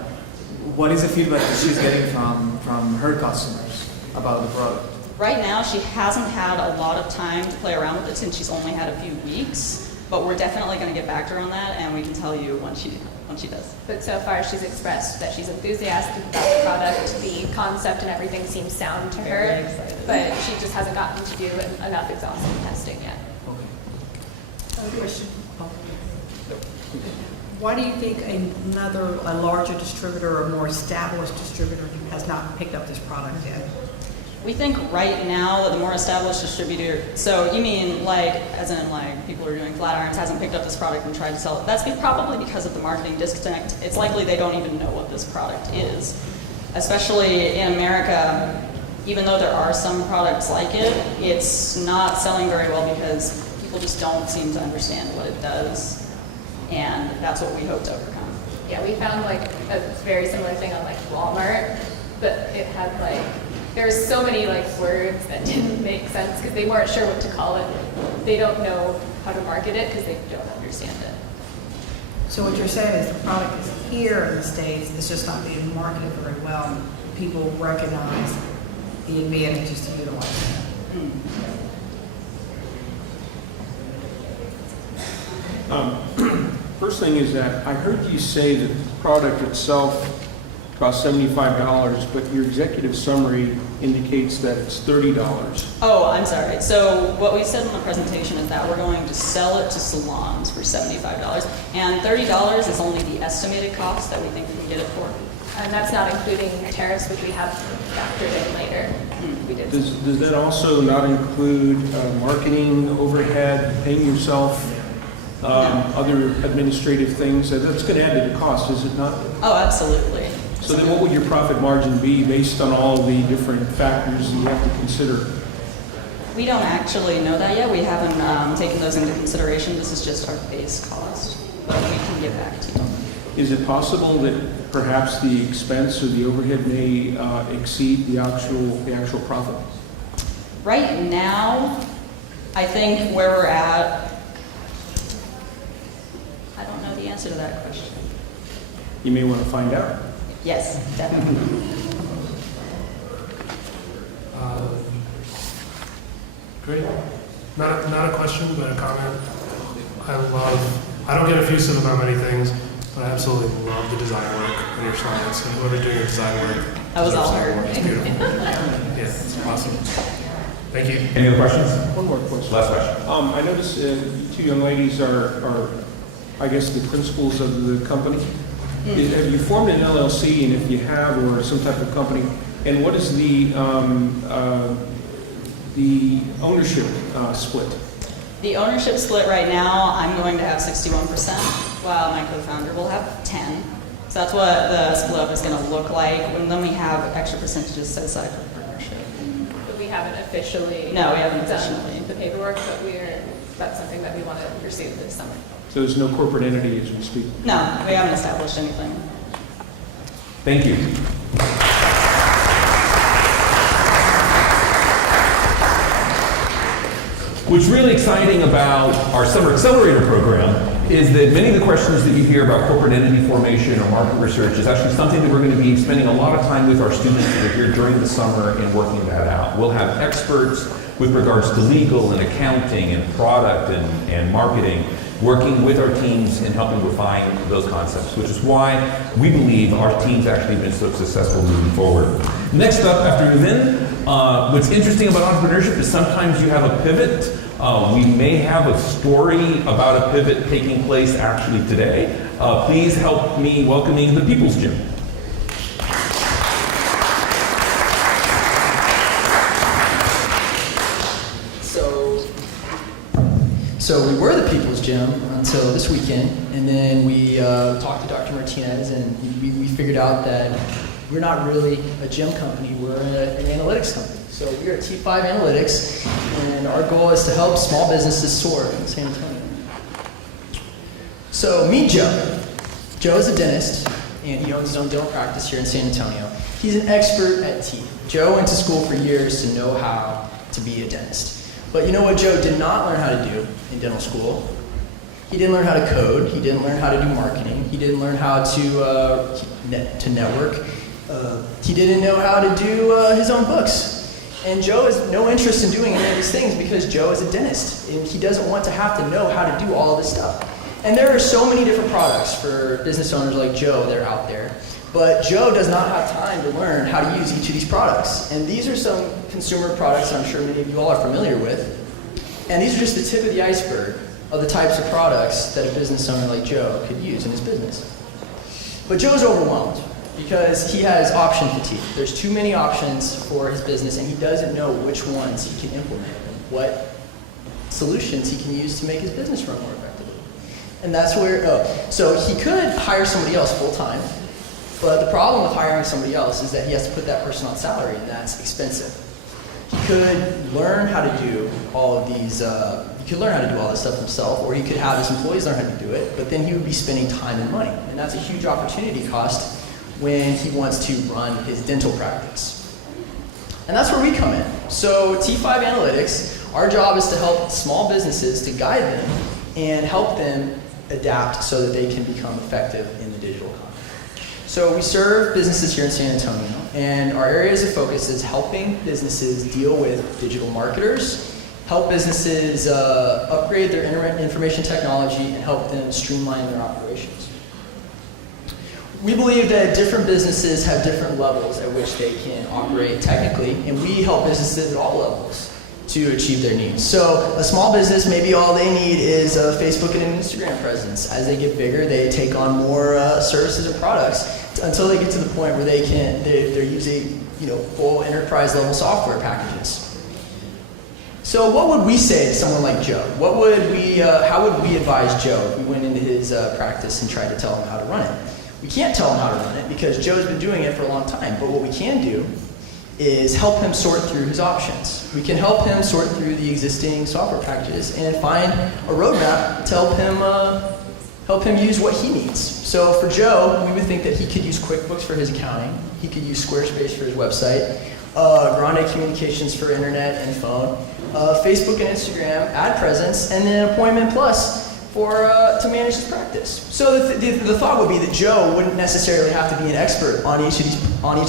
What is the feedback that she's getting from her customers about the product? Right now, she hasn't had a lot of time to play around with it since she's only had a few weeks, but we're definitely going to get back to her on that, and we can tell you when she does. But so far, she's expressed that she's enthusiastic about the product, the concept and everything seems sound to her, Very excited. but she just hasn't gotten to do enough exhaustive testing yet. Another question. Why do you think a larger distributor or more established distributor has not picked up this product yet? We think right now that the more established distributor, so you mean like, as in like people who are doing flat irons, hasn't picked up this product and tried to sell it. That's probably because of the marketing disconnect. It's likely they don't even know what this product is. Especially in America, even though there are some products like it, it's not selling very well because people just don't seem to understand what it does. And that's what we hope to overcome. Yeah, we found like a very similar thing on like Walmart, but it had like, there's so many like words that didn't make sense because they weren't sure what to call it. They don't know how to market it because they don't understand it. So what you're saying is the product is here in the States, it's just not being marketed very well, and people recognize the advantages to utilize it. First thing is that I heard you say that the product itself costs $75, but your executive summary indicates that it's $30. Oh, I'm sorry. So what we said in the presentation is that we're going to sell it to salons for $75, and $30 is only the estimated cost that we think we can get it for. And that's not including tariffs, which we have factored in later. We did. Does that also not include marketing, overhead, paying yourself, other administrative things? That's going to add to the cost, is it not? Oh, absolutely. So then what would your profit margin be based on all the different factors you have to consider? We don't actually know that yet. We haven't taken those into consideration. This is just our base cost, but we can get back to you. Is it possible that perhaps the expense or the overhead may exceed the actual profit? Right now, I think where we're at, I don't know the answer to that question. You may want to find out. Yes, definitely. Great. Not a question, but a comment. I don't get effusive about many things, but I absolutely love the design work in your slides. And whoever's doing your design work. That was all her. It's beautiful. Yeah, it's awesome. Thank you. Any other questions? One more question. Last question. I noticed you two young ladies are, I guess, the principals of the company. Have you formed an LLC, and if you have, or some type of company, and what is the ownership split? The ownership split right now, I'm going to have 61%, while my co-founder will have 10. So that's what the split up is going to look like, and then we have extra percentages set aside for the partnership. But we haven't officially No, we haven't done officially. the paperwork, but that's something that we want to pursue this summer. So there's no corporate entity as we speak? No, we haven't established anything. Thank you. What's really exciting about our Summer Accelerator program is that many of the questions that you hear about corporate entity formation or market research is actually something that we're going to be spending a lot of time with our students that are here during the summer and working that out. We'll have experts with regards to legal and accounting and product and marketing working with our teams and helping refine those concepts, which is why we believe our team's actually been so successful moving forward. Next up, after you then, what's interesting about entrepreneurship is sometimes you have a pivot. We may have a story about a pivot taking place actually today. Please help me welcoming the People's Gym. So we were the People's Gym until this weekend, and then we talked to Dr. Martinez, and we figured out that we're not really a gym company, we're an analytics company. So we are T5 Analytics, and our goal is to help small businesses soar in San Antonio. So meet Joe. Joe is a dentist, and he owns his own dental practice here in San Antonio. He's an expert at teeth. Joe went to school for years to know how to be a dentist. But you know what Joe did not learn how to do in dental school? He didn't learn how to code. He didn't learn how to do marketing. He didn't learn how to network. He didn't know how to do his own books. And Joe has no interest in doing any of these things because Joe is a dentist, and he doesn't want to have to know how to do all of this stuff. And there are so many different products for business owners like Joe that are out there. But Joe does not have time to learn how to use each of these products. And these are some consumer products I'm sure many of you all are familiar with. And these are just the tip of the iceberg of the types of products that a business owner like Joe could use in his business. But Joe's overwhelmed because he has option fatigue. There's too many options for his business, and he doesn't know which ones he can implement and what solutions he can use to make his business run more effectively. And that's where, so he could hire somebody else full time. But the problem with hiring somebody else is that he has to put that person on salary, and that's expensive. He could learn how to do all of these, he could learn how to do all this stuff himself, or he could have his employees learn how to do it, but then he would be spending time and money. And that's a huge opportunity cost when he wants to run his dental practice. And that's where we come in. So T5 Analytics, our job is to help small businesses, to guide them and help them adapt so that they can become effective in the digital economy. So we serve businesses here in San Antonio, and our areas of focus is helping businesses deal with digital marketers, help businesses upgrade their information technology, and help them streamline their operations. We believe that different businesses have different levels at which they can operate technically, and we help businesses at all levels to achieve their needs. So a small business, maybe all they need is a Facebook and an Instagram presence. As they get bigger, they take on more services and products until they get to the point where they're using full enterprise level software packages. So what would we say to someone like Joe? How would we advise Joe if we went into his practice and tried to tell him how to run it? We can't tell him how to run it because Joe's been doing it for a long time, but what we can do is help him sort through his options. We can help him sort through the existing software packages and find a roadmap to help him use what he needs. So for Joe, we would think that he could use QuickBooks for his accounting, he could use Squarespace for his website, Grande Communications for internet and phone, Facebook and Instagram, ad presence, and then Appointment Plus to manage his practice. So the thought would be that Joe wouldn't necessarily have to be an expert on each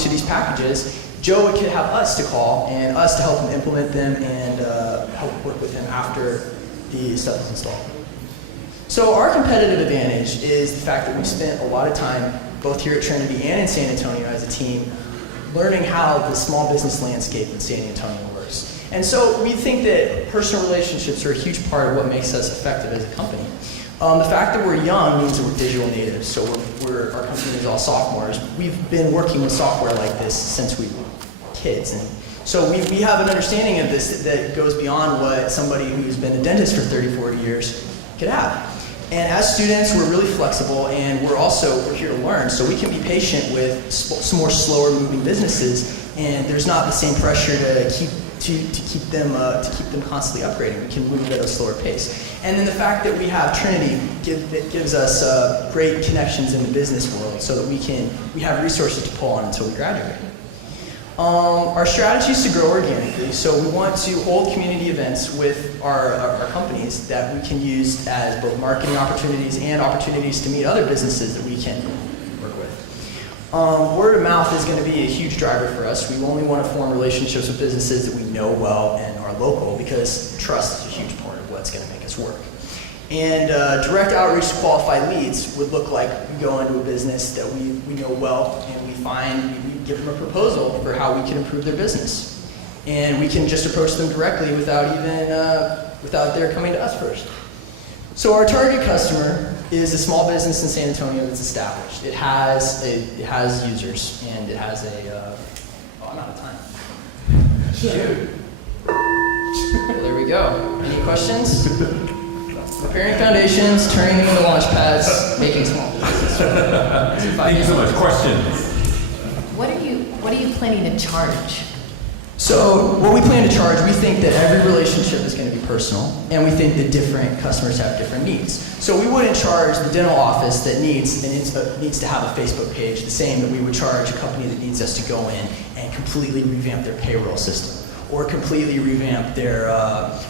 of these packages. Joe could have us to call and us to help him implement them and help work with him after the stuff is installed. So our competitive advantage is the fact that we've spent a lot of time, both here at Trinity and in San Antonio as a team, learning how the small business landscape in San Antonio works. And so we think that personal relationships are a huge part of what makes us effective as a company. The fact that we're young means that we're digital natives, so our company is all sophomores. We've been working with software like this since we were kids. And so we have an understanding of this that goes beyond what somebody who's been a dentist for 30, 40 years could have. And as students, we're really flexible, and we're here to learn, so we can be patient with some more slower moving businesses, and there's not the same pressure to keep them constantly upgrading. We can move at a slower pace. And then the fact that we have Trinity gives us great connections in the business world, so that we have resources to pull on until we graduate. Our strategy is to grow organically, so we want to hold community events with our companies that we can use as both marketing opportunities and opportunities to meet other businesses that we can work with. Word of mouth is going to be a huge driver for us. We only want to form relationships with businesses that we know well and are local, because trust is a huge part of what's going to make us work. And direct outreach to qualified leads would look like we go into a business that we know well, and we give them a proposal for how we can improve their business. And we can just approach them directly without their coming to us first. So our target customer is a small business in San Antonio that's established. It has users, and it has I'm out of time. Shoot. Well, there we go. Any questions? Repairing foundations, turning them into launch pads, making small businesses. Thank you so much. Questions? What are you planning to charge? So what we plan to charge, we think that every relationship is going to be personal, and we think that different customers have different needs. So we wouldn't charge the dental office that needs to have a Facebook page the same that we would charge a company that needs us to go in and completely revamp their payroll system, or completely revamp their,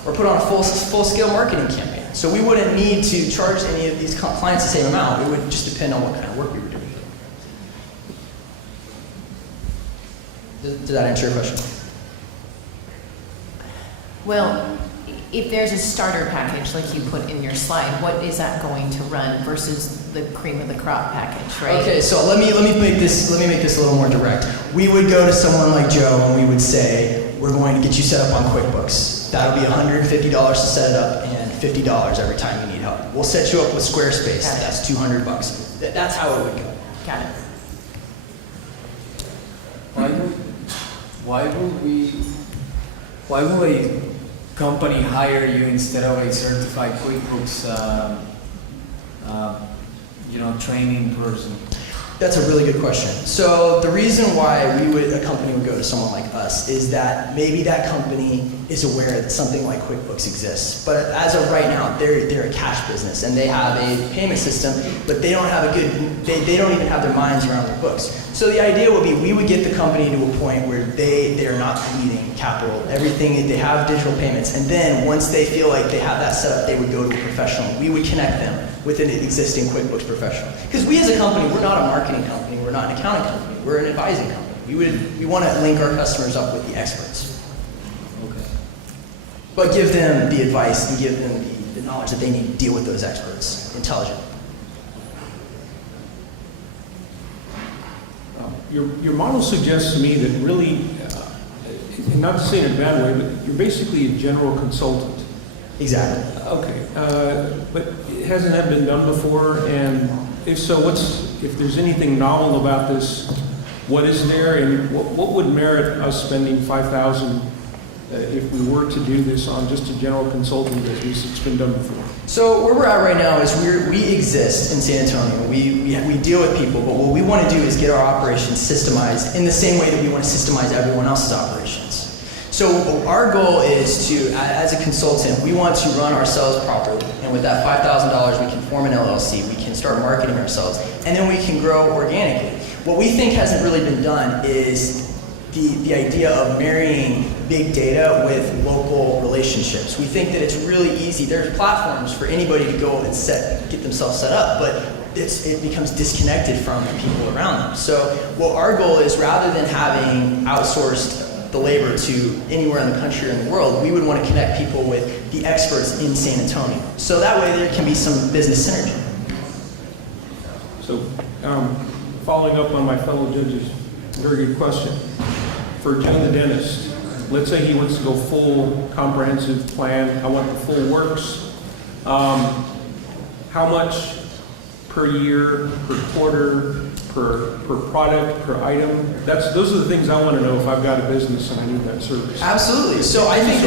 or put on a full-scale marketing campaign. So we wouldn't need to charge any of these clients the same amount. It would just depend on what kind of work we were doing. Did that answer your question? Well, if there's a starter package like you put in your slide, what is that going to run versus the cream of the crop package, right? Okay, so let me make this a little more direct. We would go to someone like Joe and we would say, we're going to get you set up on QuickBooks. That'll be $150 to set it up and $50 every time you need help. We'll set you up with Squarespace. That's $200. That's how it would go. Got it. Why will a company hire you instead of a certified QuickBooks, training person? That's a really good question. So the reason why a company would go to someone like us is that maybe that company is aware that something like QuickBooks exists. But as of right now, they're a cash business, and they have a payment system, but they don't have they don't even have their minds around their books. So the idea would be we would get the company to a point where they are not bleeding capital. Everything, they have digital payments, and then once they feel like they have that set up, they would go to a professional. We would connect them with an existing QuickBooks professional. Because we as a company, we're not a marketing company, we're not an accounting company, we're an advising company. We want to link our customers up with the experts. Okay. But give them the advice and give them the knowledge that they need to deal with those experts intelligently. Your model suggests to me that really, not to say in a bad way, but you're basically a general consultant. Exactly. Okay, but hasn't that been done before? And if so, if there's anything novel about this, what is there, and what would merit us spending $5,000 if we were to do this on just a general consulting business? It's been done before. So where we're at right now is we exist in San Antonio. We deal with people, but what we want to do is get our operations systemized in the same way that we want to systemize everyone else's operations. So our goal is to, as a consultant, we want to run ourselves properly. And with that $5,000, we can form an LLC, we can start marketing ourselves, and then we can grow organically. What we think hasn't really been done is the idea of marrying big data with local relationships. We think that it's really easy. There's platforms for anybody to go and get themselves set up, but it becomes disconnected from the people around them. So what our goal is, rather than having outsourced the labor to anywhere in the country or in the world, we would want to connect people with the experts in San Antonio. So that way there can be some business synergy. So following up on my fellow judges, very good question. For Joe the dentist, let's say he wants to go full comprehensive plan, I want the full works. How much per year, per quarter, per product, per item? Those are the things I want to know if I've got a business and I need that service. Absolutely. So I think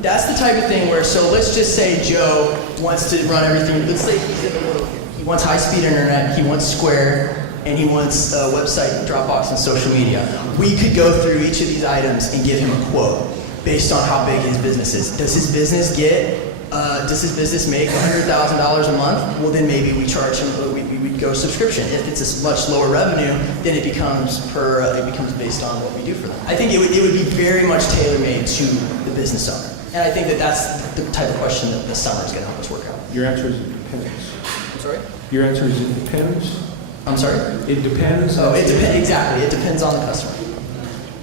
that's the type of thing where, so let's just say Joe wants to run everything. Let's say he's in the middle here. He wants high-speed internet, he wants Square, and he wants a website, Dropbox, and social media. We could go through each of these items and give him a quote based on how big his business is. Does his business make $100,000 a month? Well, then maybe we charge him, we go subscription. If it's a much lower revenue, then it becomes based on what we do for them. I think it would be very much tailor-made to the business owner. And I think that's the type of question that the summer is going to help us work out. Your answer is it depends. I'm sorry? Your answer is it depends? I'm sorry? It depends. Oh, exactly. It depends on the customer.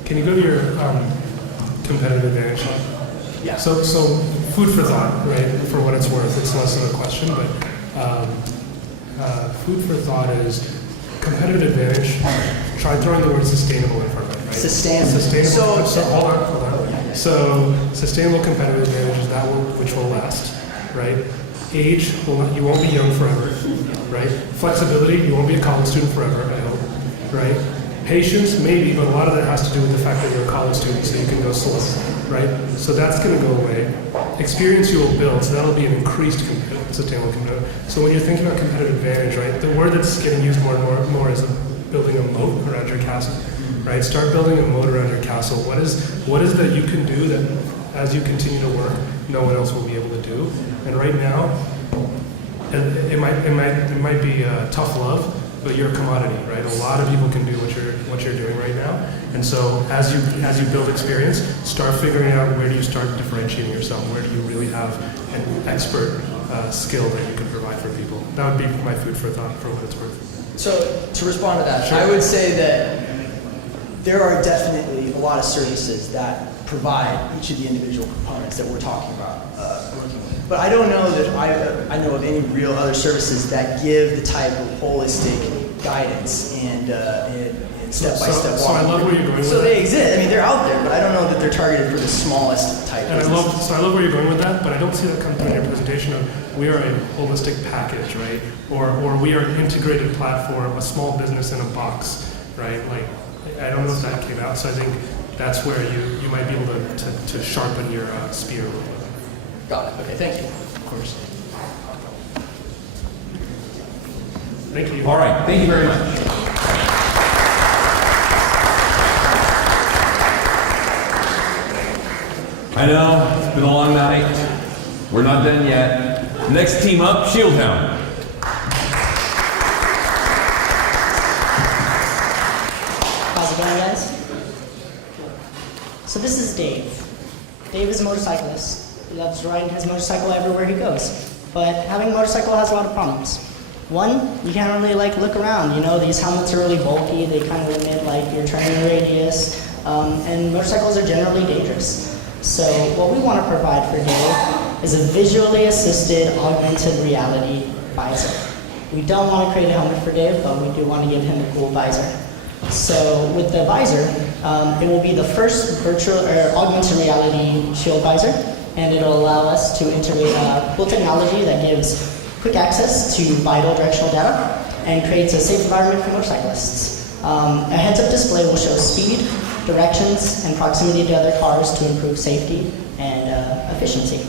Can you go to your competitive advantage? Yeah. So food for thought, right? For what it's worth, it's less of a question, but food for thought is competitive advantage. Try throwing the word sustainable in front of it, right? Sustainable. So hold on. So sustainable competitive advantage is that which will last, right? Age, you won't be young forever, right? Flexibility, you won't be a college student forever, I hope, right? Patience, maybe, but a lot of that has to do with the fact that you're a college student, so you can go slow, right? So that's going to go away. Experience you will build, so that'll be an increased sustainable competitive. So when you're thinking about competitive advantage, right, the word that's getting used more and more is building a moat around your castle, right? Start building a moat around your castle. What is that you can do that as you continue to work, no one else will be able to do? And right now, it might be tough love, but you're a commodity, right? A lot of people can do what you're doing right now. And so as you build experience, start figuring out where do you start differentiating yourself? Where do you really have an expert skill that you can provide for people? That would be my food for thought for what it's worth. So to respond to that, Sure. I would say that there are definitely a lot of services that provide each of the individual components that we're talking about working with. But I don't know that I know of any real other services that give the type of holistic guidance and step-by-step So I love where you're going with So that. they exist. I mean, they're out there, but I don't know that they're targeted for the smallest type And I businesses. love where you're going with that, but I don't see that come through in your presentation of we are a holistic package, right? Or we are an integrated platform, a small business in a box, right? Like, I don't know if that came out, so I think that's where you might be able to sharpen your spear a little bit. Got it. Okay, thank you. Of course. Thank you. All right, thank you very much. I know, it's been a long night. We're not done yet. Next team up, Shieldtown. How's it going, guys? So this is Dave. Dave is a motorcyclist. He loves riding his motorcycle everywhere he goes. But having a motorcycle has a lot of problems. One, you can't really look around. You know, these helmets are really bulky. They kind of limit your turning radius. And motorcycles are generally dangerous. So what we want to provide for Dave is a visually assisted augmented reality visor. We don't want to create a helmet for Dave, but we do want to give him a cool visor. So with the visor, it will be the first virtual or augmented reality shield visor, and it'll allow us to integrate cool technology that gives quick access to vital directional data and creates a safe environment for motorcyclists. A heads-up display will show speed, directions, and proximity to other cars to improve safety and efficiency.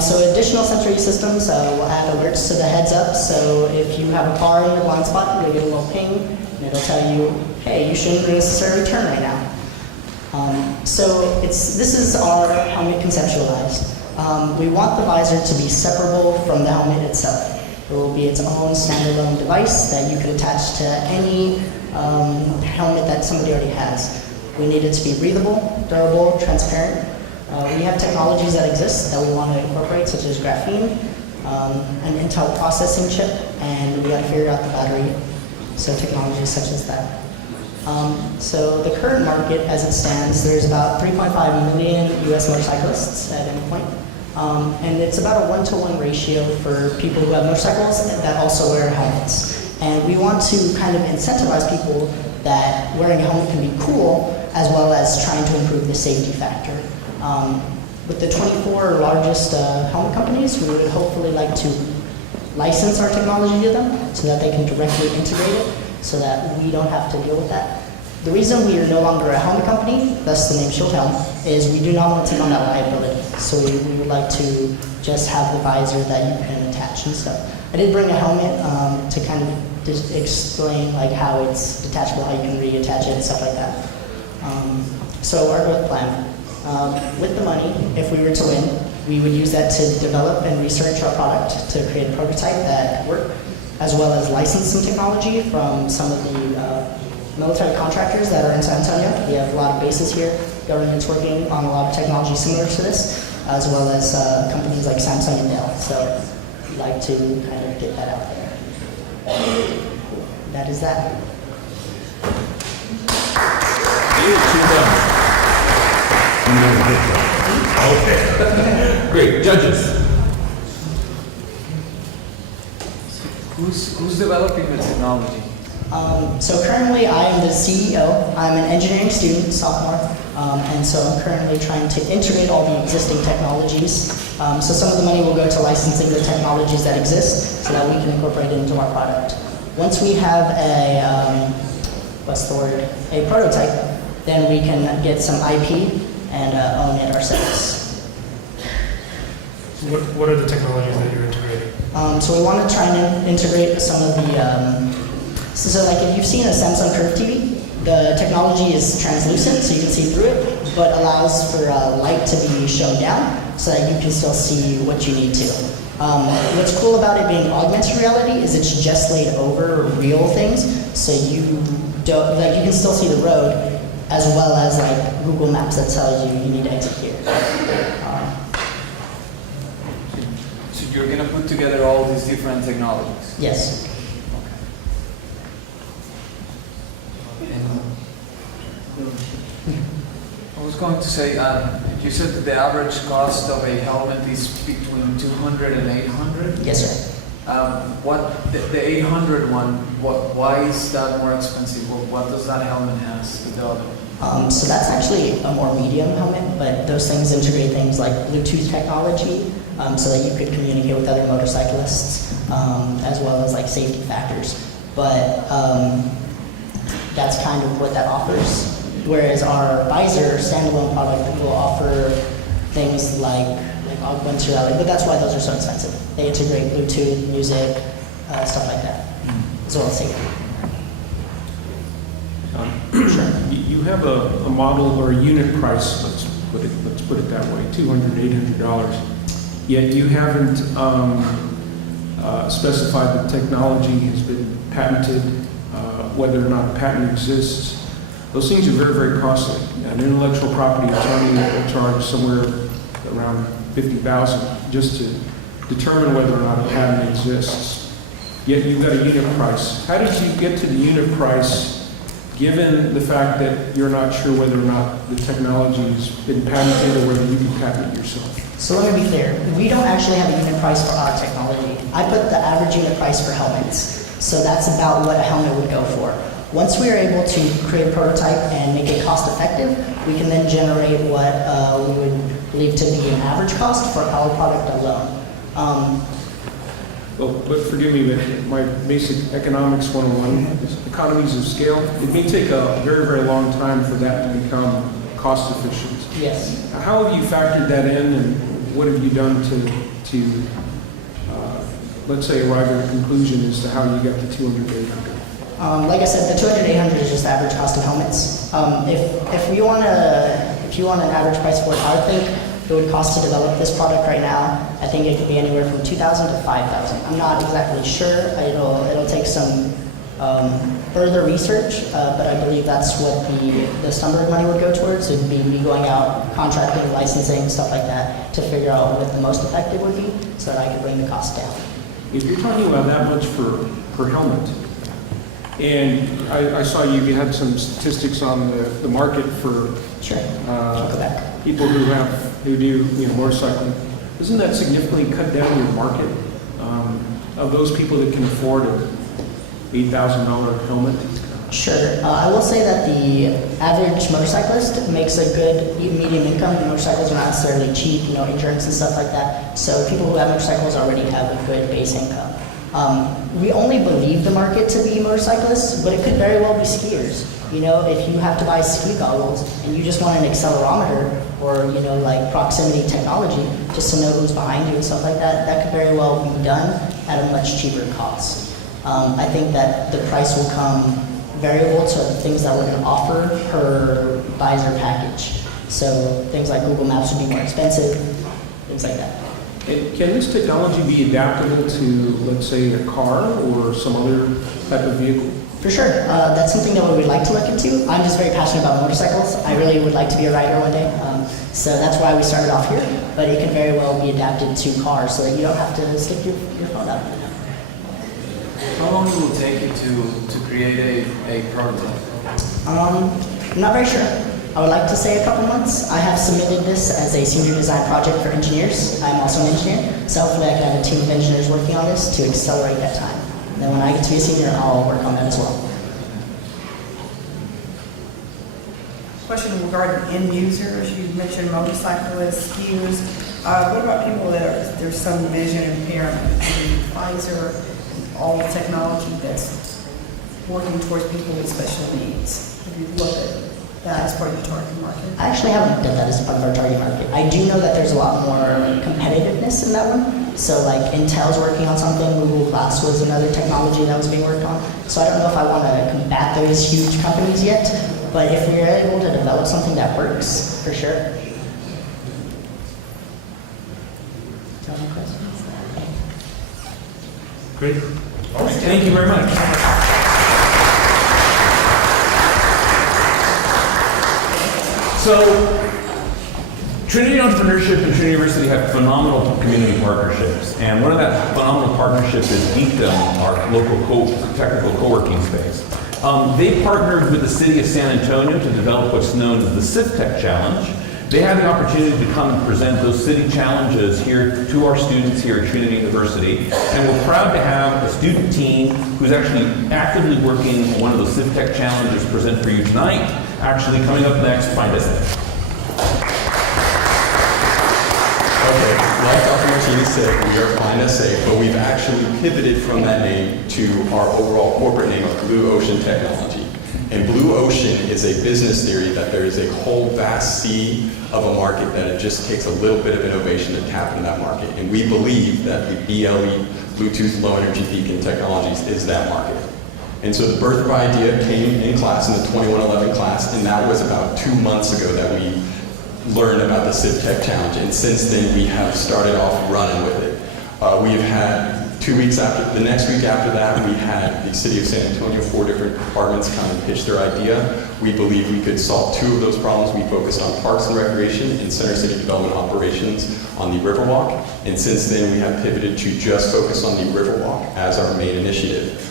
So additional sensory systems will add alerts to the heads-up, so if you have a car in your blind spot, you'll get a little ping, and it'll tell you, hey, you shouldn't necessarily turn right now. So this is our helmet conceptualized. We want the visor to be separable from the helmet itself. It will be its own standalone device that you can attach to any helmet that somebody already has. We need it to be breathable, durable, transparent. We have technologies that exist that we want to incorporate, such as graphene, an Intel processing chip, and we got to figure out the battery. So technologies such as that. So the current market, as it stands, there's about 3.5 million US motorcyclists at any point. And it's about a 1-to-1 ratio for people who have motorcycles that also wear helmets. And we want to kind of incentivize people that wearing a helmet can be cool, as well as trying to improve the safety factor. With the 24 largest helmet companies, we would hopefully like to license our technology to them so that they can directly integrate it, so that we don't have to deal with that. The reason we are no longer a helmet company, thus the name Shield Helm, is we do not want to take on that liability. So we would like to just have the visor that you can attach and stuff. I did bring a helmet to kind of just explain like how it's detachable, how you can reattach it and stuff like that. So our growth plan. With the money, if we were to win, we would use that to develop and research our product to create a prototype that could work, as well as license some technology from some of the military contractors that are in San Antonio. We have a lot of bases here. Government's working on a lot of technology similar to this, as well as companies like Samsung and Dell. So we'd like to kind of get that out there. That is that. Okay. Great. Judges. Who's developing the technology? So currently I am the CEO. I'm an engineering student, sophomore, and so I'm currently trying to integrate all the existing technologies. So some of the money will go to licensing the technologies that exist so that we can incorporate it into our product. Once we have a, a prototype, then we can get some IP and own it ourselves. What are the technologies that you're integrating? So we want to try and integrate some of the, so like if you've seen a Samsung Curve TV, the technology is translucent so you can see through it, but allows for light to be shown down so that you can still see what you need to. What's cool about it being augmented reality is it's just laid over real things, so you don't, like you can still see the road, as well as like Google Maps that tells you you need to exit here. So you're going to put together all these different technologies? Yes. I was going to say, you said that the average cost of a helmet is between 200 and 800? Yes, sir. The 800 one, why is that more expensive? What does that helmet have to the other? So that's actually a more medium helmet, but those things integrate things like Bluetooth technology so that you could communicate with other motorcyclists, as well as like safety factors. But that's kind of what that offers. Whereas our visor standalone product will offer things like augmented reality, but that's why those are so expensive. They integrate Bluetooth, music, stuff like that, as well as safety. You have a model or a unit price, let's put it that way, $200, $800. Yet you haven't specified the technology has been patented, whether or not a patent exists. Those things are very, very costly. An intellectual property attorney will charge somewhere around $50,000 just to determine whether or not a patent exists. Yet you've got a unit price. How did you get to the unit price given the fact that you're not sure whether or not the technology has been patented or whether you can patent it yourself? So let me be clear, we don't actually have a unit price for our technology. I put the average unit price for helmets. So that's about what a helmet would go for. Once we are able to create a prototype and make it cost effective, we can then generate what we would believe to be an average cost for our product alone. But forgive me, but my basic economics 101 is economies of scale. It may take a very, very long time for that to become cost efficient. Yes. How have you factored that in, and what have you done to let's say, arrive at a conclusion as to how you got the 200 to 800? Like I said, the 200 800 is just the average cost of helmets. If you want an average price for it, I would think it would cost to develop this product right now. I think it could be anywhere from $2,000 to $5,000. I'm not exactly sure. It'll take some further research, but I believe that's what the Stumberg money would go towards. It would be me going out, contracting, licensing, stuff like that, to figure out what the most effective would be, so that I could bring the cost down. If you're talking about that much per helmet, and I saw you had some statistics on the market for people who do motorcycling. Doesn't that significantly cut down your market of those people that can afford an $8,000 helmet? Sure. I will say that the average motorcyclist makes a good medium income. Motorcycles are not necessarily cheap, insurance and stuff like that. So people who have motorcycles already have a good base income. We only believe the market to be motorcyclists, but it could very well be skiers. You know, if you have to buy ski goggles and you just want an accelerometer or, you know, like proximity technology, just to know who's behind you and stuff like that, that could very well be done at a much cheaper cost. I think that the price will come variable to things that we're going to offer per visor package. So things like Google Maps would be more expensive, things like that. And can this technology be adaptable to, let's say, a car or some other type of vehicle? For sure. That's something that we would like to look into. I'm just very passionate about motorcycles. I really would like to be a rider one day. So that's why we started off here. But it can very well be adapted to cars so that you don't have to stick your phone out. How long will it take you to create a prototype? I'm not very sure. I would like to say a couple months. I have submitted this as a senior design project for engineers. I'm also an engineer, so hopefully I can have a team of engineers working on this to accelerate that time. And then when I get to be a senior, I'll work on that as well. Question regarding end users. You mentioned motorcyclists, skiers. What about people that there's some vision impairment? Pfizer, all the technology that's working towards people with special needs. Have you looked at that as part of your target market? I actually haven't done that as part of our target market. I do know that there's a lot more competitiveness in that one. So like Intel's working on something, Google Glass was another technology that was being worked on. So I don't know if I want to combat those huge companies yet, but if we're able to develop something that works, for sure. Great. All right, thank you very much. So, Trinity Entrepreneurship and Trinity University have phenomenal community partnerships, and one of that phenomenal partnerships is Geekdom, our local technical co-working space. They partnered with the city of San Antonio to develop what's known as the CivTech Challenge. They had the opportunity to come and present those city challenges here to our students here at Trinity University, and we're proud to have a student team who's actually actively working one of those CivTech challenges present for you tonight. Actually, coming up next, find us there. Okay, like Dr. Martinez said, we are Find Us Safe, but we've actually pivoted from that name to our overall corporate name of Blue Ocean Technology. And Blue Ocean is a business theory that there is a whole vast sea of a market that it just takes a little bit of innovation to tap into that market. And we believe that the BLE, Bluetooth Low Energy Beacon Technologies, is that market. And so the birth of our idea came in class, in the 2111 class, and that was about 2 months ago that we learned about the CivTech Challenge. And since then, we have started off running with it. We have had 2 weeks after, the next week after that, we had the city of San Antonio, 4 different departments come and pitch their idea. We believe we could solve 2 of those problems. We focused on parks and recreation and center city development operations on the Riverwalk. And since then, we have pivoted to just focus on the Riverwalk as our main initiative.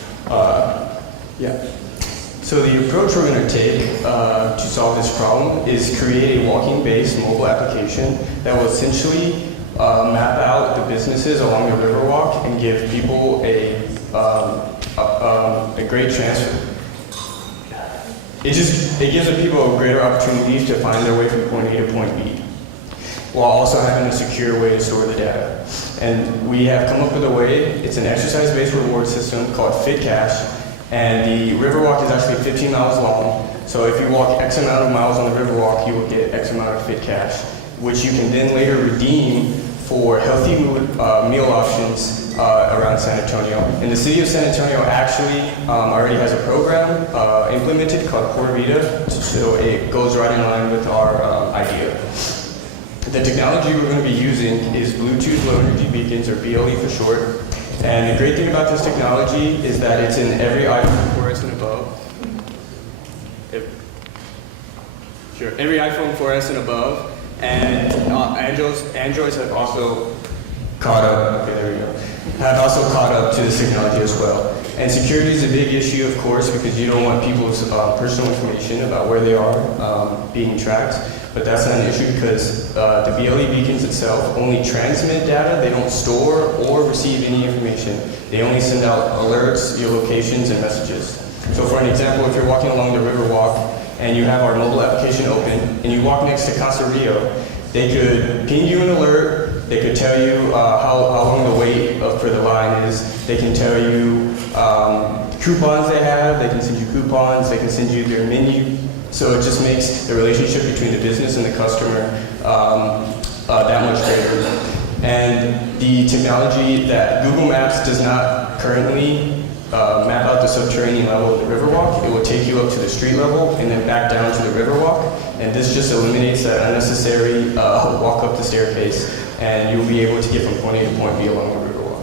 So the approach we're going to take to solve this problem is create a walking-based mobile application that will essentially map out the businesses along the Riverwalk and give people a great chance. It gives the people a greater opportunity to find their way from point A to point B, while also having a secure way to store the data. And we have come up with a way. It's an exercise-based reward system called Fit Cash. And the Riverwalk is actually 15 miles long. So if you walk X amount of miles on the Riverwalk, you will get X amount of Fit Cash, which you can then later redeem for healthy meal options around San Antonio. And the city of San Antonio actually already has a program implemented called Core Vita, so it goes right in line with our idea. The technology we're going to be using is Bluetooth Low Energy Beacons, or BLE for short. And the great thing about this technology is that it's in every iPhone 4S and above. Every iPhone 4S and above. And Androids have also caught up. Okay, there we go. Have also caught up to this technology as well. And security is a big issue, of course, because you don't want people's personal information about where they are being tracked. But that's not an issue because the BLE beacons itself only transmit data. They don't store or receive any information. They only send out alerts, your locations, and messages. So for an example, if you're walking along the Riverwalk and you have our mobile application open and you walk next to Casa Rio, they could ping you an alert They could tell you how long the wait for the line is. They can tell you coupons they have. They can send you coupons. They can send you their menu. So it just makes the relationship between the business and the customer that much greater. And the technology that Google Maps does not currently map out the subterranean level of the Riverwalk. It will take you up to the street level and then back down to the Riverwalk. And this just eliminates that unnecessary walk up the staircase, and you'll be able to get from point A to point B along the Riverwalk.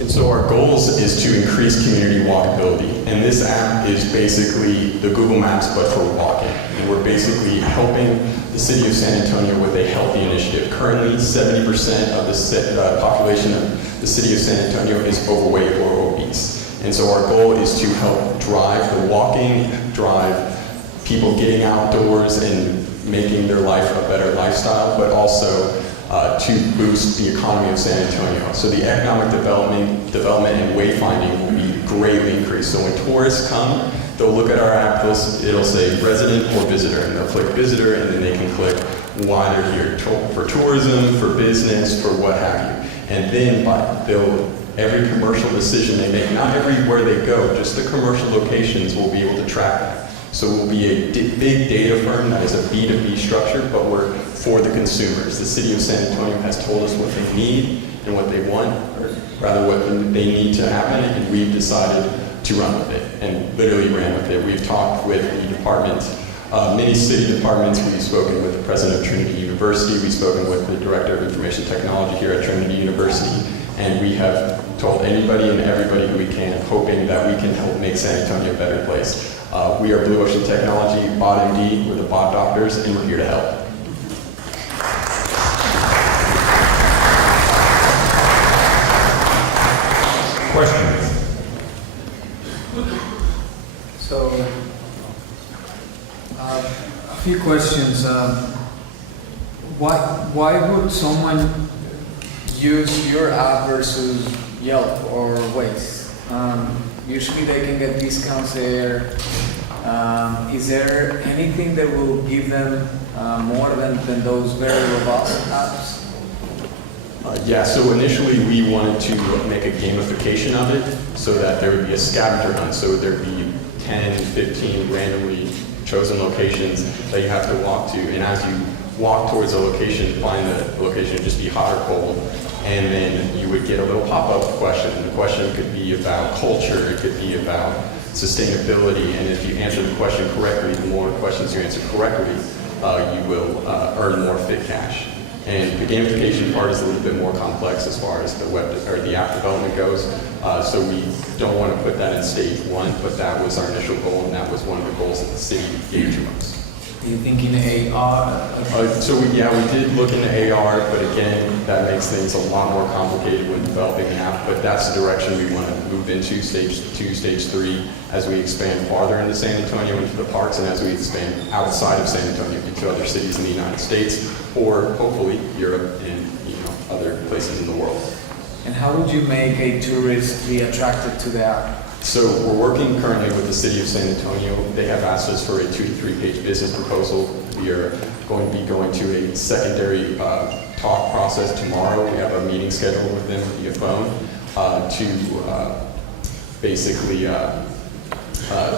And so our goals is to increase community walkability. And this app is basically the Google Maps, but for walking. And we're basically helping the city of San Antonio with a healthy initiative. Currently, 70% of the population of the city of San Antonio is overweight or obese. And so our goal is to help drive the walking, drive people getting outdoors and making their life a better lifestyle, but also to boost the economy of San Antonio. So the economic development and wayfinding will be greatly increased. So when tourists come, they'll look at our app, it'll say resident or visitor, and they'll click visitor, and then they can click why they're here, for tourism, for business, for what have you. And then every commercial decision they make, not everywhere they go, just the commercial locations will be able to track that. So we'll be a big data firm that is a B2B structure, but we're for the consumers. The city of San Antonio has told us what they need and what they want, or rather what they need to happen, and we've decided to run with it, and literally ran with it. We've talked with the departments, many city departments. We've spoken with the president of Trinity University. We've spoken with the director of information technology here at Trinity University, and we have told anybody and everybody who we can, hoping that we can help make San Antonio a better place. We are Blue Ocean Technology, BOD MD, we're the BOD doctors, and we're here to help. Questions? So, a few questions. Why would someone use your app versus Yelp or Waze? Usually they can get discounts there. Is there anything that will give them more than those very robust apps? Yeah, so initially we wanted to make a gamification of it so that there would be a scavenger hunt. So there'd be 10, 15 randomly chosen locations that you have to walk to. And as you walk towards a location, find the location just be hot or cold. And then you would get a little pop-up question. The question could be about culture, it could be about sustainability, and if you answer the question correctly, the more questions you answer correctly, you will earn more fit cash. And the gamification part is a little bit more complex as far as the app development goes. So we don't want to put that in stage one, but that was our initial goal, and that was one of the goals that the city gave to us. Do you think in AR? We did look into AR, but again, that makes things a lot more complicated when developing an app, but that's the direction we want to move into, stage 2, stage 3, as we expand farther into San Antonio, into the parks, and as we expand outside of San Antonio into other cities in the United States, or hopefully Europe and other places in the world. And how would you make a tourist be attracted to the app? So we're working currently with the city of San Antonio. They have asked us for a 2 to 3 page business proposal. We are going to be going to a secondary talk process tomorrow. We have a meeting scheduled with them via phone to basically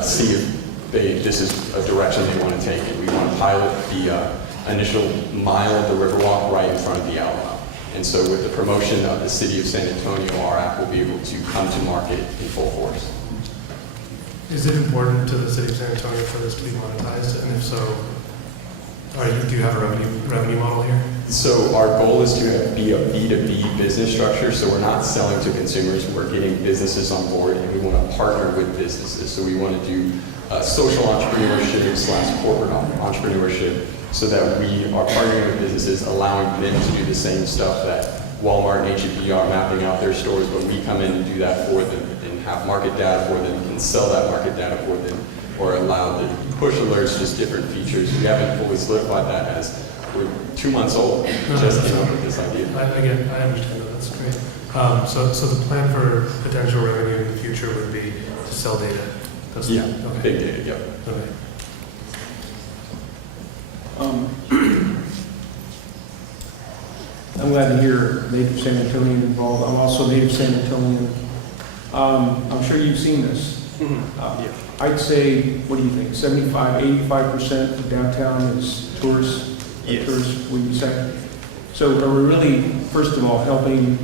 see if this is a direction they want to take. And we want to pilot the initial mile of the Riverwalk right in front of the Alamo. And so with the promotion of the city of San Antonio, our app will be able to come to market in full force. Is it important to the city of San Antonio for this to be monetized? And if so, do you have a revenue model here? So our goal is to be a B2B business structure. So we're not selling to consumers. We're getting businesses on board, and we want to partner with businesses. So we want to do social entrepreneurship / corporate entrepreneurship, so that we are partnering with businesses, allowing them to do the same stuff that Walmart and H-E-B are mapping out their stores, but we come in and do that for them and have market data for them, can sell that market data for them, or allow the push alerts, just different features. We haven't fully solidified that as we're 2 months old. Just came up with this idea. I understand that. That's great. So the plan for potential revenue in the future would be to sell data. Big data. Yep. Okay. I'm glad to hear native San Antonian involved. I'm also native San Antonian. I'm sure you've seen this. I'd say, what do you think, 75, 85% of downtown is tourists? Yes. Tourists, would you say? So are we really, first of all, helping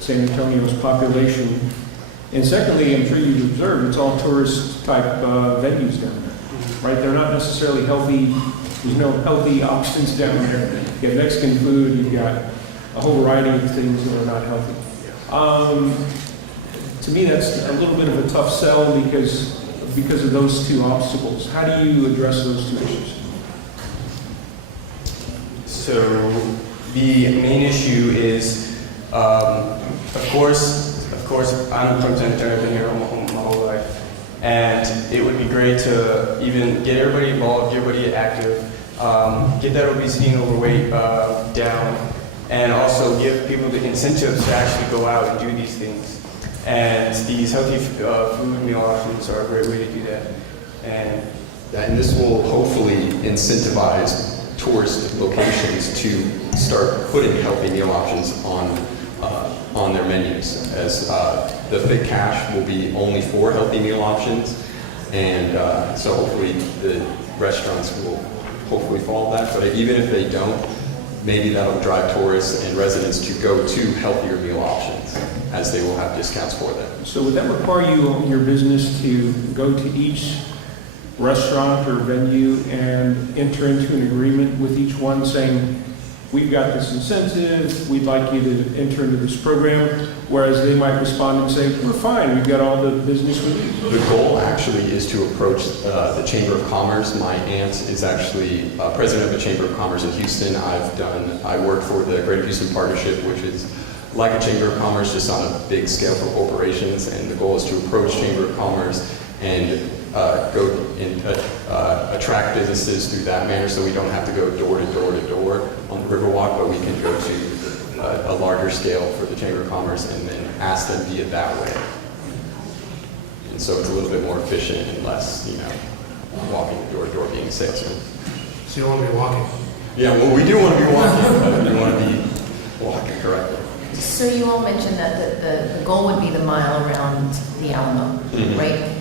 San Antonio's population? And secondly, I'm sure you've observed, it's all tourist type venues down there, right? They're not necessarily healthy. There's no healthy options down there. You got Mexican food, you've got a whole variety of things that are not healthy. To me, that's a little bit of a tough sell because of those two obstacles. How do you address those two issues? So the main issue is, of course, I'm from San Antonio, I've been here my whole life, and it would be great to even get everybody involved, get everybody active, get that obesity and overweight down, and also give people the incentives to actually go out and do these things. And these healthy food meal options are a great way to do that. And this will hopefully incentivize tourist locations to start putting healthy meal options on their menus, as the Fit Cash will be only for healthy meal options, and so hopefully the restaurants will hopefully follow that. But even if they don't, maybe that'll drive tourists and residents to go to healthier meal options, as they will have discounts for them. So would that require you, your business, to go to each restaurant or venue and enter into an agreement with each one saying, we've got this incentive, we'd like you to enter into this program, whereas they might respond and say, we're fine, we've got all the business we need? The goal actually is to approach the Chamber of Commerce. My aunt is actually president of the Chamber of Commerce in Houston. I work for the Greater Houston Partnership, which is like a Chamber of Commerce, just on a big scale for corporations, and the goal is to approach Chamber of Commerce and go and attract businesses through that manner, so we don't have to go door to door to door on the Riverwalk, but we can go to a larger scale for the Chamber of Commerce and then ask them via that way. And so it's a little bit more efficient and less, walking door to door being a salesman. So you want to be walking? Yeah, well, we do want to be walking, but we want to be walking correctly. So you all mentioned that the goal would be the mile around the Alamo, right?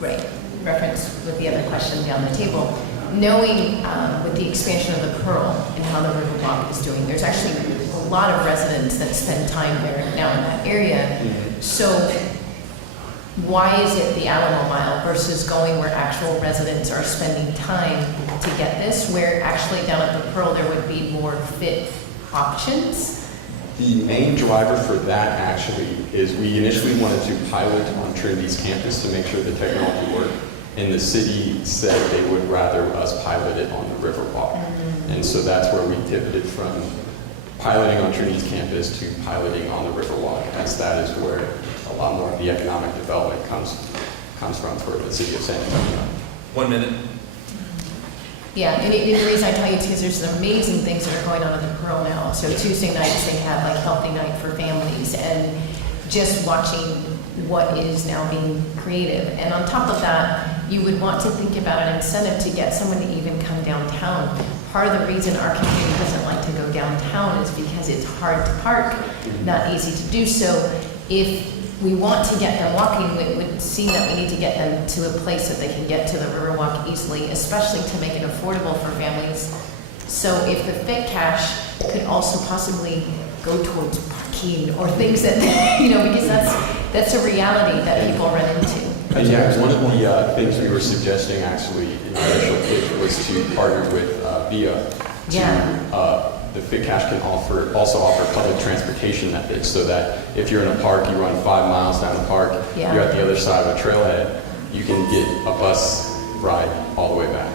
Right. Reference with the other question down the table. Knowing with the expansion of the Pearl and how the Riverwalk is doing, there's actually a lot of residents that spend time there now in that area. So why is it the Alamo Mile versus going where actual residents are spending time to get this, where actually down at the Pearl there would be more fit options? The main driver for that actually is we initially wanted to pilot on Trinity's campus to make sure the technology worked, and the city said they would rather us pilot it on the Riverwalk. And so that's where we pivoted from piloting on Trinity's campus to piloting on the Riverwalk, as that is where a lot more of the economic development comes from for the city of San Antonio. 1 minute. Yeah, and the reason I tell you is because there's some amazing things that are going on at the Pearl now. So Tuesday nights they have like healthy night for families, and just watching what is now being creative. And on top of that, you would want to think about an incentive to get someone to even come downtown. Part of the reason our community doesn't like to go downtown is because it's hard to park, not easy to do so. If we want to get them walking, it would seem that we need to get them to a place that they can get to the Riverwalk easily, especially to make it affordable for families. So if the Fit Cash could also possibly go towards parking or things that, because that's a reality that people run into. And yeah, one of the things we were suggesting actually in our initial pitch was to partner with VIA. The Fit Cash can also offer public transportation methods, so that if you're in a park, you run 5 miles down the park, you're at the other side of a trailhead, you can get a bus ride all the way back.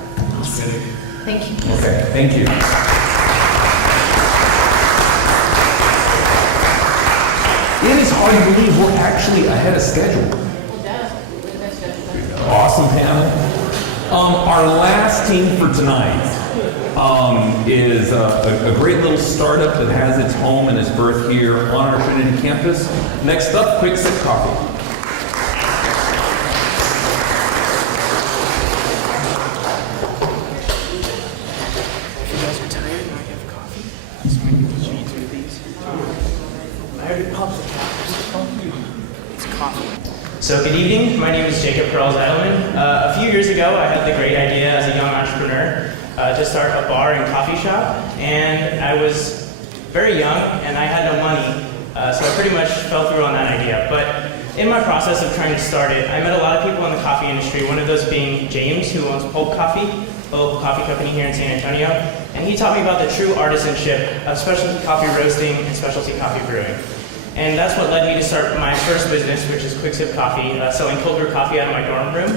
Thank you. Okay, thank you. It is hard to believe we're actually ahead of schedule. Awesome panel. Our last team for tonight is a great little startup that has its home and its birth here on our Trinity campus. Next up, Quick Sip Coffee. If you guys are tired and I have coffee, It's coffee. So good evening, my name is Jacob Perls-Edelman. A few years ago, I had the great idea as a young entrepreneur to start a bar and coffee shop. And I was very young and I had no money, so I pretty much fell through on that idea. But in my process of trying to start it, I met a lot of people in the coffee industry, one of those being James, who owns Pulp Coffee, a local coffee company here in San Antonio. And he taught me about the true artisanship of specialty coffee roasting and specialty coffee brewing. And that's what led me to start my first business, which is Quick Sip Coffee, selling cold brew coffee out of my dorm room.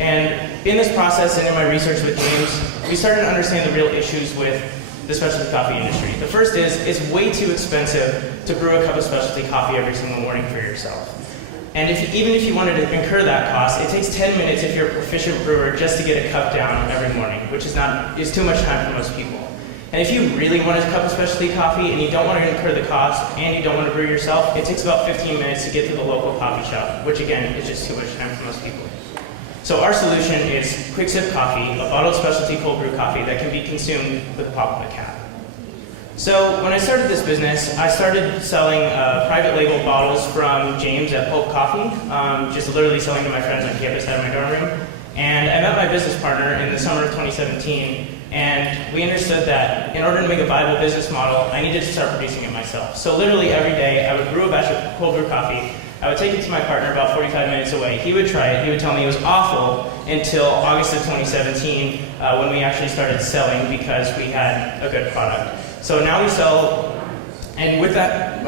And in this process and in my research with James, we started to understand the real issues with the specialty coffee industry. The first is, it's way too expensive to brew a cup of specialty coffee every single morning for yourself. And even if you wanted to incur that cost, it takes 10 minutes if you're a proficient brewer just to get a cup down every morning, which is too much time for most people. And if you really want a cup of specialty coffee and you don't want to incur the cost and you don't want to brew yourself, it takes about 15 minutes to get to the local coffee shop, which again is just too much time for most people. So our solution is Quick Sip Coffee, a bottled specialty cold brew coffee that can be consumed with a pop of a cap. So when I started this business, I started selling private label bottles from James at Pulp Coffee, just literally selling to my friends on campus out of my dorm room. And I met my business partner in the summer of 2017, and we understood that in order to make a viable business model, I needed to start producing it myself. So literally every day, I would brew a batch of cold brew coffee. I would take it to my partner about 45 minutes away. He would try it. He would tell me it was awful until August of 2017 when we actually started selling because we had a good product. So now we sell, and with that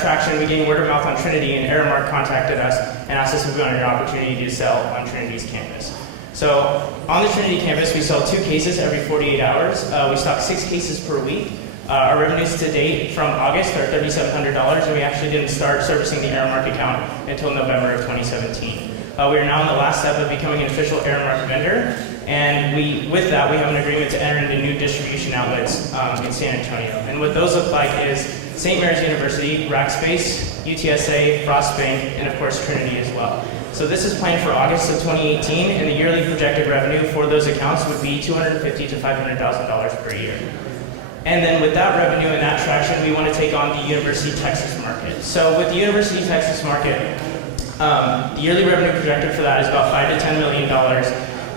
traction, we gained word of mouth on Trinity, and Aric contacted us and asked us if we wanted an opportunity to sell on Trinity's campus. So on the Trinity campus, we sell 2 cases every 48 hours. We stock 6 cases per week. Our revenues to date from August are $3,700, and we actually didn't start servicing the Aric account until November of 2017. We are now in the last step of becoming an official Aric vendor, and with that, we have an agreement to enter into new distribution outlets in San Antonio. And what those look like is St. Mary's University, Rackspace, UTSA, Frostbank, and of course Trinity as well. So this is planned for August of 2018, and the yearly projected revenue for those accounts would be $250,000 to $500,000 per year. And then with that revenue and that traction, we want to take on the University of Texas market. So with the University of Texas market, the yearly revenue projected for that is about $5 to $10 million.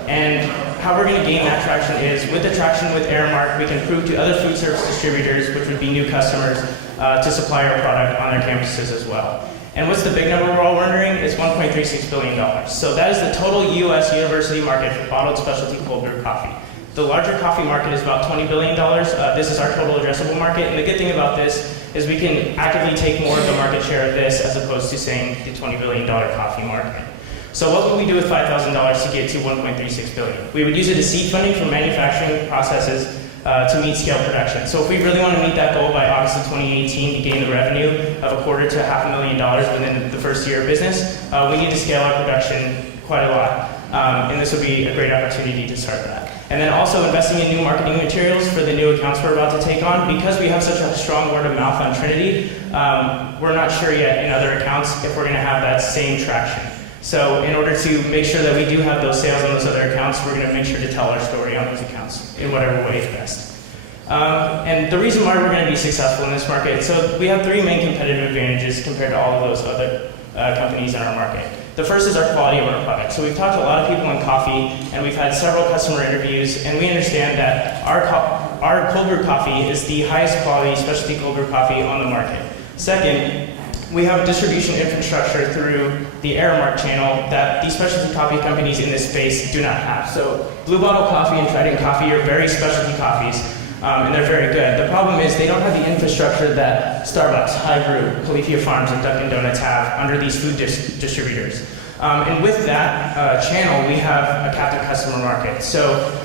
And how we're going to gain that traction is, with the traction with Aric, we can prove to other food service distributors, which would be new customers, to supply our product on their campuses as well. And what's the big number we're all wondering? It's $1.36 billion. So that is the total U.S. university market for bottled specialty cold brew coffee. The larger coffee market is about $20 billion. This is our total addressable market. And the good thing about this is we can actively take more of the market share of this as opposed to saying the $20 billion coffee market. So what would we do with $5,000 to get to $1.36 billion? We would use it as seed funding for manufacturing processes to meet scale production. So if we really want to meet that goal by August of 2018 to gain the revenue of $250,000 to $500,000 within the first year of business, we need to scale our production quite a lot. And this would be a great opportunity to start that. And then also investing in new marketing materials for the new accounts we're about to take on. Because we have such a strong word of mouth on Trinity, we're not sure yet in other accounts if we're going to have that same traction. So in order to make sure that we do have those sales on those other accounts, we're going to make sure to tell our story on those accounts in whatever way is best. And the reason why we're going to be successful in this market, so we have 3 main competitive advantages compared to all of those other companies in our market. The first is our quality of our product. So we've talked to a lot of people in coffee, and we've had several customer interviews, and we understand that our cold brew coffee is the highest quality specialty cold brew coffee on the market. Second, we have a distribution infrastructure through the Aric channel that these specialty coffee companies in this space do not have. So Blue Bottle Coffee and Trident Coffee are very specialty coffees, and they're very good. The problem is they don't have the infrastructure that Starbucks, High Brew, Califia Farms, and Dunkin' Donuts have under these food distributors. And with that channel, we have a captive customer market. So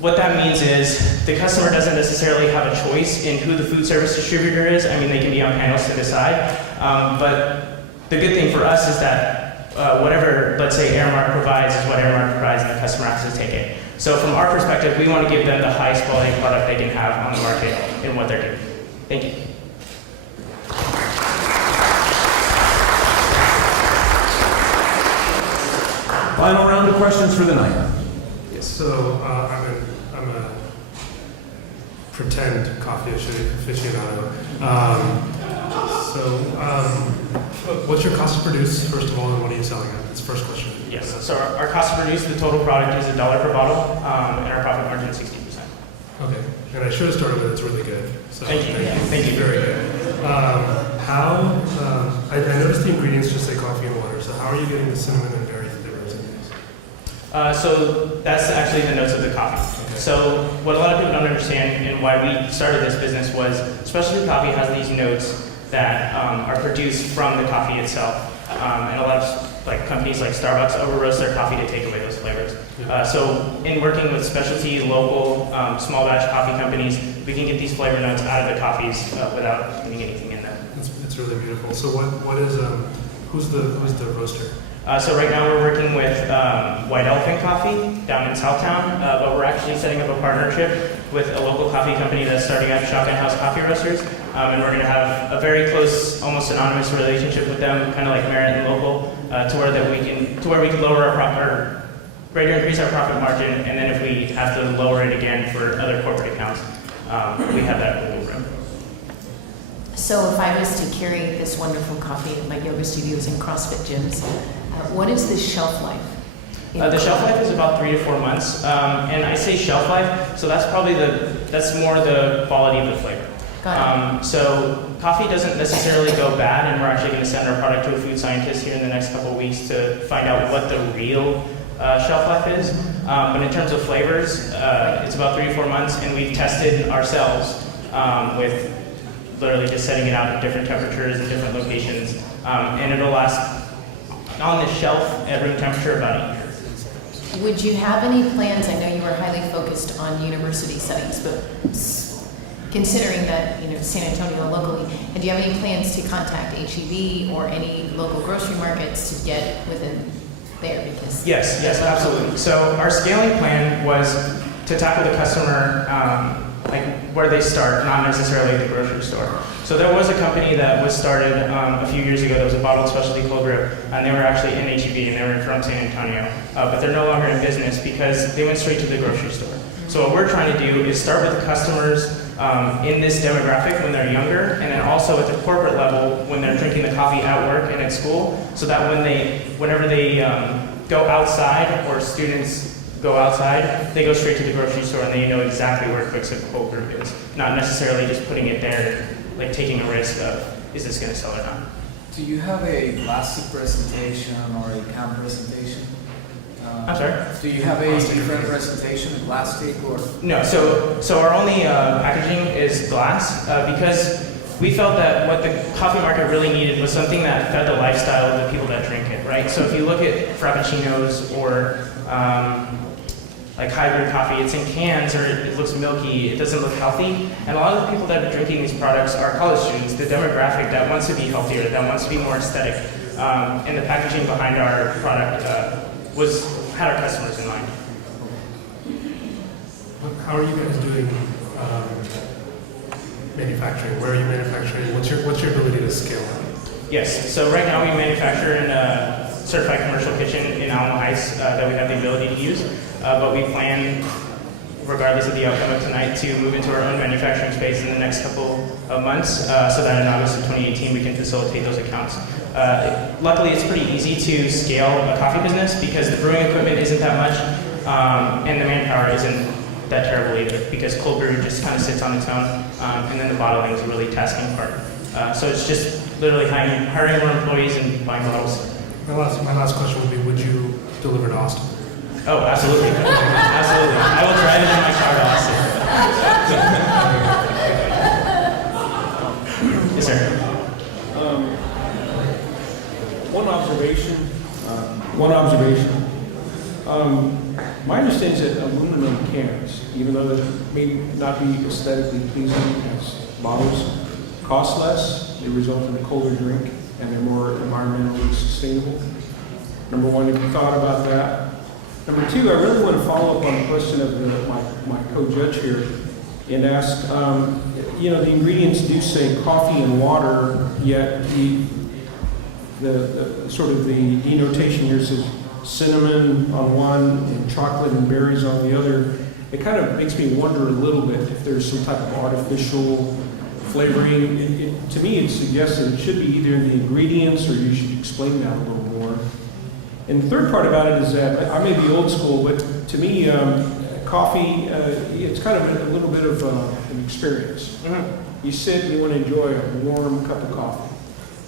what that means is the customer doesn't necessarily have a choice in who the food service distributor is. I mean, they can be on panels to decide. But the good thing for us is that whatever, let's say, Aric provides is what Aric provides, and the customer has to take it. So from our perspective, we want to give them the highest quality product they can have on the market in what they're doing. Thank you. Final round of questions for the night. So I'm a pretend coffee aficionado. What's your cost to produce, first of all, and what are you selling at? That's the first question. Yes, so our cost to produce, the total product is $1 per bottle, and our profit margin is 60%. Okay, and I should have started with it's really good. So Thank you. Thank you. Very good. I noticed the ingredients just say coffee and water, so how are you getting the cinnamon and berry flavors in these? So that's actually the notes of the coffee. Okay. So what a lot of people don't understand and why we started this business was specialty coffee has these notes that are produced from the coffee itself. And a lot of companies like Starbucks over-roast their coffee to take away those flavors. So in working with specialty, local, small batch coffee companies, we can get these flavor notes out of the coffees without putting anything in them. It's really beautiful. So what is who's the roaster? So right now we're working with White Elephant Coffee down in Southtown, but we're actually setting up a partnership with a local coffee company that's starting up, Shotgun House Coffee Roasters, and we're going to have a very close, almost synonymous relationship with them, kind of like Merit and Local, to where we can lower our greater increase our profit margin, and then if we have to lower it again for other corporate accounts, we have that wiggle room. So if I was to carry this wonderful coffee in my yoga studios and CrossFit gyms, what is the shelf life? The shelf life is about 3 to 4 months, and I say shelf life, so that's probably that's more the quality of the flavor. So coffee doesn't necessarily go bad, and we're actually going to send our product to a food scientist here in the next couple of weeks to find out what the real shelf life is. But in terms of flavors, it's about 3 to 4 months, and we've tested ourselves with literally just setting it out at different temperatures and different locations, and it'll last on the shelf at room temperature about a year. Would you have any plans? I know you are highly focused on university settings, but considering that San Antonio locally, and do you have any plans to contact HEB or any local grocery markets to get within there? Because yes, absolutely. So our scaling plan was to tackle the customer where they start, not necessarily at the grocery store. So there was a company that was started a few years ago that was a bottled specialty cold brew, and they were actually in HEB and they were from San Antonio, but they're no longer in business because they went straight to the grocery store. So what we're trying to do is start with the customers in this demographic when they're younger, and then also at the corporate level when they're drinking the coffee at work and at school, so that whenever they go outside or students go outside, they go straight to the grocery store and they know exactly where Quick Sip cold brew is, not necessarily just putting it there, like taking a risk of, is this going to sell or not? Do you have a plastic presentation or a can presentation? I'm sorry? Do you have a different presentation, plastic or? No, so our only packaging is glass because we felt that what the coffee market really needed was something that fed the lifestyle of the people that drink it, right? So if you look at frappuccinos or like hybrid coffee, it's in cans or it looks milky, it doesn't look healthy. And a lot of the people that are drinking these products are college students, the demographic that wants to be healthier, that wants to be more aesthetic. And the packaging behind our product had our customers in mind. How are you guys doing manufacturing? Where are you manufacturing? What's your ability to scale up? Yes, so right now we manufacture in a certified commercial kitchen in Alamo Heights that we have the ability to use, but we plan, regardless of the outcome of tonight, to move into our own manufacturing space in the next couple of months so that in August of 2018 we can facilitate those accounts. Luckily, it's pretty easy to scale a coffee business because the brewing equipment isn't that much and the manpower isn't that terrible either because cold brew just kind of sits on its own and then the bottling is a really tasking part. So it's just literally hiring more employees and buying bottles. My last question would be, would you deliver to Austin? Oh, absolutely. Absolutely. I will drive it in my car to Austin. Yes, sir. One observation. My understanding is that aluminum cans, even though they may not be aesthetically pleasing as bottles, cost less, they result in a colder drink, and they're more environmentally sustainable. Number one, have you thought about that? Number two, I really want to follow up on the question of my co-judge here and ask, the ingredients do say coffee and water, yet the sort of the denotation here says cinnamon on one and chocolate and berries on the other. it kind of makes me wonder a little bit if there's some type of artificial flavoring. To me, it suggests that it should be either in the ingredients, or you should explain that a little more. And the third part about it is that I may be old school, but to me, coffee, it's kind of a little bit of an experience. You sit and you want to enjoy a warm cup of coffee.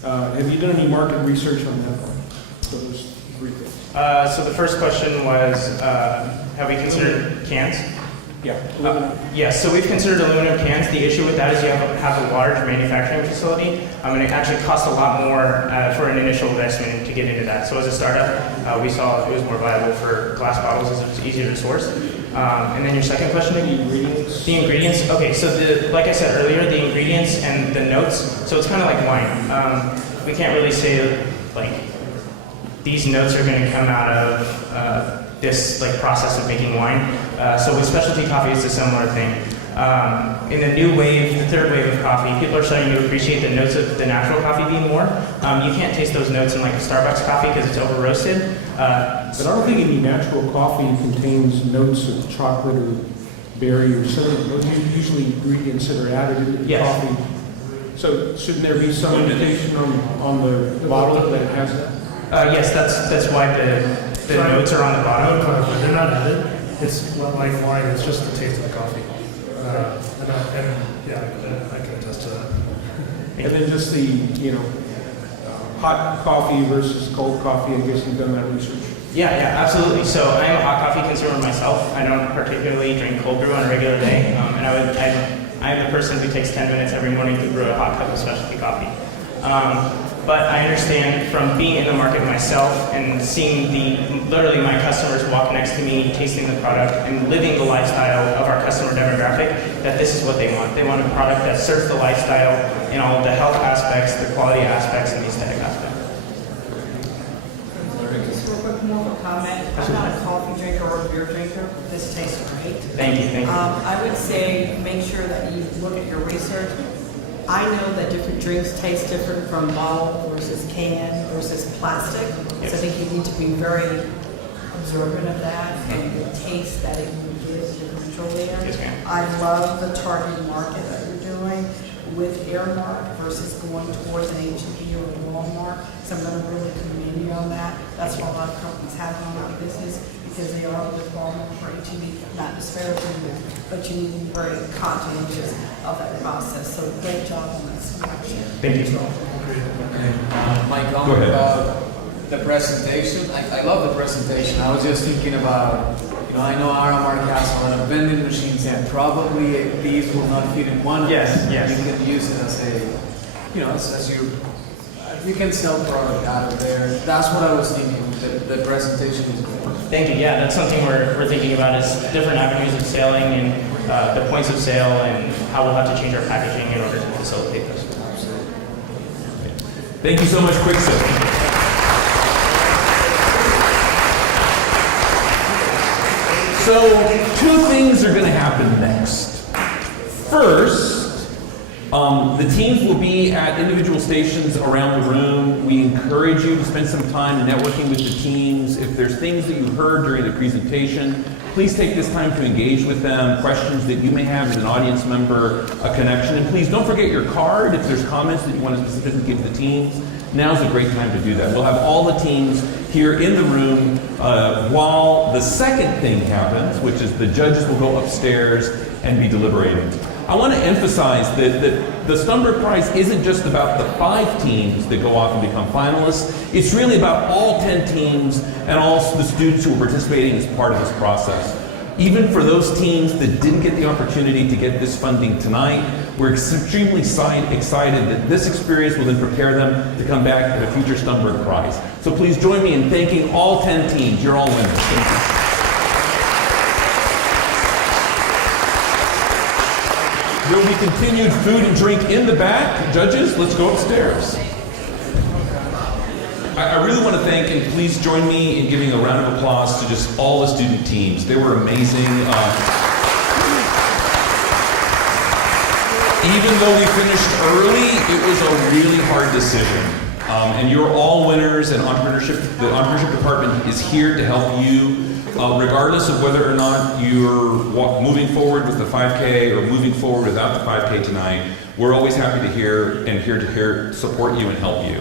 Have you done any market research on that one? So those three things. So the first question was, have we considered cans? Yeah, so we've considered aluminum cans. The issue with that is you have a large manufacturing facility, and it actually costs a lot more for an initial investment to get into that. So as a startup, we saw it was more viable for glass bottles as it's easier to source. And then your second question? The ingredients. The ingredients. Okay, so like I said earlier, the ingredients and the notes. So it's kind of like wine. We can't really say like these notes are going to come out of this like process of making wine. So with specialty coffee, it's a similar thing. In the new wave, the third wave of coffee, people are starting to appreciate the notes of the natural coffee bean more. You can't taste those notes in like a Starbucks coffee because it's over roasted. But I don't think any natural coffee contains notes of chocolate or berry or cinnamon. Those are usually ingredients that are added into the coffee. So shouldn't there be some indication on the bottle that it has that? Yes, that's why the notes are on the bottom. No, they're not added. It's like wine. It's just the taste of the coffee. I can attest to that. And then just the, hot coffee versus cold coffee, I guess you've done that research. Yeah, absolutely. So I'm a hot coffee consumer myself. I don't particularly drink cold brew on a regular day, and I'm the person who takes 10 minutes every morning to brew a hot cup of specialty coffee. But I understand from being in the market myself and seeing literally my customers walk next to me, tasting the product and living the lifestyle of our customer demographic, that this is what they want. They want a product that serves the lifestyle in all of the health aspects, the quality aspects, and the aesthetic aspects. Just real quick, more of a comment. I'm not a coffee drinker or a beer drinker. This tastes great. Thank you. I would say make sure that you look at your research. I know that different drinks taste different from bottle versus can versus plastic. So I think you need to be very observant of that and the taste that it gives your control there. Yes, ma'am. I love the target market that you're doing with Airmark versus going towards an H&E or a Walmart. So I'm going to really commend you on that. That's why a lot of companies have gone out of business, because they are with Walmart or H&E, not disparaging them, but you need to be very conscientious of that process. So great job on that selection. Thank you. My comment about the presentation, I love the presentation. I was just thinking about, I know Aramark has a lot of vending machines, and probably these will not fit in one of them. You can use it as a, you can sell product out of there. That's what I was thinking. The presentation is good. Thank you. Yeah, that's something we're thinking about, is different avenues of selling and the points of sale and how we'll have to change our packaging in order to facilitate this. Thank you so much, Quicksilver. So, two things are going to happen next. First, the teams will be at individual stations around the room. We encourage you to spend some time networking with the teams. If there's things that you heard during the presentation, please take this time to engage with them, questions that you may have as an audience member, a connection. And please don't forget your card if there's comments that you want to specifically give the teams. Now's a great time to do that. We'll have all the teams here in the room while the second thing happens, which is the judges will go upstairs and be deliberating. I want to emphasize that the Stumberg Prize isn't just about the 5 teams that go off and become finalists. It's really about all 10 teams and all the students who are participating as part of this process. Even for those teams that didn't get the opportunity to get this funding tonight, we're extremely excited that this experience will then prepare them to come back at a future Stumberg Prize. So please join me in thanking all 10 teams. You're all winners. Thank you. There will be continued food and drink in the back. Judges, let's go upstairs. I really want to thank, and please join me in giving a round of applause to just all the student teams. They were amazing. Even though we finished early, it was a really hard decision. And you're all winners, and the entrepreneurship department is here to help you regardless of whether or not you're moving forward with the 5K or moving forward without the 5K tonight, we're always happy to hear and here to support you and help you.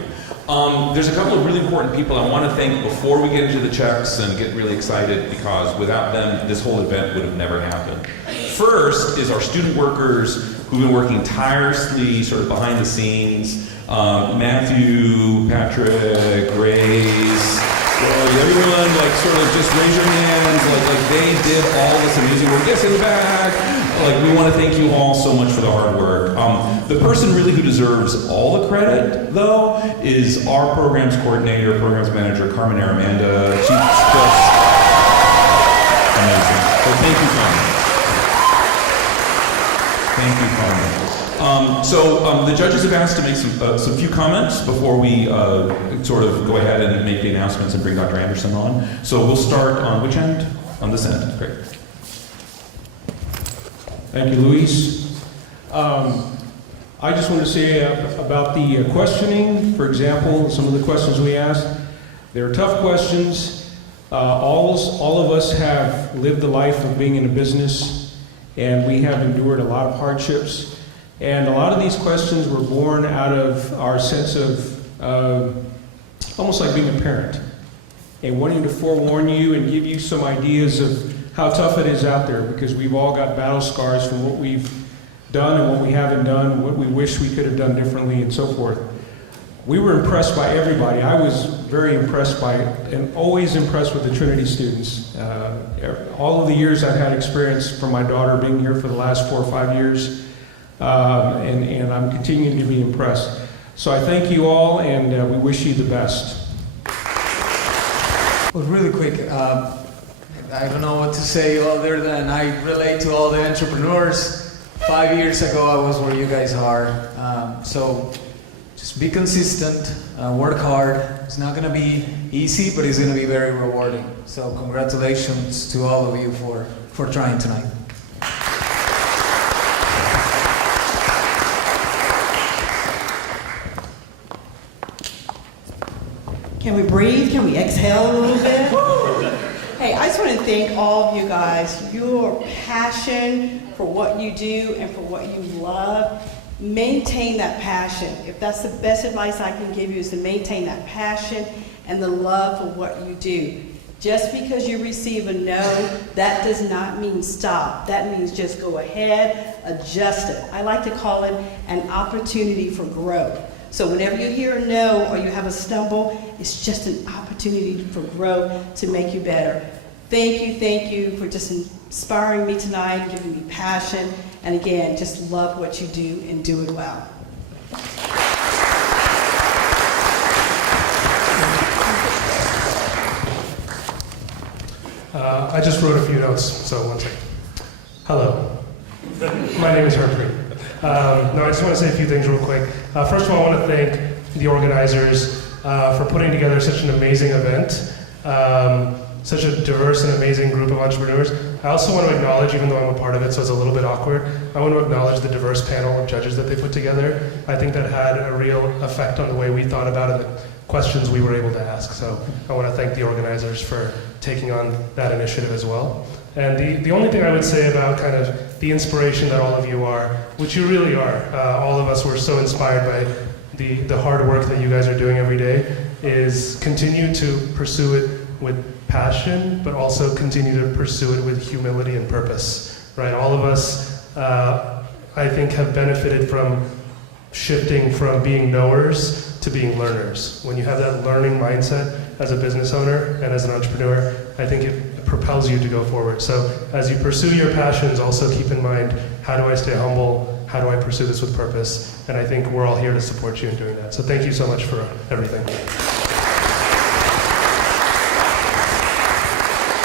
There's a couple of really important people I want to thank before we get into the checks and get really excited, because without them, this whole event would have never happened. First is our student workers who've been working tirelessly sort of behind the scenes. Matthew, Patrick, Grace, everyone, like, sort of just raise your hands, like they did all this amazing work. Yes, in the back. Like, we want to thank you all so much for the hard work. The person really who deserves all the credit, though, is our programs coordinator, programs manager, Carmen Aramanda. She's just amazing. So thank you, Carmen. Thank you, Carmen. So the judges have asked to make some few comments before we sort of go ahead and make the announcements and bring Dr. Anderson on. So we'll start on which end? On this end. Great. Thank you, Luis. I just want to say about the questioning, for example, some of the questions we asked. They're tough questions. All of us have lived the life of being in a business, and we have endured a lot of hardships. And a lot of these questions were born out of our sense of almost like being a parent and wanting to forewarn you and give you some ideas of how tough it is out there, because we've all got battle scars from what we've done and what we haven't done, what we wish we could have done differently, and so forth. We were impressed by everybody. I was very impressed by, and always impressed with the Trinity students. All of the years I've had experience from my daughter being here for the last 4 or 5 years, and I'm continuing to be impressed. So I thank you all, and we wish you the best. Well, really quick, I don't know what to say other than I relate to all the entrepreneurs. 5 years ago, I was where you guys are. So just be consistent, work hard. It's not going to be easy, but it's going to be very rewarding. So congratulations to all of you for trying tonight. Can we breathe? Can we exhale a little bit? Hey, I just want to thank all of you guys. Your passion for what you do and for what you love, maintain that passion. If that's the best advice I can give you, is to maintain that passion and the love for what you do. Just because you receive a no, that does not mean stop. That means just go ahead, adjust it. I like to call it an opportunity for growth. So whenever you hear a no or you have a stumble, it's just an opportunity for growth to make you better. Thank you for just inspiring me tonight, giving me passion, and again, just love what you do and do it well. I just wrote a few notes, so one second. Hello. My name is Harpreet. I just want to say a few things real quick. First of all, I want to thank the organizers for putting together such an amazing event, such a diverse and amazing group of entrepreneurs. I also want to acknowledge, even though I'm a part of it, so it's a little bit awkward, I want to acknowledge the diverse panel of judges that they put together. I think that had a real effect on the way we thought about it, the questions we were able to ask. So I want to thank the organizers for taking on that initiative as well. And the only thing I would say about kind of the inspiration that all of you are, which you really are, all of us were so inspired by the hard work that you guys are doing every day, is continue to pursue it with passion, but also continue to pursue it with humility and purpose, right? All of us, I think, have benefited from shifting from being knowers to being learners. When you have that learning mindset as a business owner and as an entrepreneur, I think it propels you to go forward. So as you pursue your passions, also keep in mind, how do I stay humble? How do I pursue this with purpose? And I think we're all here to support you in doing that. So thank you so much for everything.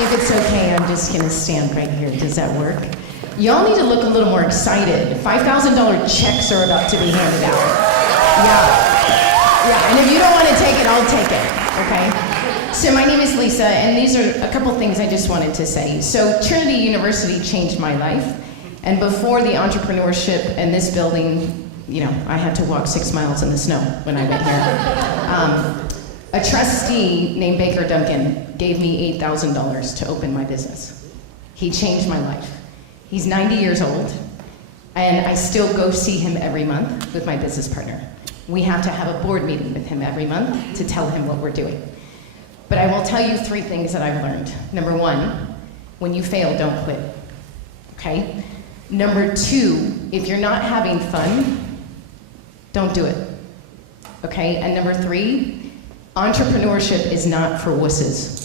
If it's okay, I'm just going to stand right here. Does that work? Y'all need to look a little more excited. $5,000 checks are about to be handed out. Yeah, and if you don't want to take it, I'll take it, okay? So my name is Lisa, and these are a couple things I just wanted to say. So Trinity University changed my life, and before the entrepreneurship and this building, you know, I had to walk 6 miles in the snow when I went here. A trustee named Baker Duncan gave me $8,000 to open my business. He changed my life. He's 90 years old, and I still go see him every month with my business partner. We have to have a board meeting with him every month to tell him what we're doing. But I will tell you 3 things that I've learned. Number 1, when you fail, don't quit, okay? Number 2, if you're not having fun, don't do it, okay? And number 3, entrepreneurship is not for wusses.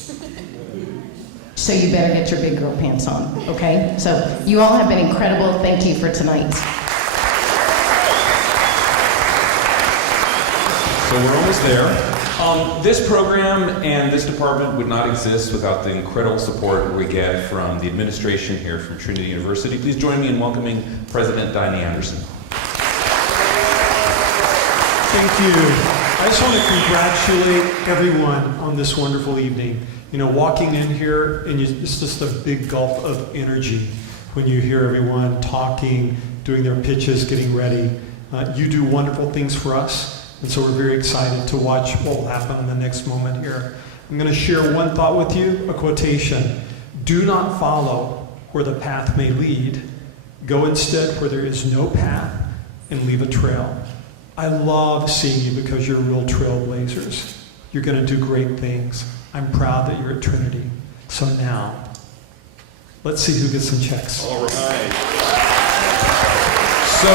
So you better get your big girl pants on, okay? So you all have been incredible. Thank you for tonight. So we're almost there. This program and this department would not exist without the incredible support we get from the administration here from Trinity University. Please join me in welcoming President Diney Anderson. Thank you. I just want to congratulate everyone on this wonderful evening. You know, walking in here, and it's just a big gulf of energy when you hear everyone talking, doing their pitches, getting ready. You do wonderful things for us, and so we're very excited to watch what will happen in the next moment here. I'm going to share one thought with you, a quotation. Do not follow where the path may lead. Go instead where there is no path and leave a trail. I love seeing you because you're real trailblazers. You're going to do great things. I'm proud that you're at Trinity. So now, let's see who gets some checks. All right. So,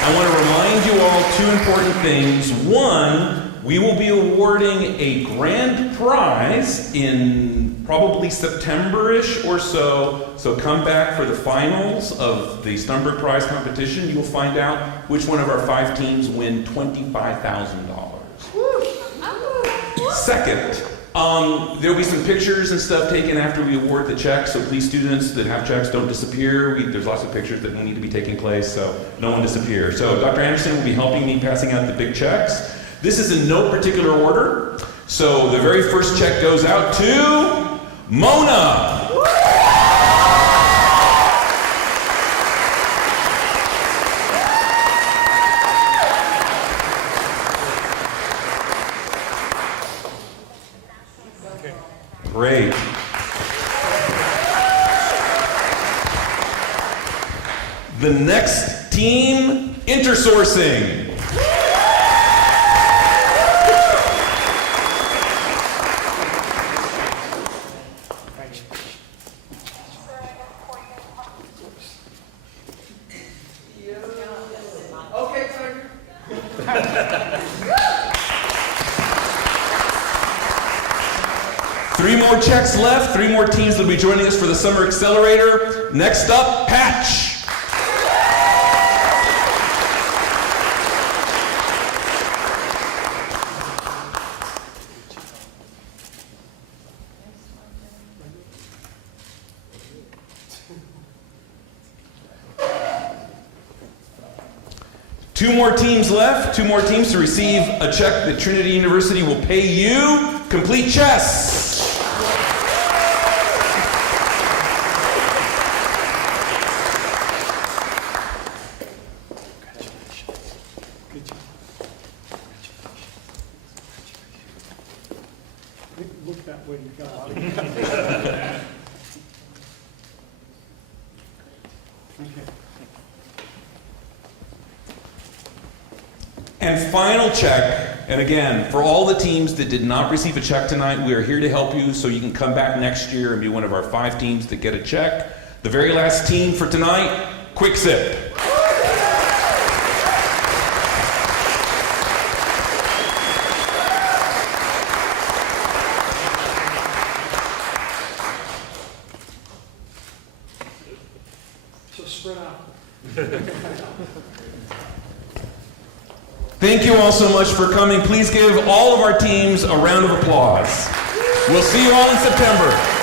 I want to remind you all 2 important things. 1, we will be awarding a grand prize in probably September-ish or so. So come back for the finals of the Stumberg Prize competition. You'll find out which one of our 5 teams win $25,000. Second, there'll be some pictures and stuff taken after we award the checks, so please, students that have checks, don't disappear. There's lots of pictures that will need to be taking place, so no one disappear. So Dr. Anderson will be helping me passing out the big checks. This is in no particular order. So the very first check goes out to Mona. Great. The next team, intersourcing. Three more checks left, 3 more teams that will be joining us for the Summer Accelerator. Next up, Patch. Two more teams left, 2 more teams to receive a check that Trinity University will pay you. Complete chess. Look that way, you got a lot of And final check, and again, for all the teams that did not receive a check tonight, we are here to help you so you can come back next year and be one of our 5 teams that get a check. The very last team for tonight, Quick Sip. So spread out. Thank you all so much for coming. Please give all of our teams a round of applause. We'll see you all in September.